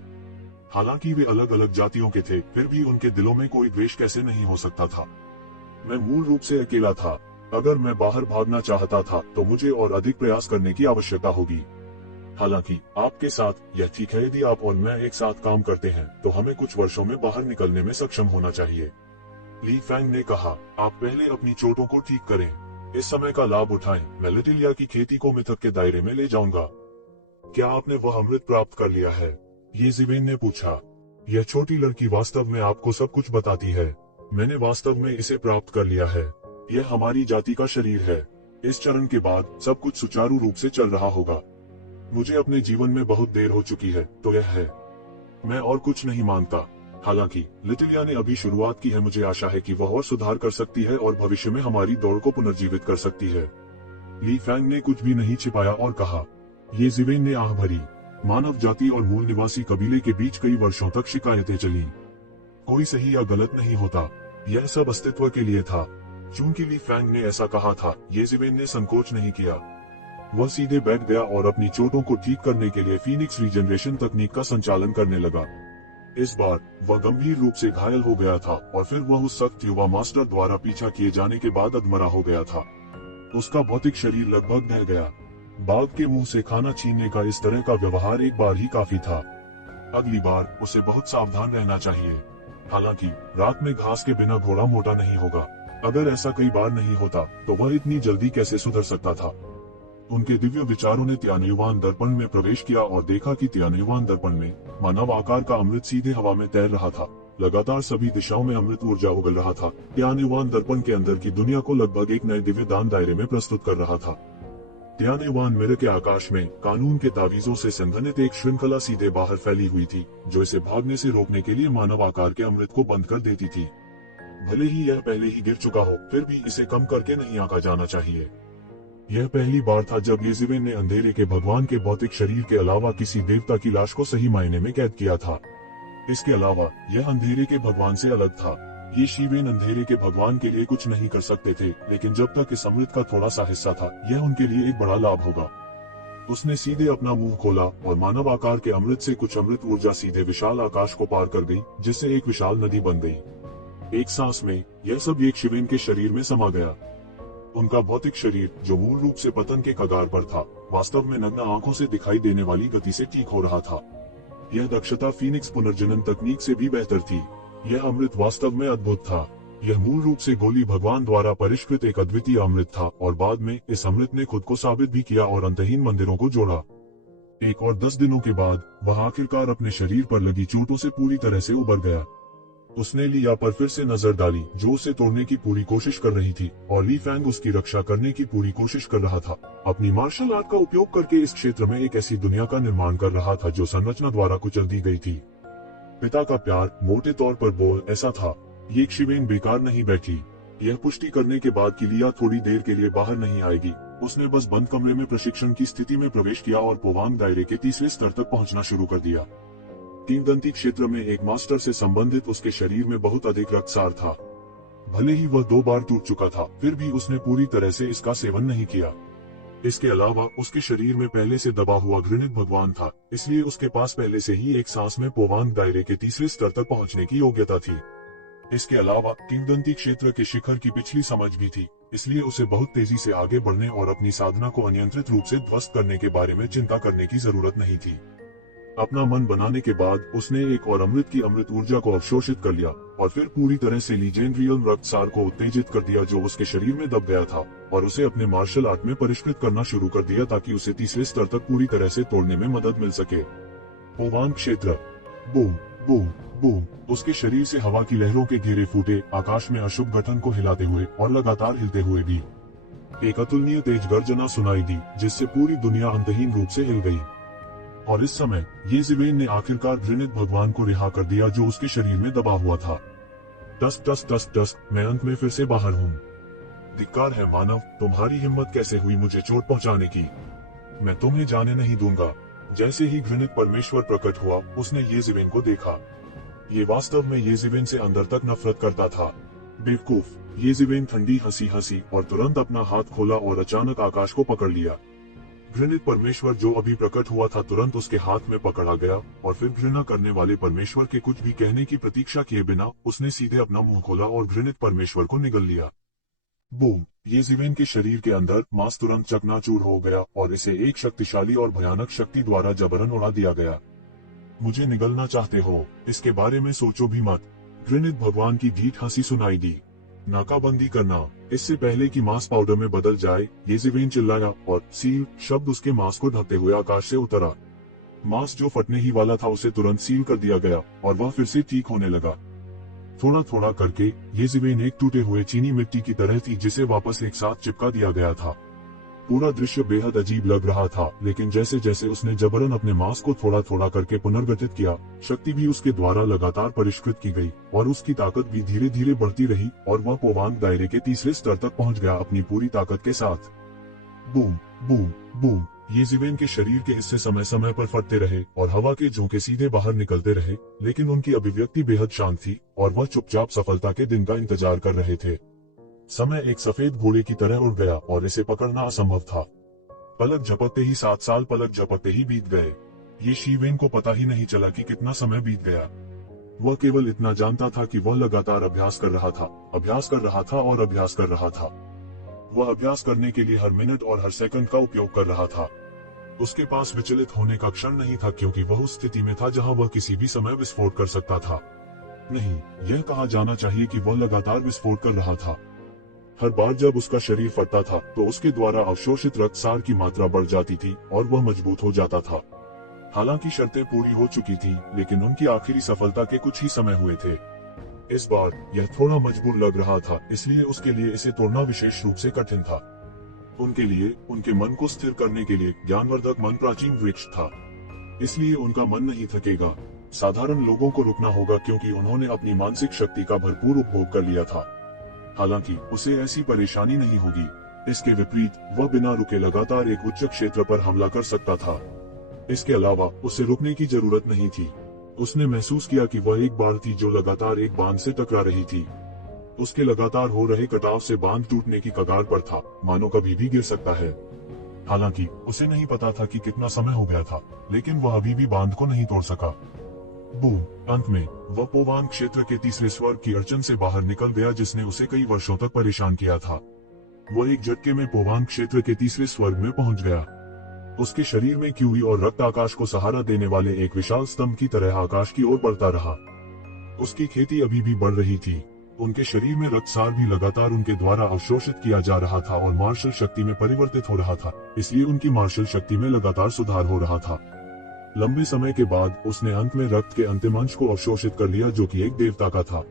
हालांकि वे अलग अलग जातियों के थे, फिर भी उनके दिलों में कोई द्वेष कैसे नहीं हो सकता था। मैं मूल रूप से अकेला था। अगर मैं बाहर भागना चाहता था तो मुझे और अधिक प्रयास करने की आवश्यकता होगी। हालांकि आपके साथ यह ठीक है, यदि आप और मैं एक साथ काम करते हैं तो हमें कुछ वर्षों में बाहर निकलने में सक्षम होना चाहिए। ली फैंग ने कहा, आप पहले अपनी चोटों को ठीक करें, इस समय का लाभ उठाएं। मैं लिटिलिया की खेती को मिथक के दायरे में ले जाऊंगा। क्या आपने वह अमृत प्राप्त कर लिया है? ये ज़िवेन ने पूछा। यह छोटी लड़की वास्तव में आपको सब कुछ बताती है। मैंने वास्तव में इसे प्राप्त कर लिया है। यह हमारी जाति का शरीर है। इस चरण के बाद सब कुछ सुचारू रूप से चल रहा होगा। मुझे अपने जीवन में बहुत देर हो चुकी है, तो यह है। मैं और कुछ नहीं मांगता। हालांकि लिटिलिया ने अभी शुरुआत की है, मुझे आशा है कि वह और सुधार कर सकती है और भविष्य में हमारी दौड़ को पुनर्जीवित कर सकती है। ली फैंग ने कुछ भी नहीं छिपाया और कहा। ये ज़िवेन ने आह भरी। मानव जाति और मूल निवासी कबीले के बीच कई वर्षों तक शिकायतें चली। कोई सही या गलत नहीं होता, यह सब अस्तित्व के लिए था। चूंकि ली फैंग ने ऐसा कहा था, ये ज़िवेन ने संकोच नहीं किया। वह सीधे बैठ गया और अपनी चोटों को ठीक करने के लिए फीनिक्स रीजनरेशन तकनीक का संचालन करने लगा। इस बार वह गंभीर रूप से घायल हो गया था और फिर वह उस सख्त युवा मास्टर द्वारा पीछा किए जाने के बाद अधमरा हो गया था। उसका भौतिक शरीर लगभग ढह गया। बाघ के मुंह से खाना छीनने का इस तरह का व्यवहार एक बार ही काफी था। अगली बार उसे बहुत सावधान रहना चाहिए। हालांकि रात में घास के बिना घोड़ा मोटा नहीं होगा। अगर ऐसा कई बार नहीं होता तो वह इतनी जल्दी कैसे सुधर सकता था? उनके दिव्य विचारों ने त्यानुयुवान दर्पण में प्रवेश किया और देखा कि त्यानुयुवान दर्पण में मानव आकार का अमृत सीधे हवा में तैर रहा था। लगातार सभी दिशाओं में अमृत ऊर्जा उगल रहा था। त्यानुयुवान दर्पण के अंदर की दुनिया को लगभग एक नए दिव्य दान दायरे में प्रस्तुत कर रहा था। त्यानुयुवान मिरर के आकाश में कानून के तावीजों से संघनित एक श्रृंखला सीधे बाहर फैली हुई थी, जो इसे भागने से रोकने के लिए मानव आकार के अमृत को बंद कर देती थी। भले ही यह पहले ही गिर चुका हो, फिर भी इसे कम करके नहीं आंका जाना चाहिए। यह पहली बार था जब ज़िवेन ने अंधेरे के भगवान के भौतिक शरीर के अलावा किसी देवता की लाश को सही मायने में कैद किया था। इसके अलावा यह अंधेरे के भगवान से अलग था। ये ज़िवेन अंधेरे के भगवान के लिए कुछ नहीं कर सकते थे, लेकिन जब तक इस अमृत का थोड़ा सा हिस्सा था, यह उनके लिए एक बड़ा लाभ होगा। उसने सीधे अपना मुंह खोला और मानव आकार के अमृत से कुछ अमृत ऊर्जा सीधे विशाल आकाश को पार कर गई, जिससे एक विशाल नदी बन गई। एक सांस में यह सब एक ज़िवेन के शरीर में समा गया। उनका भौतिक शरीर, जो मूल रूप से पतन के कगार पर था, वास्तव में नग्न आंखों से दिखाई देने वाली गति से ठीक हो रहा था। यह दक्षता फीनिक्स पुनर्जनन तकनीक से भी बेहतर थी। यह अमृत वास्तव में अद्भुत था। यह मूल रूप से गोली भगवान द्वारा परिष्कृत एक अद्वितीय अमृत था और बाद में इस अमृत ने खुद को साबित भी किया और अंतहीन मंदिरों को जोड़ा। 1 और 10 दिनों के बाद वह आखिरकार अपने शरीर पर लगी चोटों से पूरी तरह से उबर गया। उसने लिया पर फिर से नजर डाली, जो उसे तोड़ने की पूरी कोशिश कर रही थी, और ली फैंग उसकी रक्षा करने की पूरी कोशिश कर रहा था। अपनी मार्शल आर्ट का उपयोग करके इस क्षेत्र में एक ऐसी दुनिया का निर्माण कर रहा था जो संरचना द्वारा कुचल दी गई थी। पिता का प्यार मोटे तौर पर बोल ऐसा था। ये ज़िवेन बेकार नहीं बैठी। यह पुष्टि करने के बाद कि लिया थोड़ी देर के लिए बाहर नहीं आएगी, उसने बस बंद कमरे में प्रशिक्षण की स्थिति में प्रवेश किया और पोवांग दायरे के तीसरे स्तर तक पहुंचना शुरू कर दिया। किंवदंती क्षेत्र में एक मास्टर से संबंधित उसके शरीर में बहुत अधिक रक्तसार था। भले ही वह 2 बार टूट चुका था, फिर भी उसने पूरी तरह से इसका सेवन नहीं किया। इसके अलावा उसके शरीर में पहले से दबा हुआ घृणित भगवान था, इसलिए उसके पास पहले से ही एक सांस में पोवांग दायरे के तीसरे स्तर तक पहुंचने की योग्यता थी। इसके अलावा किंवदंती क्षेत्र के शिखर की पिछली समझ भी थी, इसलिए उसे बहुत तेजी से आगे बढ़ने और अपनी साधना को अनियंत्रित रूप से ध्वस्त करने के बारे में चिंता करने की जरूरत नहीं थी। अपना मन बनाने के बाद उसने एक और अमृत की अमृत ऊर्जा को अवशोषित कर लिया और फिर पूरी तरह से लीजेंड्रियल रक्तसार को उत्तेजित कर दिया, जो उसके शरीर में दब गया था, और उसे अपने मार्शल आर्ट में परिष्कृत करना शुरू कर दिया ताकि उसे तीसरे स्तर तक पूरी तरह से तोड़ने में मदद मिल सके। पोवांग क्षेत्र। Boom boom boom. उसके शरीर से हवा की लहरों के घेरे फूटे, आकाश में अशुभ गठन को हिलाते हुए और लगातार हिलते हुए भी। एक अतुलनीय तेज गर्जना सुनाई दी, जिससे पूरी दुनिया अंतहीन रूप से हिल गई। और इस समय ये ज़िवेन ने आखिरकार घृणित भगवान को रिहा कर दिया, जो उसके शरीर में दबा हुआ था। टस टस टस टस। मैं अंत में फिर से बाहर हूँ। धिक्कार है मानव, तुम्हारी हिम्मत कैसे हुई मुझे चोट पहुंचाने की? मैं तुम्हें जाने नहीं दूंगा। जैसे ही घृणित परमेश्वर प्रकट हुआ, उसने ये ज़िवेन को देखा। ये वास्तव में ये ज़िवेन से अंदर तक नफरत करता था। बेवकूफ। ये ज़िवेन ठंडी हंसी हंसी और तुरंत अपना हाथ खोला और अचानक आकाश को पकड़ लिया। घृणित परमेश्वर जो अभी प्रकट हुआ था तुरंत उसके हाथ में पकड़ा गया, और फिर घृणा करने वाले परमेश्वर के कुछ भी कहने की प्रतीक्षा किए बिना उसने सीधे अपना मुंह खोला और घृणित परमेश्वर को निगल लिया। बूम। येज़िवेन के शरीर के अंदर मांस तुरंत चकनाचूर हो गया और इसे एक शक्तिशाली और भयानक शक्ति द्वारा जबरन उड़ा दिया गया। मुझे निगलना चाहते हो, इसके बारे में सोचो भी मत। घृणित भगवान की ढीठ हंसी सुनाई दी। नाकाबंदी करना, इससे पहले कि मांस पाउडर में बदल जाए, येज़िवेन चिल्लाया और सील शब्द उसके मांस को ढकते हुए आकाश से उतरा। मांस जो फटने ही वाला था उसे तुरंत सील कर दिया गया और वह फिर से ठीक होने लगा। थोड़ा थोड़ा करके येज़िवेन एक टूटे हुए चीनी मिट्टी की तरह थी जिसे वापस एक साथ चिपका दिया गया था। पूरा दृश्य बेहद अजीब लग रहा था, लेकिन जैसे जैसे उसने जबरन अपने मांस को थोड़ा थोड़ा करके पुनर्गठित किया, शक्ति भी उसके द्वारा लगातार परिष्कृत की गई और उसकी ताकत भी धीरे धीरे बढ़ती रही और वह पोवांग दायरे के तीसरे स्तर तक पहुंच गया अपनी पूरी ताकत के साथ। बूम बूम बूम, येज़िवेन के शरीर के हिस्से समय समय पर फटते रहे और हवा के झोंके सीधे बाहर निकलते रहे, लेकिन उनकी अभिव्यक्ति बेहद शांत थी और वह चुपचाप सफलता के दिन का इंतजार कर रहे थे। समय एक सफेद घोड़े की तरह उड़ गया और इसे पकड़ना असंभव था। पलक झपकते ही 7 साल पलक झपकते ही बीत गए। ये शीवेन को पता ही नहीं चला कि कितना समय बीत गया। वह केवल इतना जानता था कि वह लगातार अभ्यास कर रहा था, अभ्यास कर रहा था और अभ्यास कर रहा था। वह अभ्यास करने के लिए हर मिनट और हर सेकंड का उपयोग कर रहा था। उसके पास विचलित होने का क्षण नहीं था, क्योंकि वह उस स्थिति में था जहां वह किसी भी समय विस्फोट कर सकता था। नहीं, यह कहा जाना चाहिए कि वह लगातार विस्फोट कर रहा था। हर बार जब उसका शरीर फटता था तो उसके द्वारा अवशोषित रक्तसार की मात्रा बढ़ जाती थी और वह मजबूत हो जाता था। हालांकि शर्तें पूरी हो चुकी थी, लेकिन उनकी आखिरी सफलता के कुछ ही समय हुए थे। इस बार यह थोड़ा मजबूर लग रहा था, इसलिए उसके लिए इसे तोड़ना विशेष रूप से कठिन था। उनके लिए उनके मन को स्थिर करने के लिए ज्ञानवर्धक मन प्राचीन वृक्ष था, इसलिए उनका मन नहीं थकेगा। साधारण लोगों को रुकना होगा क्योंकि उन्होंने अपनी मानसिक शक्ति का भरपूर उपभोग कर लिया था। हालांकि उसे ऐसी परेशानी नहीं होगी। इसके विपरीत वह बिना रुके लगातार एक उच्च क्षेत्र पर हमला कर सकता था। इसके अलावा उसे रुकने की जरूरत नहीं थी। उसने महसूस किया कि वह एक बाढ़ थी जो लगातार एक बांध से टकरा रही थी। उसके लगातार हो रहे कटाव से बांध टूटने की कगार पर था, मानो कभी भी गिर सकता है। हालांकि उसे नहीं पता था कि कितना समय हो गया था, लेकिन वह अभी भी बांध को नहीं तोड़ सका। बूम, अंत में वह पोवांग क्षेत्र के तीसरे स्वर्ग की अड़चन से बाहर निकल गया जिसने उसे कई वर्षों तक परेशान किया था। वह एक झटके में पोवांग क्षेत्र के तीसरे स्वर्ग में पहुंच गया। उसके शरीर में क्यूई और रक्त आकाश को सहारा देने वाले एक विशाल स्तंभ की तरह आकाश की ओर बढ़ता रहा। उसकी खेती अभी भी बढ़ रही थी। उनके शरीर में रक्तसार भी लगातार उनके द्वारा अवशोषित किया जा रहा था और मार्शल शक्ति में परिवर्तित हो रहा था, इसलिए उनकी मार्शल शक्ति में लगातार सुधार हो रहा था। लंबे समय के बाद उसने अंत में रक्त के अंतिम अंश को अवशोषित कर लिया, जो कि एक देवता का था।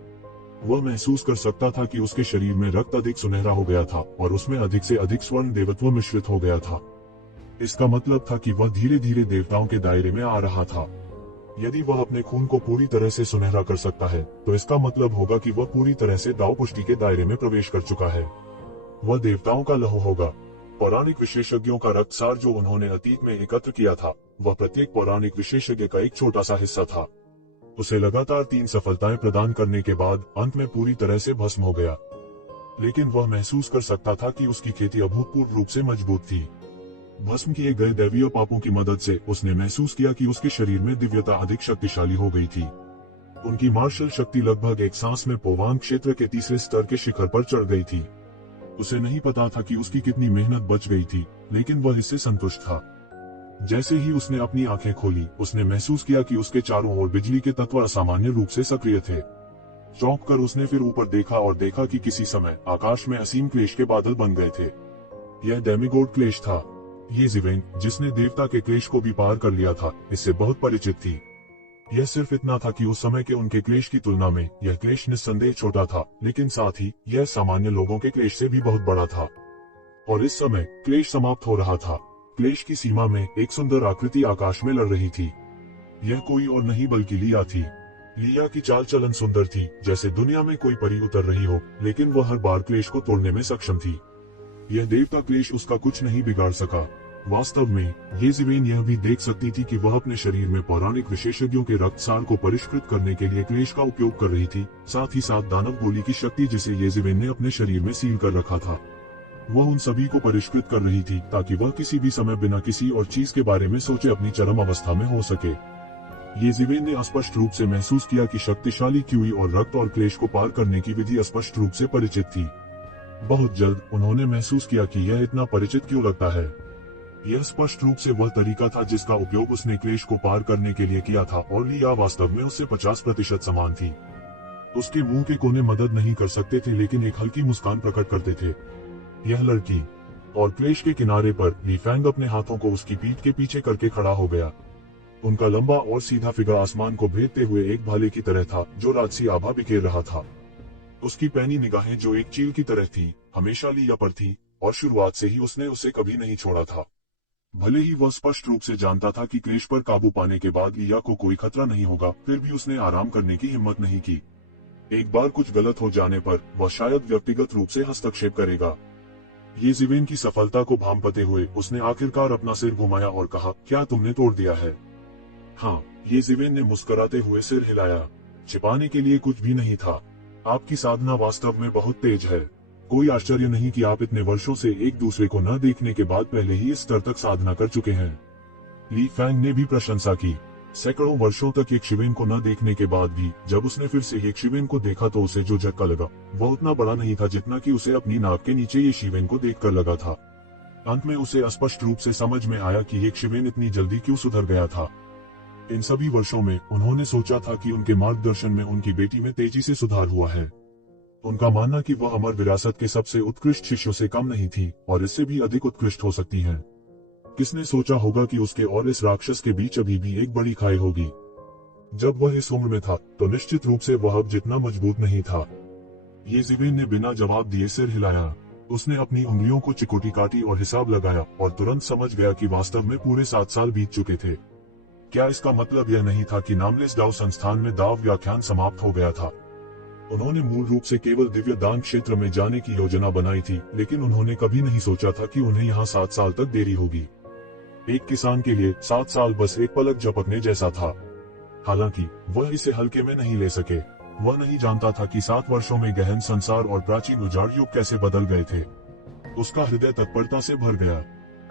वह महसूस कर सकता था कि उसके शरीर में रक्त अधिक सुनहरा हो गया था और उसमें अधिक से अधिक स्वर्ण देवत्व मिश्रित हो गया था। इसका मतलब था कि वह धीरे धीरे देवताओं के दायरे में आ रहा था। यदि वह अपने खून को पूरी तरह से सुनहरा कर सकता है, तो इसका मतलब होगा कि वह पूरी तरह से दाव पुष्टि के दायरे में प्रवेश कर चुका है। वह देवताओं का लहू होगा। पौराणिक विशेषज्ञों का रक्तसार जो उन्होंने अतीत में एकत्र किया था, वह प्रत्येक पौराणिक विशेषज्ञ का एक छोटा सा हिस्सा था। उसे लगातार 3 सफलताएं प्रदान करने के बाद अंत में पूरी तरह से भस्म हो गया। लेकिन वह महसूस कर सकता था कि उसकी खेती अभूतपूर्व रूप से मजबूत थी। भस्म किए गए दैवीय पापों की मदद से उसने महसूस किया कि उसके शरीर में दिव्यता अधिक शक्तिशाली हो गई थी। उनकी मार्शल शक्ति लगभग एक सांस में पोवांग क्षेत्र के तीसरे स्तर के शिखर पर चढ़ गई थी। उसे नहीं पता था कि उसकी कितनी मेहनत बच गई थी, लेकिन वह इससे संतुष्ट था। जैसे ही उसने अपनी आंखें खोली, उसने महसूस किया कि उसके चारों ओर बिजली के तत्व असामान्य रूप से सक्रिय थे। चौंक कर उसने फिर ऊपर देखा और देखा कि किसी समय आकाश में असीम क्लेश के बादल बन गए थे। यह डेमिगोड क्लेश था। येज़िवेन, जिसने देवता के क्लेश को भी पार कर लिया था, इससे बहुत परिचित थी। यह सिर्फ इतना था कि उस समय के उनके क्लेश की तुलना में यह क्लेश निस्संदेह छोटा था, लेकिन साथ ही यह सामान्य लोगों के क्लेश से भी बहुत बड़ा था। और इस समय क्लेश समाप्त हो रहा था। क्लेश की सीमा में एक सुंदर आकृति आकाश में लड़ रही थी। यह कोई और नहीं बल्कि लिया थी। लिया की चाल चलन सुंदर थी, जैसे दुनिया में कोई परी उतर रही हो, लेकिन वह हर बार क्लेश को तोड़ने में सक्षम थी। यह देवता क्लेश उसका कुछ नहीं बिगाड़ सका। वास्तव में येज़िवेन यह भी देख सकती थी कि वह अपने शरीर में पौराणिक विशेषज्ञों के रक्तसार को परिष्कृत करने के लिए क्लेश का उपयोग कर रही थी, साथ ही साथ दानव गोली की शक्ति जिसे येज़िवेन ने अपने शरीर में सील कर रखा था। वह उन सभी को परिष्कृत कर रही थी ताकि वह किसी भी समय बिना किसी और चीज के बारे में सोचे अपनी चरम अवस्था में हो सके। येज़िवेन ने स्पष्ट रूप से महसूस किया कि शक्तिशाली क्यूई और रक्त और क्लेश को पार करने की विधि स्पष्ट रूप से परिचित थी। बहुत जल्द उन्होंने महसूस किया कि यह इतना परिचित क्यों लगता है। यह स्पष्ट रूप से वह तरीका था जिसका उपयोग उसने क्लेश को पार करने के लिए किया था, और लिया वास्तव में उससे 50% समान थी। उसके मुंह के कोने मदद नहीं कर सकते थे, लेकिन एक हल्की मुस्कान प्रकट करते थे। यह लड़की। और क्लेश के किनारे पर ली फैंग अपने हाथों को उसकी पीठ के पीछे करके खड़ा हो गया। उनका लंबा और सीधा फिगर आसमान को भेदते हुए एक भाले की तरह था जो राजसी आभा बिखेर रहा था। उसकी पैनी निगाहें जो एक चील की तरह थी, हमेशा लिया पर थी, और शुरुआत से ही उसने उसे कभी नहीं छोड़ा था। भले ही वह स्पष्ट रूप से जानता था कि क्लेश पर काबू पाने के बाद लिया को कोई खतरा नहीं होगा, फिर भी उसने आराम करने की हिम्मत नहीं की। एक बार कुछ गलत हो जाने पर वह शायद व्यक्तिगत रूप से हस्तक्षेप करेगा। ये जिवेन की सफलता को भांपते हुए उसने आखिरकार अपना सिर घुमाया और कहा, क्या तुमने तोड़ दिया है? हाँ, ये जिवेन ने मुस्कुराते हुए सिर हिलाया। छिपाने के लिए कुछ भी नहीं था। आपकी साधना वास्तव में बहुत तेज है। कोई आश्चर्य नहीं कि आप इतने वर्षों से एक दूसरे को न देखने के बाद पहले ही इस स्तर तक साधना कर चुके हैं। ली फैंग ने भी प्रशंसा की। सैकड़ों वर्षों तक एक शिवेन को न देखने के बाद भी जब उसने फिर से एक शिवेन को देखा तो उसे जो झटका लगा वह उतना बड़ा नहीं था जितना कि उसे अपनी नाक के नीचे ये शिवेन को देखकर लगा था। अंत में उसे स्पष्ट रूप से समझ में आया कि एक शिवेन इतनी जल्दी क्यों सुधर गया था। इन सभी वर्षों में उन्होंने सोचा था कि उनके मार्गदर्शन में उनकी बेटी में तेजी से सुधार हुआ है। उनका मानना कि वह अमर विरासत के सबसे उत्कृष्ट शिष्यों से कम नहीं थी और इससे भी अधिक उत्कृष्ट हो सकती हैं। किसने सोचा होगा कि उसके और इस राक्षस के बीच अभी भी एक बड़ी खाई होगी। जब वह इस उम्र में था तो निश्चित रूप से वह अब जितना मजबूत नहीं था। ये जिवेन ने बिना जवाब दिए सिर हिलाया। उसने अपनी उंगलियों को चिकोटी काटी और हिसाब लगाया और तुरंत समझ गया कि वास्तव में पूरे 7 साल बीत चुके थे। क्या इसका मतलब यह नहीं था कि नामलेस दाव संस्थान में दाव व्याख्यान समाप्त हो गया था? उन्होंने मूल रूप से केवल दिव्य दान क्षेत्र में जाने की योजना बनाई थी, लेकिन उन्होंने कभी नहीं सोचा था कि उन्हें यहाँ 7 साल तक देरी होगी। एक किसान के लिए 7 साल बस एक पलक झपकने जैसा था। हालांकि वह इसे हल्के में नहीं ले सके। वह नहीं जानता था कि 7 वर्षों में गहन संसार और प्राचीन उजाड़ युग कैसे बदल गए थे। उसका हृदय तत्परता से भर गया।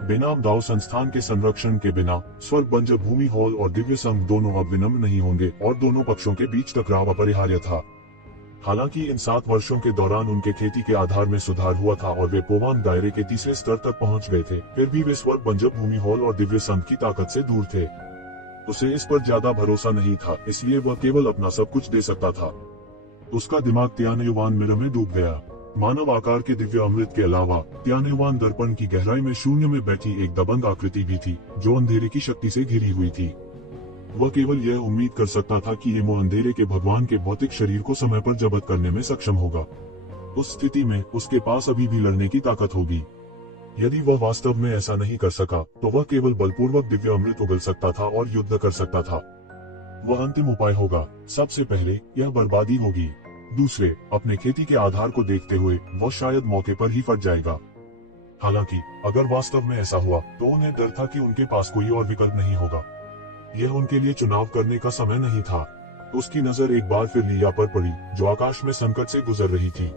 बेनाम दाव संस्थान के संरक्षण के बिना स्वर्ग बंजर भूमि हॉल और दिव्य संघ दोनों अब विनम्र नहीं होंगे और दोनों पक्षों के बीच टकराव अपरिहार्य था। हालांकि इन 7 वर्षों के दौरान उनके खेती के आधार में सुधार हुआ था और वे पोवान दायरे के तीसरे स्तर तक पहुंच गए थे, फिर भी वे स्वर्ग बंजर भूमि हॉल और दिव्य संघ की ताकत से दूर थे। उसे इस पर ज्यादा भरोसा नहीं था, इसलिए वह केवल अपना सब कुछ दे सकता था। उसका दिमाग त्यानयुवान मिरर में डूब गया। मानव आकार के दिव्य अमृत के अलावा त्यानयुवान दर्पण की गहराई में शून्य में बैठी एक दबंग आकृति भी थी जो अंधेरे की शक्ति से घिरी हुई थी। वह केवल यह उम्मीद कर सकता था कि ये मोह अंधेरे के भगवान के भौतिक शरीर को समय पर जब्त करने में सक्षम होगा। उस स्थिति में उसके पास अभी भी लड़ने की ताकत होगी। यदि वह वास्तव में ऐसा नहीं कर सका तो वह केवल बलपूर्वक दिव्य अमृत उगल सकता था और युद्ध कर सकता था। वह अंतिम उपाय होगा। सबसे पहले यह बर्बादी होगी। दूसरे, अपने खेती के आधार को देखते हुए वह शायद मौके पर ही फट जाएगा। हालांकि अगर वास्तव में ऐसा हुआ तो उन्हें डर था कि उनके पास कोई और विकल्प नहीं होगा। यह उनके लिए चुनाव करने का समय नहीं था। उसकी नजर एक बार फिर लिया पर पड़ी जो आकाश में संकट से गुजर रही थी।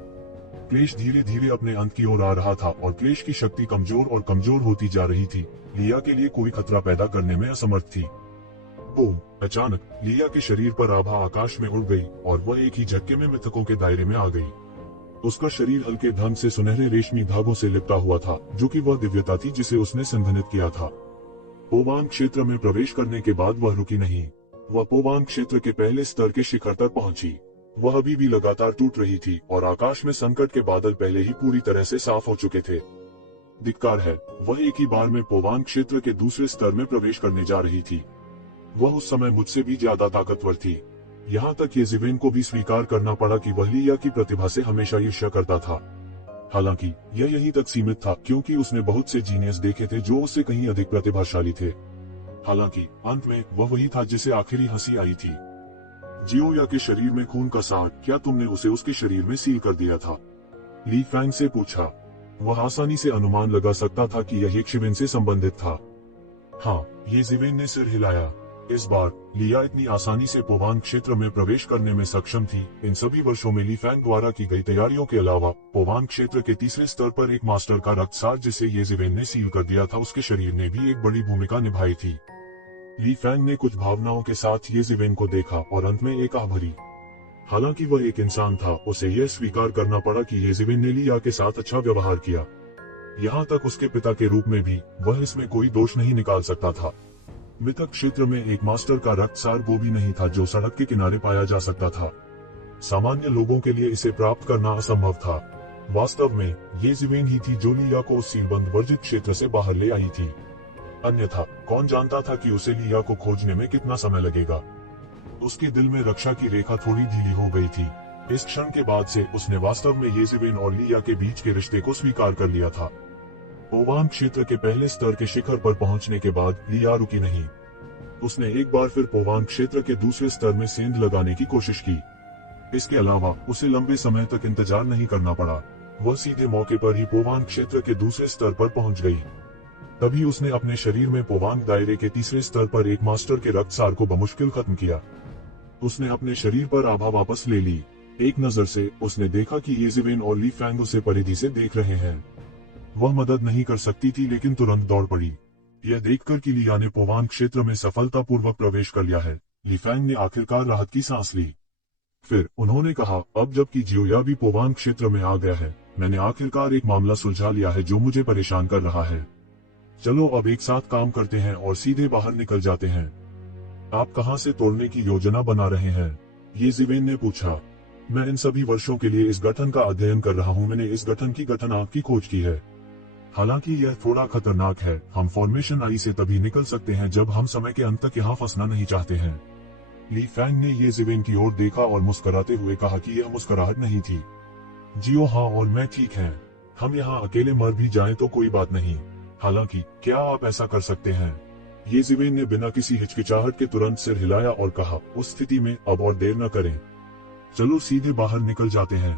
क्लेश धीरे धीरे अपने अंत की ओर आ रहा था और क्लेश की शक्ति कमजोर और कमजोर होती जा रही थी। लिया के लिए कोई खतरा पैदा करने में असमर्थ थी। बूम! अचानक लिया के शरीर पर आभा आकाश में उड़ गई और वह एक ही झटके में मृतकों के दायरे में आ गई। उसका शरीर हल्के ढंग से सुनहरे रेशमी धागों से लिपटा हुआ था, जो कि वह दिव्यता थी जिसे उसने संघनित किया था। पोवान क्षेत्र में प्रवेश करने के बाद वह रुकी नहीं। वह पोवान क्षेत्र के पहले स्तर के शिखर तक पहुंची। वह अभी भी लगातार टूट रही थी और आकाश में संकट के बादल पहले ही पूरी तरह से साफ हो चुके थे। धिक्कार है, वह एक ही बार में पोवान क्षेत्र के दूसरे स्तर में प्रवेश करने जा रही थी। वह उस समय मुझसे भी ज्यादा ताकतवर थी। यहाँ तक ये जिवेन को भी स्वीकार करना पड़ा कि वह लिया की प्रतिभा से हमेशा ईर्ष्या करता था। हालांकि यह यहीं तक सीमित था क्योंकि उसने बहुत से जीनियस देखे थे जो उससे कहीं अधिक प्रतिभाशाली थे। हालांकि अंत में वह वही था जिसे आखिरी हंसी आई थी। जियोया के शरीर में खून का साठ, क्या तुमने उसे उसके शरीर में सील कर दिया था? ली फैंग से पूछा। वह आसानी से अनुमान लगा सकता था कि यह शिवेन से संबंधित था। हाँ, ये जिवेन ने सिर हिलाया। इस बार लिया इतनी आसानी से पोवान क्षेत्र में प्रवेश करने में सक्षम थी। इन सभी वर्षों में ली फैंग द्वारा की गई तैयारियों के अलावा पोवान क्षेत्र के तीसरे स्तर पर एक मास्टर का रक्तसार जिसे ये जिवेन ने सील कर दिया था, उसके शरीर ने भी एक बड़ी भूमिका निभाई थी। ली फैंग ने कुछ भावनाओं के साथ ये जिवेन को देखा और अंत में एक आह भरी। हालांकि वह एक इंसान था, उसे यह स्वीकार करना पड़ा कि येज़िविन ने लिया के साथ अच्छा व्यवहार किया। यहाँ तक उसके पिता के रूप में भी वह इसमें कोई दोष नहीं निकाल सकता था। मृतक क्षेत्र में एक मास्टर का रक्तसार वो भी नहीं था जो सड़क के किनारे पाया जा सकता था। सामान्य लोगों के लिए इसे प्राप्त करना असंभव था। वास्तव में येज़िविन ही थी जो लिया को उस सीलबंद वर्जित क्षेत्र से बाहर ले आई थी। अन्यथा कौन जानता था कि उसे लिया को खोजने में कितना समय लगेगा। उसके दिल में रक्षा की रेखा थोड़ी ढीली हो गई थी। इस क्षण के बाद से उसने वास्तव में येज़िविन और लिया के बीच के रिश्ते को स्वीकार कर लिया था। पोवान क्षेत्र के पहले स्तर के शिखर पर पहुंचने के बाद लिया रुकी नहीं। उसने एक बार फिर पोवान क्षेत्र के दूसरे स्तर में सेंध लगाने की कोशिश की। इसके अलावा उसे लंबे समय तक इंतजार नहीं करना पड़ा। वह सीधे मौके पर ही पोवान क्षेत्र के दूसरे स्तर पर पहुंच गई। तभी उसने अपने शरीर में पोवान दायरे के तीसरे स्तर पर एक मास्टर के रक्तसार को बमुश्किल खत्म किया। उसने अपने शरीर पर आभा वापस ले ली। एक नजर से उसने देखा कि येज़िविन और ली फैंग उसे परिधि से देख रहे हैं। वह मदद नहीं कर सकती थी लेकिन तुरंत दौड़ पड़ी। यह देखकर कि लिया ने पोवान क्षेत्र में सफलतापूर्वक प्रवेश कर लिया है, ली फैंग ने आखिरकार राहत की सांस ली। फिर उन्होंने कहा, अब जबकि जियोया भी पोवान क्षेत्र में आ गया है, मैंने आखिरकार एक मामला सुलझा लिया है जो मुझे परेशान कर रहा है। चलो अब एक साथ काम करते हैं और सीधे बाहर निकल जाते हैं। आप कहां से तोड़ने की योजना बना रहे हैं? येज़िविन ने पूछा। मैं इन सभी वर्षों के लिए इस गठन का अध्ययन कर रहा हूं। मैंने इस गठन की गठन आग की खोज की है। हालांकि यह थोड़ा खतरनाक है। हम फॉर्मेशन आई से तभी निकल सकते हैं जब हम समय के अंत तक यहाँ फंसना नहीं चाहते हैं। ली फैंग ने येज़िविन की ओर देखा और मुस्कुराते हुए कहा कि यह मुस्कुराहट नहीं थी। जियो हाँ, और मैं ठीक है। हम यहाँ अकेले मर भी जाएं तो कोई बात नहीं। हालांकि क्या आप ऐसा कर सकते हैं? येज़िविन ने बिना किसी हिचकिचाहट के तुरंत सिर हिलाया और कहा, उस स्थिति में अब और देर न करें। चलो सीधे बाहर निकल जाते हैं।